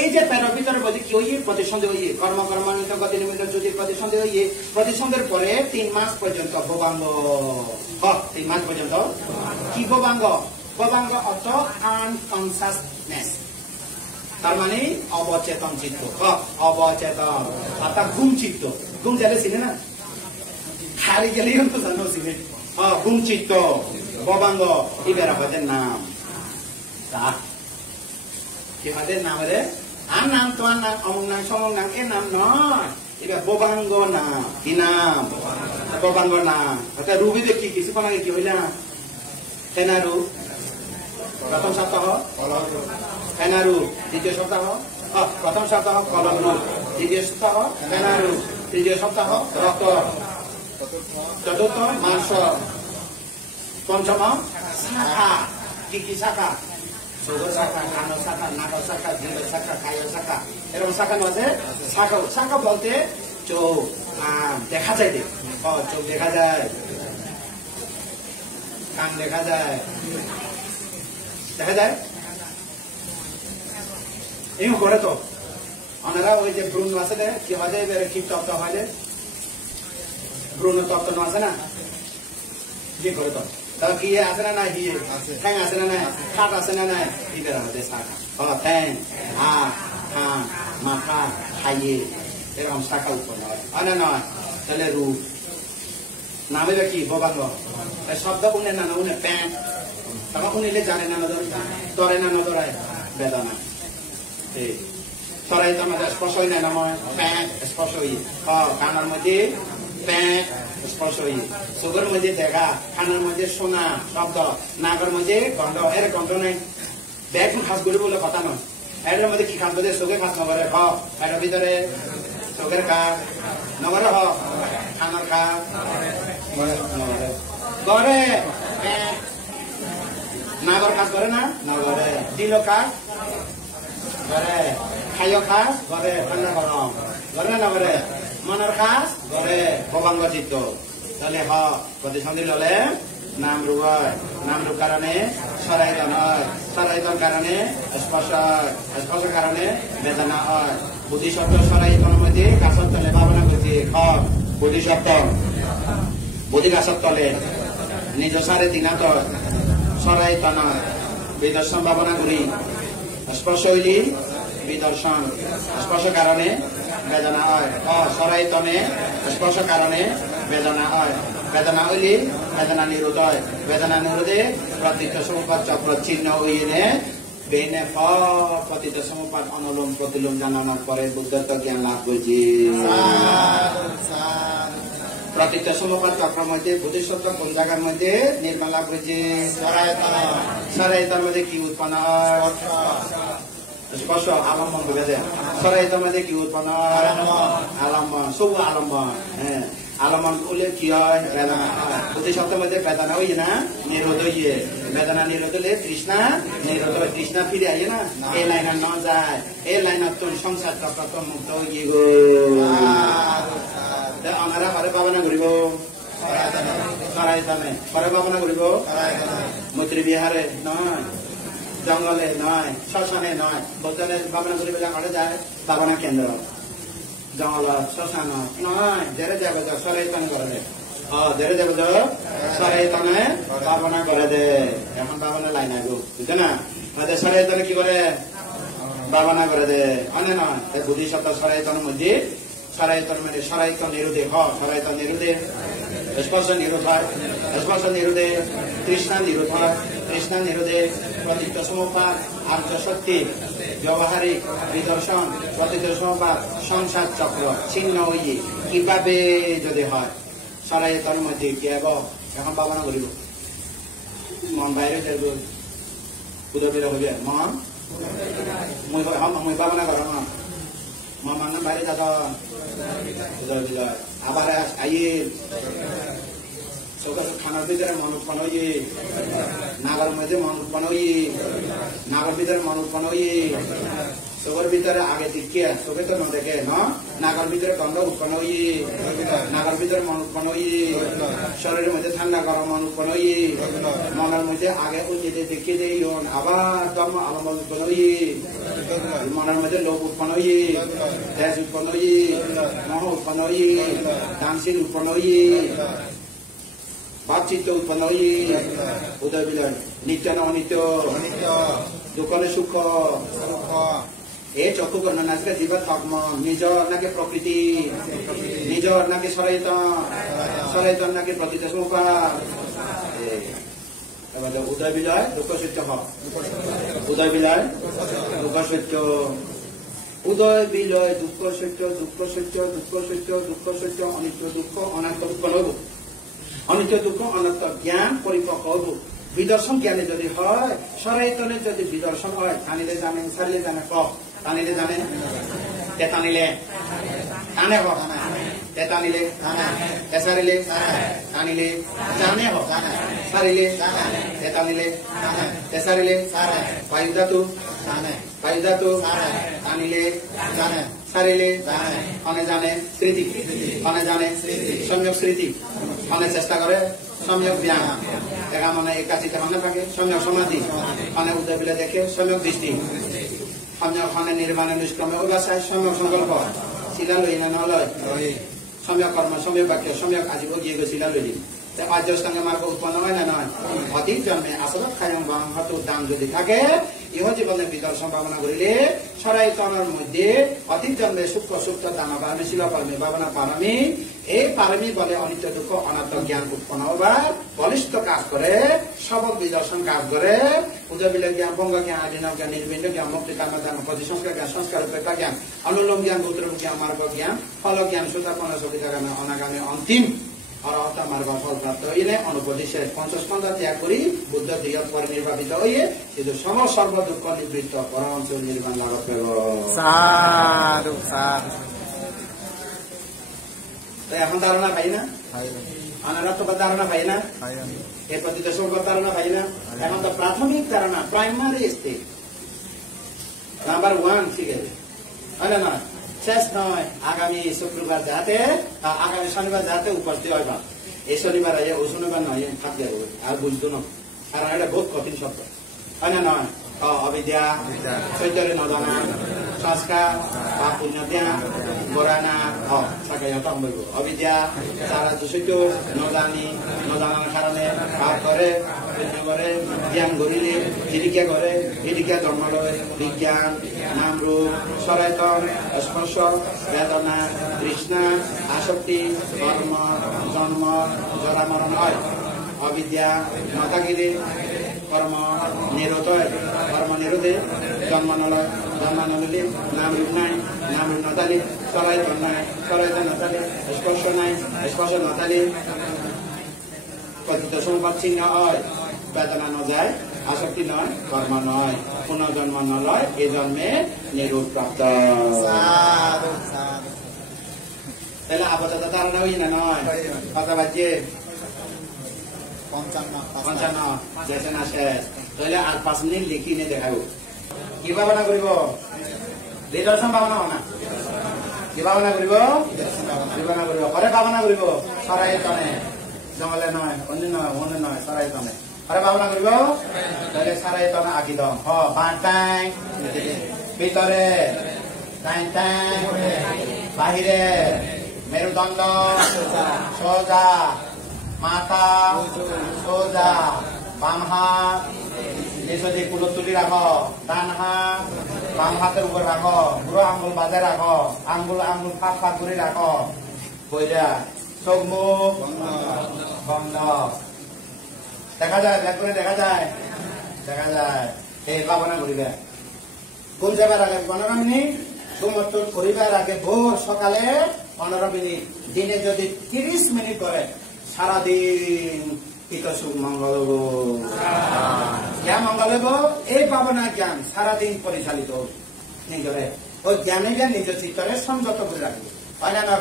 এই যে তার ভিতরে বলি কি ওই প্রতিসন্ধি ওই কর্মান্বিত গতি নিমিত্ত যদি প্রতিসন্ধি ওই প্রতিসন্ধির পরে 3 মাস পর্যন্ত ভবাঙ্গ 3 মাস পর্যন্ত কি ভবাঙ্গ অর্থ আনকনসাসনেস তার মানে অবচেতন চিত্ত অবচেতন অর্থাৎ ঘুম চিত্ত ঘুম গেলে চিনে না হারি গেলেই তো জানো চিনে ঘুম চিত্ত ভবাঙ্গ এবার আমাদের নাম আমাদের নাম রে আর নাম তোমার নাম অমুক নাম সমক নাম এর নাম নয় এটা ভবাঙ্গ নাম কি নাম ভবাঙ্গ নাম অর্থাৎ রুবি দেখি কিছুক্ষণ আগে কি হইলা ফেনারু প্রথম সপ্তাহ ফেনারু দ্বিতীয় সপ্তাহ প্রথম সপ্তাহ কলম দ্বিতীয় সপ্তাহ ফেনারু তৃতীয় সপ্তাহ রক্ত চতুর্থ মাংস পঞ্চম শাখা কি শাখা শাখা কানো শাখা নাগর শাখা জিল শাখা কায় শাখা এরকম শাখা আছে শাখা বলতে চোখ দেখা যায় চোখ দেখা যায় কান দেখা যায় এই করে তো ওনারা ওই যে ভ্রূণ আছে না কি হয় কি তত্ত্ব হয় ভ্রূণ তত্ত্ব আছে না কি করে তো তা কি আছে না নাই হিয়ে ঠ্যাং আছে না নাই হাত আছে না নাই এবার আমাদের শাখা ঠ্যাং হাত কান মাথা খাইয়ে এরকম শাখা উৎপন্ন হয় না নয় তাহলে রূপ নামে কি ববাঙ্গ শব্দ উনি না উনি প্যান্ট তখন উনিলে জানে না ধরে না ধরায় বেদনা সরাই তো আমাদের স্পর্শ হই না নয় প্যান্ট স্পর্শ হই কানের মধ্যে প্যান্ট স্পর্শ হই চোখের মধ্যে দেখা কানের মধ্যে শোনা শব্দ নাকের মধ্যে গন্ধ এর গন্ধ নেই ব্যাগ খাস করে বলে কথা নয় এর মধ্যে কি খাস বলে চোখে খাস নগরে এর ভিতরে চোখের কাজ নগরে খানার কাজ গড়ে নাগর কাজ করে না নগরে দিল কাজ গড়ে খাইও খাস গড়ে ঠান্ডা গরম গড়ে না নগরে মনের খাস গড়ে ভবাঙ্গ চিত্ত তাহলে প্রতিসন্ধি ললে নাম রূপ হয় নাম রূপ কারণে সরাইতন হয় সরাইতন কারণে স্পর্শ কারণে বেদনা হয় বুদ্ধিশব্দ সরাইতন মধ্যে গাছর তলে ভাবনা করছি বুদ্ধিশব্দ বুদ্ধি গাছর তলে নিজ সারে দিনাত সরাইতন বিদর্শন ভাবনা করি স্পর্শ হইলি বিদর্শন স্পর্শ কারণে বেদনা হয় সরাইতনে স্পর্শ কারণে বেদনা হয় বেদনা হইলি বেদনা নিরোধ হয় বেদনা নিরোধে প্রতীত সমুপাত চক্র চিহ্ন হইলে বেনে প্রতীত সমুপাত অনুলোম প্রতিলোম জানানোর পরে বুদ্ধত্ব জ্ঞান লাভ করছি প্রতীত সমুপাত চক্র মধ্যে বুদ্ধিসত্ত্ব কোন জায়গার মধ্যে নির্মাণ লাভ করছি সরাইতার মধ্যে কি উৎপন্ন হয় স্পর্শ আলম্বন বুঝে যায় সরাইতার মধ্যে কি উৎপন্ন হয় আলম্বন সব আলম্বন হ্যাঁ আলম্বন করলে কি হয় বেদনা হয় বুদ্ধিসত্ত্বের মধ্যে বেদনা হই না নিরোধ হইয়ে বেদনা নিরোধ হলে তৃষ্ণা নিরোধ হয় তৃষ্ণা ফিরে আইয়ে না এই লাইন ন যায় এই লাইন তোর সংসার চক্র মুক্ত হয়ে গো ওনারা পরে ভাবনা করিব সরাইতামে পরে ভাবনা করিব মৈত্রী বিহারে নয় জঙ্গলে নয় শ্মশানে নয় বৌদ্ধনে ভাবনা করিব জায়গাটা যায় ভাবনা কেন্দ্র জঙ্গল শ্মশান নয় জেরে যাবে সরাইতানে করে দে জেরে যাবে সরাইতানে ভাবনা করে দে এখন ভাবনা লাইন আসবো বুঝছে না সরাইতানে কি করে ভাবনা করে দে অনে নয় বুদ্ধিসত্ত্ব সরাইতানের মধ্যে সরাইতন মানে সরাইত নিরোধে সরাইত নিরোধে স্পর্শ নিরোধ হয় স্পর্শ নিরোধে তৃষ্ণা নিরোধ হয় তৃষ্ণা নিরোধে প্রতীত সমুপাত আর্য শক্তি ব্যবহারিক বিদর্শন প্রতীত সমুপাত সংসার চক্র ছিন্ন হইয়ে কিভাবে যদি হয় সরাইতর মধ্যে কি এখন ভাবনা করিব মন বাইরে যাইব উদবির হইবে মন মই ভাবনা কর মামাঙ্গা বাইরে যাতা আবার আইয়ে খানার ভিতরে মন উৎপন্ন হইয়ে নাগর মধ্যে মন উৎপন্ন হইয়ে নাগর ভিতরে মন উৎপন্ন হইয়ে চোখের ভিতরে আগে দেখিয়ে চোখে তো দেখে নাগর ভিতরে গন্ধ উৎপন্ন হইয়ে নাগর ভিতরে মন উৎপন্ন হইয়ে শরীরের মধ্যে ঠান্ডা গরম মন উৎপন্ন হইয়ে মনের মধ্যে আগে উচিতে দেখিয়ে দেই আবার ধর্ম আলম্বন উৎপন্ন হইয়ে মনের মধ্যে লোভ উৎপন্ন হইয়ে তেজ উৎপন্ন হইয়ে মোহ উৎপন্ন হইয়ে দানশীল উৎপন্ন হইয়ে ভাবচিত্ত উৎপন্ন হইয়ে উদয় বিলয় নিত্য না অনিত্য দুঃখ না সুখ এই চক্ষু বর্ণনা আছে জীবন ধর্ম নিজর নাকি প্রকৃতি নিজর নাকি সরাইতন নাকি প্রতীত সমুপাত উদয় বিলয় দুঃখ সত্য উদয় বিলয় দুঃখ সত্য উদয় বিলয় দুঃখ সত্য দুঃখ সত্য দুঃখ সত্য দুঃখ সত্য অনিত্য দুঃখ অনাত্ম উৎপন্ন হব অনিত্য দুঃখ অনাত্ম জ্ঞান পরিপক্ক হব বিদর্শন জ্ঞানে যদি হয় সরাইতনে যদি বিদর্শন হয় টানিলে জানেন সারিলে জানে টানিলে জানে টানিলে টানে হোক টানিলে সারিলে টানিলে জানে হোক সারিলে টানিলে সারিলে বায়ুধাতু টানিলে সারিলে অনে জানে স্মৃতি অনে জানে সম্যক স্মৃতি অনে চেষ্টা করে সম্যক ব্যায়াম দেখা মানে একাচিতে মনে থাকে সম্যক সমাধি অনে উদয় বিলে দেখে সম্যক দৃষ্টি সম্যক হনে নির্মাণে নিষ্ক্রমে উপাসায় সম্যক সংকল্প শিলা লই না নলয় সম্যক কর্ম সম্যক বাক্য সম্যক আজীব গিয়ে শিলা লই পাঁচ সঙ্গে মার্গ উৎপন্ন হয় না নয় অধিক জন্মে আসলত খায়ং বাম হত দাম যদি থাকে ইহ জীবনে বিদর সম্ভাবনা করিলে সরাইতনের মধ্যে অতীত জন্মে সূক্ষ্ম সূক্ষ্ম দানা পারমি শিব পারমি ভাবনা পারমি এই পারমি বলে অনিত্য দুঃখ অনাত্ম জ্ঞান উৎপন্ন হবার বলিষ্ঠ কাজ করে সবক বিদর্শন কাজ করে উদবিল জ্ঞান ভঙ্গ জ্ঞান আদিন জ্ঞান নির্বিণ্ড জ্ঞান মুক্তি কাম জ্ঞান পদি সংস্কার জ্ঞান সংস্কার উপেক্ষা জ্ঞান অনুলোম জ্ঞান উত্তরম জ্ঞান মার্গ জ্ঞান ফল জ্ঞান সুতাপন সবিতাগামী অনাগামী অন্তিম অর্হতা মার্গ ফল প্রাপ্ত হইলে অনুপদেশে পঞ্চস্কন্ধ ত্যাগ করি বুদ্ধ দিয় পরিনির্বাপিত হইয়ে শুধু সম সর্ব দুঃখ নিবৃত্ত পরমংশ নির্বাণ লাভ পেল। সাধু সাধু। এখন ধারণা পাই না অনারত্ব ধারণা পাই না এর প্রতি দশক ধারণা পাই না এখন তো প্রাথমিক ধারণা প্রাইমারি স্টেজ নাম্বার 1 ঠিক আছে হয় না শেষ নয় আগামী শুক্রবার যাতে আগামী শনিবার যাতে উপস্থিত হয় এই শনিবার আইয়া ও শনিবার নয় থাকতে হবে আর বুঝতো না কারণ এটা বহুত কঠিন শব্দ হয় না নয় অবিদ্যা চৈতন্য নদনা সংস্কার বা পুণ্যদ্যা গোরানা সাকাই হতাম বলবো অবিদ্যা তারা দুশিত নজানার কারণে পাপ করে পুণ্য করে জ্ঞান গরিলে জীবিকা করে জীবিকা জন্মালয় বিজ্ঞান নাম রূপ সরায়তন স্পর্শ বেদনা তৃষ্ণা আসক্তি কর্ম জন্ম জরা মরণ হয় অবিদ্যা নতাগিরি কর্ম নিরোধ কর্ম নিরোধে জন্ম নলয় জন্ম নলিলে নাম রূপ নাই নাম রূপ নতালি সরায়তন নাই সরায়তন নতালি স্পর্শ নাই স্পর্শ নতালি কথিত সম্পদ চিহ্ন হয় বেদনা ন যায় আসক্তি নয় কর্ম নয় পুনর্জন্ম নলয় এ জন্মে নিরূপ প্রাপ্ত। তাহলে আপাতত ধারণা হই না নয় কথা বাজছে 55 যেছে না শেষ তাহলে আর 5 মিনিট লিখি নে দেখাবো কি ভাবনা করিব নিদর্শন ভাবনা না কি ভাবনা করিব ভাবনা করিব পরে ভাবনা করিব সরাইতনে জঙ্গলে নয় অন্য নয় মনে নয় সরাইতনে পরে ভাবনা করিব তাহলে সরাইতনে আঁকি দাও বাঁটাই ভিতরে টাই বাহিরে মেরুদণ্ড সোজা মাথা সোজা বাম হাত নিচে কুলো তুলি রাখো ডান হাত বাম হাতের উপর রাখো বুড়ো আঙ্গুল বাজে রাখো আঙ্গুল ফাঁক করে রাখো বইরা চোখ মুখ বন্ধ দেখা যায় ব্যাক করে দেখা যায় এই ভাবনা করিবে ঘুম যাবার আগে 15 মিনিট ঘুমোত্তর করিবার আগে ভোর সকালে 15 মিনিট দিনে যদি 30 মিনিট করে সারাদিন পিতা সুখ মঙ্গল জ্ঞান মঙ্গল এই ভাবনা জ্ঞান সারাদিন পরিচালিত নিজরে ওই জ্ঞানে জ্ঞান নিজ চিত্তরে সংযত করে রাখবে হয় না না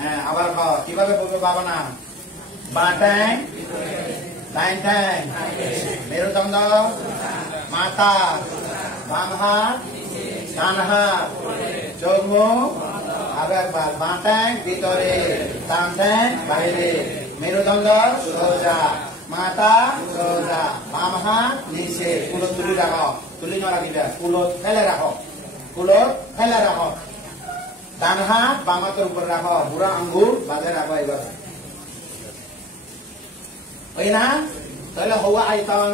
হ্যাঁ আবার কিভাবে বলবো ভাবনা বাটাই টাই মেরুদণ্ড মাথা বাম হাত ডান হাত চোখ মুখ আবার বাটাই ভিতরে টানটাই বাইরে মেরুদণ্ড সোজা মাথা সোজা বাম হাত নিচে কুলো তুলি রাখো তুলি ন রাখিবে কুলো ফেলে রাখো ডান হাত বাম হাতের উপর রাখো বুড়া আঙ্গুল বাজে রাখো এবার ওই না তাহলে হওয়া আইতন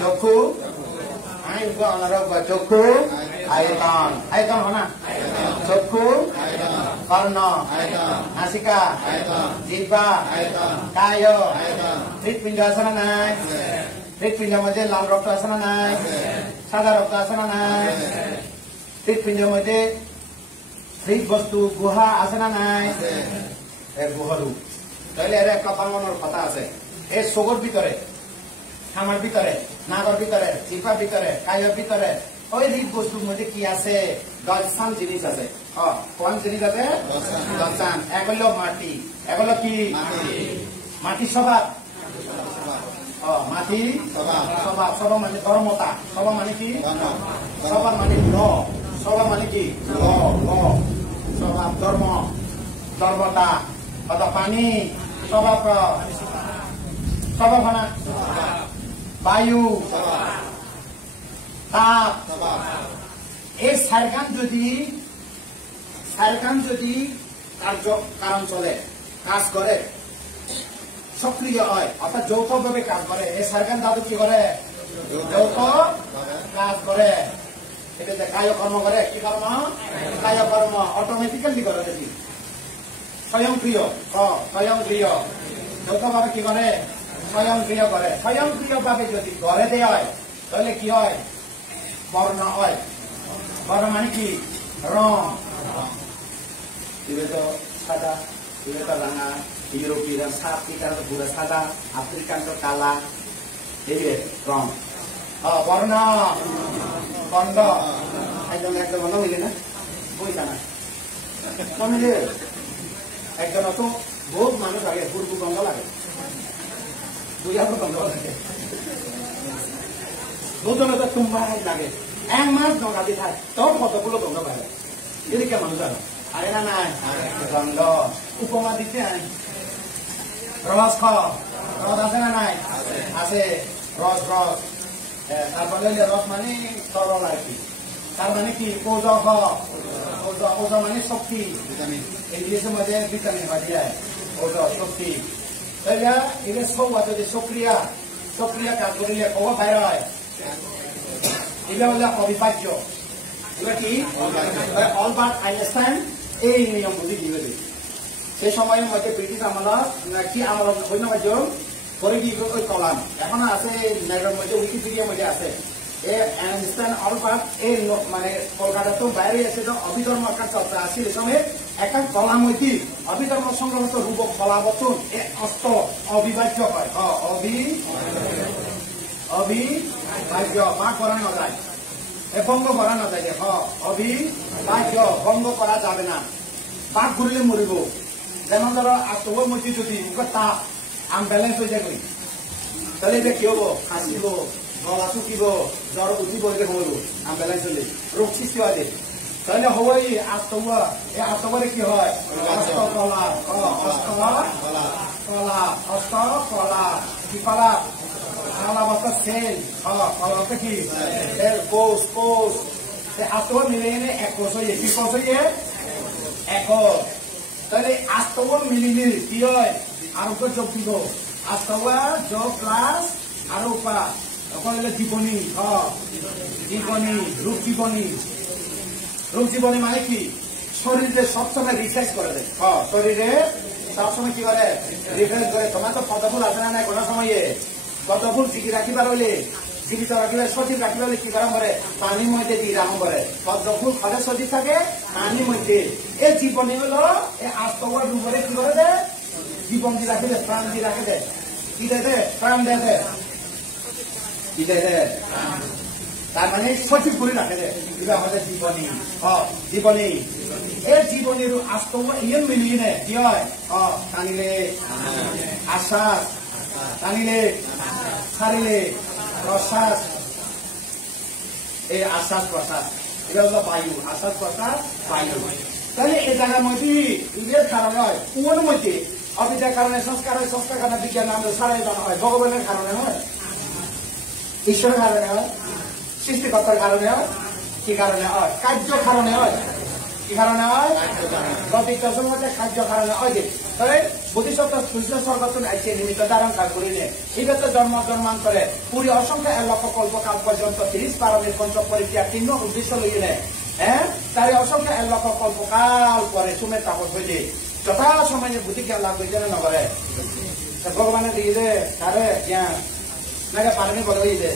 চক্ষু চক্ষু আয়তন হনা চক্ষু কর্ণ নাসিকা জিহ্বা কায় হৃৎপিণ্ড আছে না নাই হৃৎপিণ্ডের মধ্যে লাল রক্ত আছে না নাই সাদা রক্ত আছে না নাই হৃৎপিণ্ডের মধ্যে হৃদ বস্তু গুহা আছে না নাই গুহরু তাহলে এর একটা বাংলার কথা আছে এই চকুর ভিতরে খামার ভিতরে নাগর ভিতরে জিহ্বার ভিতরে কায়ের ভিতরে ওই হৃদ বস্তুর মধ্যে কি আছে 10 জিনিস আছে কোন জিনিস আছে 10 এক হলো মাটি এক হলো কি মাটি স্বভাব মাটি স্বভাব মানে ধর্মতা স্বভাব মানে কি স্বভাব মানে স্বভাব মানে কি স্বভাব ধর্মতা অথবা পানি স্বভাব না বায়ু তাপ এই সারকান যদি কারণ চলে কাজ করে সক্রিয় হয় অর্থাৎ যৌথভাবে কাজ করে এই সারকান ধাতু কি করে যৌথ কাজ কৰে এতিয়া কায় কৰ্ম কৰে কি কৰ্ম কায় কৰ্ম অটোমেটিক্যালি কৰে দেখি স্বয়ংক্রিয় স্বয়ংক্রিয় যৌথভাবে কি করে স্বয়ংক্রিয় করে স্বয়ংক্রিয়ভাবে যদি করে দেয় হয় তাহলে কি হয় বর্ণ হয় বর্ণ মানে কি রং তো সাদা তো রাঙা ইউরোপিয়ান আফ্রিকান পুরো সাদা আফ্রিকান তো কালা এই রং বর্ণ বন্ধ একদম একদম বন্ধ মিলে না বুঝা না মিলে একজন তো বহুত মানুষ আগে পূর্ব গন্ধ লাগে দুইয়ার গন্ধ লাগে দুজনে তো তোমায় লাগে এক মাস নগাদি থাকে তোর কতগুলো গন্ধ পায় এদিকে মানুষ আরে না নাই গন্ধ উপমা দিতে রস রস আছে না নাই আছে রস রস তারপরে রস মানে তরল আর কি তার মানে কি ওজ ওজ মানে শক্তি ভিটামিন ইংলিশের মধ্যে ভিটামিন বাড়ি যায় ওজ শক্তি তাইলে এটা সব যদি সক্রিয়া কাজ করিলে কব বাইরে হয় এগুলো হলে অবিভাজ্য এগুলো কি অলবার্ট আইনস্টাইন এই নিয়ম বুঝি দিবে সেই সময়ের মধ্যে ব্রিটিশ আমলা কি আমল সৈন্যবাজ্য করে কি ওই কলাম এখন আছে নেটের মধ্যে উইকিপিডিয়ার মধ্যে আছে আইনস্টাইন অলবার্ট এই মানে কলকাতাতো বাইরে আছে তো অভিধর্ম আকার চর্চা আছে এই সময় একটা কলাম হইতি অভিধর্ম সংক্রান্ত রূপ ফলাবচন এ অস্ত অবিভাজ্য হয় অবিভাজ্য মা করা না যায় ভঙ্গ করা না যায় অবিভাজ্য ভঙ্গ করা যাবে না বাঘ ঘুরলে মরিব যেমন ধরো আত্মর মধ্যে যদি তাপ আনবেলেন্স হয়ে যায় তাহলে এটা কি হবো হাসিব গলা শুকিব জ্বর উঠিব এটা হব আনবেলেন্স হলে রোগ সৃষ্টি হয় তাহলে হবই আত্মা এই আত্মবারে কি হয় কলা কি কলা কলা বস্তা সেল কলাতে কি কোষ কোষ আত্মা মিলে এনে এক কোষ হয়ে কি কোষ হয়ে এক তাহলে আস্তবা মিলিলে কি হয় আর উপর যোগ দিব আস্তবা যোগ প্লাস আর উপা এখন হলে জীবনী রূপ জীবনী মানে কি শরীরে সবসময় রিফ্রেশ করে দেয় শরীরে সবসময় কি করে রিফ্রেশ করে তোমার তো পদফুল আছে না নাই কোনো সময়ে পদফুল জিকি রাখিবার হইলে জীবিত রাখিবার সঠিক রাখিবার হলে কি করা করে পানির মধ্যে দিয়ে রাখা করে পদ্মফুল ফলে সঠিক থাকে পানির মধ্যে এই জীবনী হলো এই আস্তবার রূপরে কি করে দেয় জীবন দিয়ে রাখে দেয় প্রাণ দিয়ে রাখে দেয় কি দেয় প্রাণ দেয় কি দেয় তার মানে সঠিক করে রাখে দেয় এটা আমাদের জীবনী এই জীবনের আস্তবা ইয়ে মিলিয়ে নেয় কি হয় টানিলে আশ্বাস টানিলে ছাড়িলে প্রশ্বাস এই আশ্বাস প্রশ্বাস এটা হলো বায়ু আশ্বাস প্রশ্বাস বায়ু তাহলে এই জায়গার মধ্যে ইয়ের কারণে হয় কোন মধ্যে অবিদ্যার কারণে সংস্কার হয় সংস্কার কারণে বিজ্ঞান নাম সারাই জানা হয় ভগবানের কারণে হয় ঈশ্বরের কারণে হয় সৃষ্টিকর্তার কারণে হয় কি কারণে হয় কার্য কারণে হয় কি কারণে হয় খাদ্য কারণে হয় যে তাহলে বোধিসত্ত্ব কৃষ্ণ স্বর্গতন আছে নিমিত্ত ধারণ কাজ করিলে বিগত জন্মান্তরে পুরী অসংখ্য 1 লক্ষ কল্পকাল পর্যন্ত 30 পারমের পঞ্চ পরিক্রিয়া চিহ্ন উদ্দেশ্য লইলে তার অসংখ্য 1 লক্ষ কল্পকাল পরে সুমের তাপস হইলে যথা সময়ে বুদ্ধি জ্ঞান লাভ হইতে না করে ভগবানের দিয়ে তারে জ্ঞান নাকি পারানি বলে দিয়েছে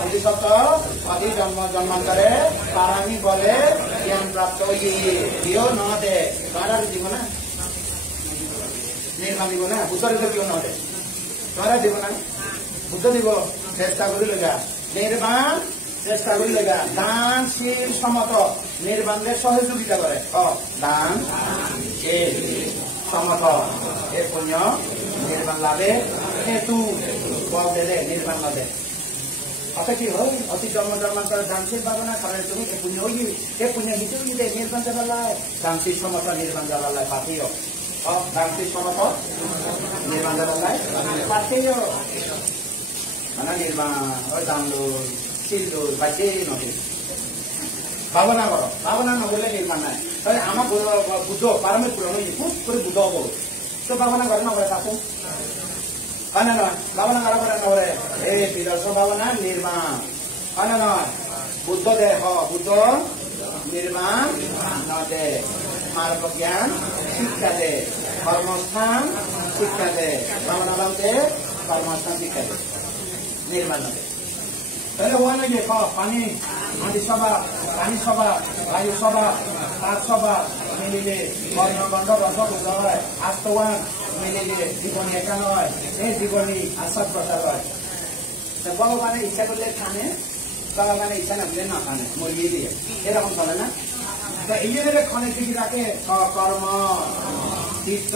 বোধিসত্ত্ব আদি জন্মান্তরে পারানি বলে জ্ঞান প্রাপ্ত দিও ন দে তারা দিব না নির্মাণ দিব না বুদ্ধ কেউ ন দে তারা দিব না বুদ্ধ দিব চেষ্টা করি লগা নির্মাণ চেষ্টা করি লগা দানশীল সমত নির্মাণের সহযোগিতা করে দান সমত এ পুণ্য নির্মাণ লাভে হেতু বল দে নির্মাণ লাভে অত কি হয় অতি জন্মান্তরে দানশীল পাবো না কারণ তুমি এ পুণ্য হই এ পুণ্য হিসেবে যদি নির্মাণ চালায় দানশীল সমত নির্মাণ চালায় পাঠিও দানশীল সমত নির্মাণ চালায় পাঠিও মানে নির্মাণ ওই দান শিল বাঁচে নদী ভাবনা করো ভাবনা নগরলে নির্মাণ নাই তাহলে আমার বুদ্ধ পারমের পুরানো খুব করে বুদ্ধ হবো তো ভাবনা করে না করে থাকুন হয় না নয় ভাবনা করা করে না করে এই বিদর্শ ভাবনা নির্মাণ হয় না নয় বুদ্ধ দে বুদ্ধ নির্মাণ নদে মার্গ জ্ঞান শিক্ষা দে কর্মস্থান শিক্ষা দে ভ্রমণ দে কর্মস্থান শিক্ষা দে নির্মাণ নদে তাহলে ওখানে গিয়ে পানি মাটি সভা পানি সভা বায়ু সভা তাপ সভা মিলিলে বর্ণগন্ধ রস উদয় আস্তবান মিলিলে জীবনী একা নয় এই জীবনী আস্বাদ প্রচার হয় ভগবানের ইচ্ছা করলে খানে ভগবানের ইচ্ছা না করলে না খানে মরিয়ে দিয়ে এরকম চলে না তো এই যে ক্ষণে কিছু রাখে কর্ম চিত্ত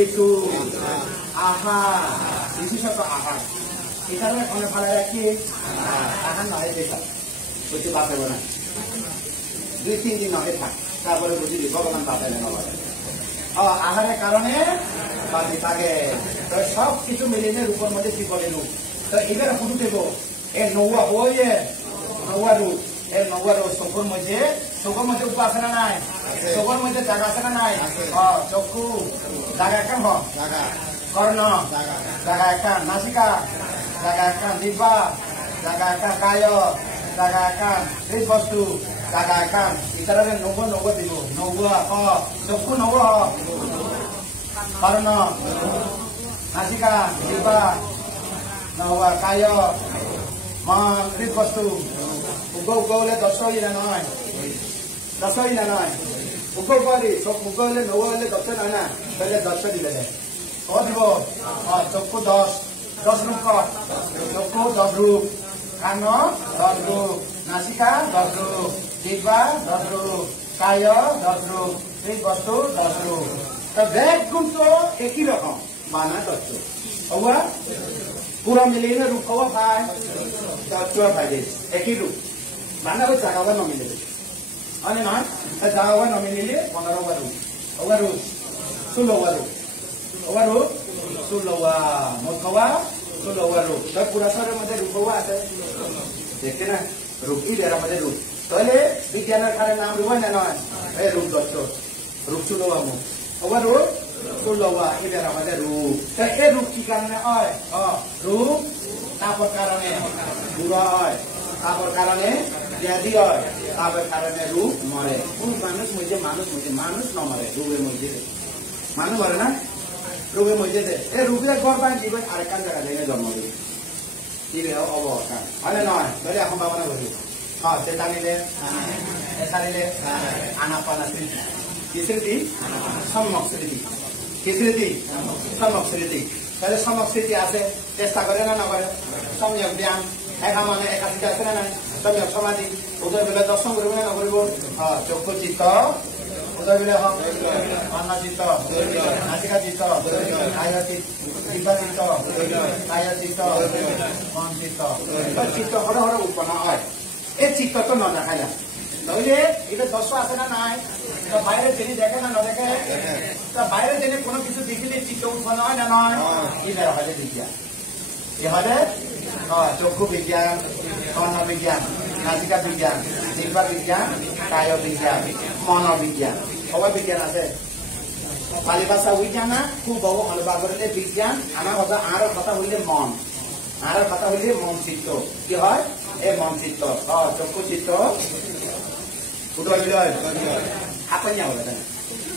ঋতু আহার বিশেষত আহার এখানে ক্ষণে ফেলে রাখি আহার নয় দেখা বুঝতে বাঁচব না 2-3 দিন নয় থাক তারপরে বুঝি ভগবান বাঁচালে না আহারের কারণে বাঁচি থাকে তো সব কিছু মিলিয়ে রূপের মধ্যে কি বলে রূপ তো এবার শুরু দেব এ নৌয়া বইয়ে নৌয়া রূপ এ নৌয়া রূপ চকুর মধ্যে উপ আছে না নাই চকুর মধ্যে জায়গা আছে না নাই চক্ষু জায়গা একান কর্ণ জায়গা একান নাসিকা জায়গা একান জিহ্বা জায়গা একান কায় জায়গা একান হৃদ বস্তু জায়গা একান ইতারে নৌয়া দিব নৌয়া চক্ষু নৌয়া কর্ণ নাসিকা জিহ্বা নৌয়া কায় মন হৃদ বস্তু উগলে 10 ইনা নয় 10 ইনা নয় উগলে সব উগলে নৌয়া হলে 10 নয় না তাহলে 10 দিলে দেয় দিব চক্ষু 10 রূপ চক্ষু 10 রূপ কান 10 রূপ নাসিকা 10 রূপ জিহ্বা 10 রূপ কায় 10 রূপ হৃদ বস্তু 10 রূপ তো ব্যাগ গুণ তো একই রকম মানা তত্ত্ব হওয়া পুরা মিলিয়ে রূপ হওয়া পায় তত্ত্ব পাইলে একই রূপ মানা জায়গা নমিলে হয় না জায়গা নমিলে 15 বার রূপ হওয়া রূপ 16 বার রূপ হওয়া রূপ 16 মোট হওয়া 16 রূপ তো পুরা শহরের মধ্যে রূপ হওয়া আছে দেখে না রূপ কি এর মধ্যে রূপ তাহলে বিজ্ঞানের কারণে নাম রূপ না নয় এই রূপ তত্ত্ব রূপ 16 মুখ হওয়া রূপ 16 এর মধ্যে রূপ তো এই রূপ কি কারণে হয় রূপ তাপর কারণে বুড়া হয় তাপর কারণে ব্যাধি হয় তাপের কারণে রূপ মরে কোন মানুষ ন মরে রূপের মধ্যে মানুষ মরে না রূপের মধ্যে এই রূপের ঘর পায় জীবন আরেকখান জায়গা থেকে জন্ম দেবে কি অবস্থা হয় নয় তাহলে এখন ভাবনা করবি সে টানিলে আনাপানা স্মৃতি কি স্মৃতি সম্যক স্মৃতি কি স্মৃতি সম্যক স্মৃতি তাহলে সম্যক স্মৃতি আছে চেষ্টা করে না না করে সম্যক ব্যায়াম একা মানে একাধিক আছে না নাই সম্যক সমাধি উদয় বেলা দর্শন করবে না করব চক্ষু চিত্ত উদয় বেলা হোক অন্ন চিত্ত নাসিকা চিত্ত কায় জিহ্বা চিত্ত কায় চিত্ত মন চিত্ত চিত্ত হর হর উৎপন্ন হয় এই চিত্ত তো ন দেখাই না নইলে এটা 10 আছে না নাই তো বাইরে যিনি দেখে না দেখে তো বাইরে যিনি কোনো কিছু দেখিলে চিত্ত উৎপন্ন হয় না নয় এটা হয় বিজ্ঞান এ হবে চক্ষু বিজ্ঞান কর্ণ বিজ্ঞান নাসিকা বিজ্ঞান জিহ্বা বিজ্ঞান কায় বিজ্ঞান মন বিজ্ঞান সবাই বিজ্ঞান আছে পালি ভাষা বিজ্ঞান না খুব বহু অনুবাদ করলে বিজ্ঞান আমার কথা কথা হইলে মন কথা হইলে মন চিত্ত কি হয় এই মন চিত্ত চক্ষু চিত্ত হাতনিয়া হবে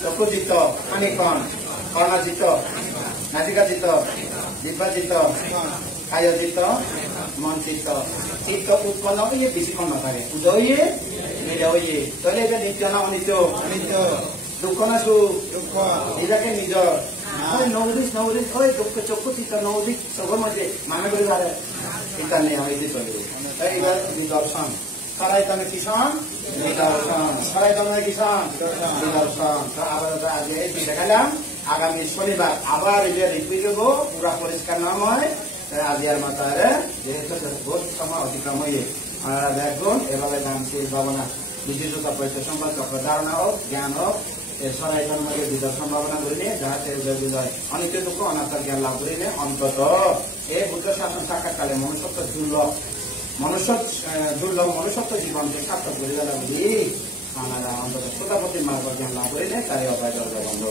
চক্ষু চিত্ত মানে কর্ণ চিত্ত নাসিকা চিত্ত জিহ্বা চিত্ত কায় চিত্ত মন চিত্ত চিত্ত উৎপন্ন হইলে বেশিক্ষণ নথাকে উদয়ে নিরয়ে তাহলে এটা নিত্য না অনিত্য দুঃখ না সুখ নিজকে নিজর নৌদিক ওই চক্ষু চিত্ত নৌদিক সবর মধ্যে মানে করে ধরে চিন্তা নেই আমি যে চলে এইবার নিদর্শন সরাইতমে কিষণ নিদর্শন সরাইতমে কিষণ নিদর্শন তো আবার আগে দেখালাম আগামী শনিবার আবার এবার রিপিট হবো পুরা পরিষ্কার নাম হয় আজিয়ার মাতারে যেহেতু বহুত সময় অতিক্রম হয়ে আপনারা দেখুন এভাবে গানশীল ভাবনা বিশেষতা পরিচয় সম্পর্ক চক্র ধারণা হোক জ্ঞান হোক এর সরাইতর মধ্যে বিজয় সম্ভাবনা করিলে যাহাতে বিজয় অনিত্য দুঃখ অনাত্মার জ্ঞান লাভ করিলে অন্তত এই বুদ্ধ শাসন সাক্ষাৎকালে মনুষ্যত্ব মনুষ্যত্ব জীবনকে সার্থক করে গেল বলি আমরা অন্তত শ্রোতাপতির মার্গ জ্ঞান লাভ করিলে তাই অপায় বন্ধ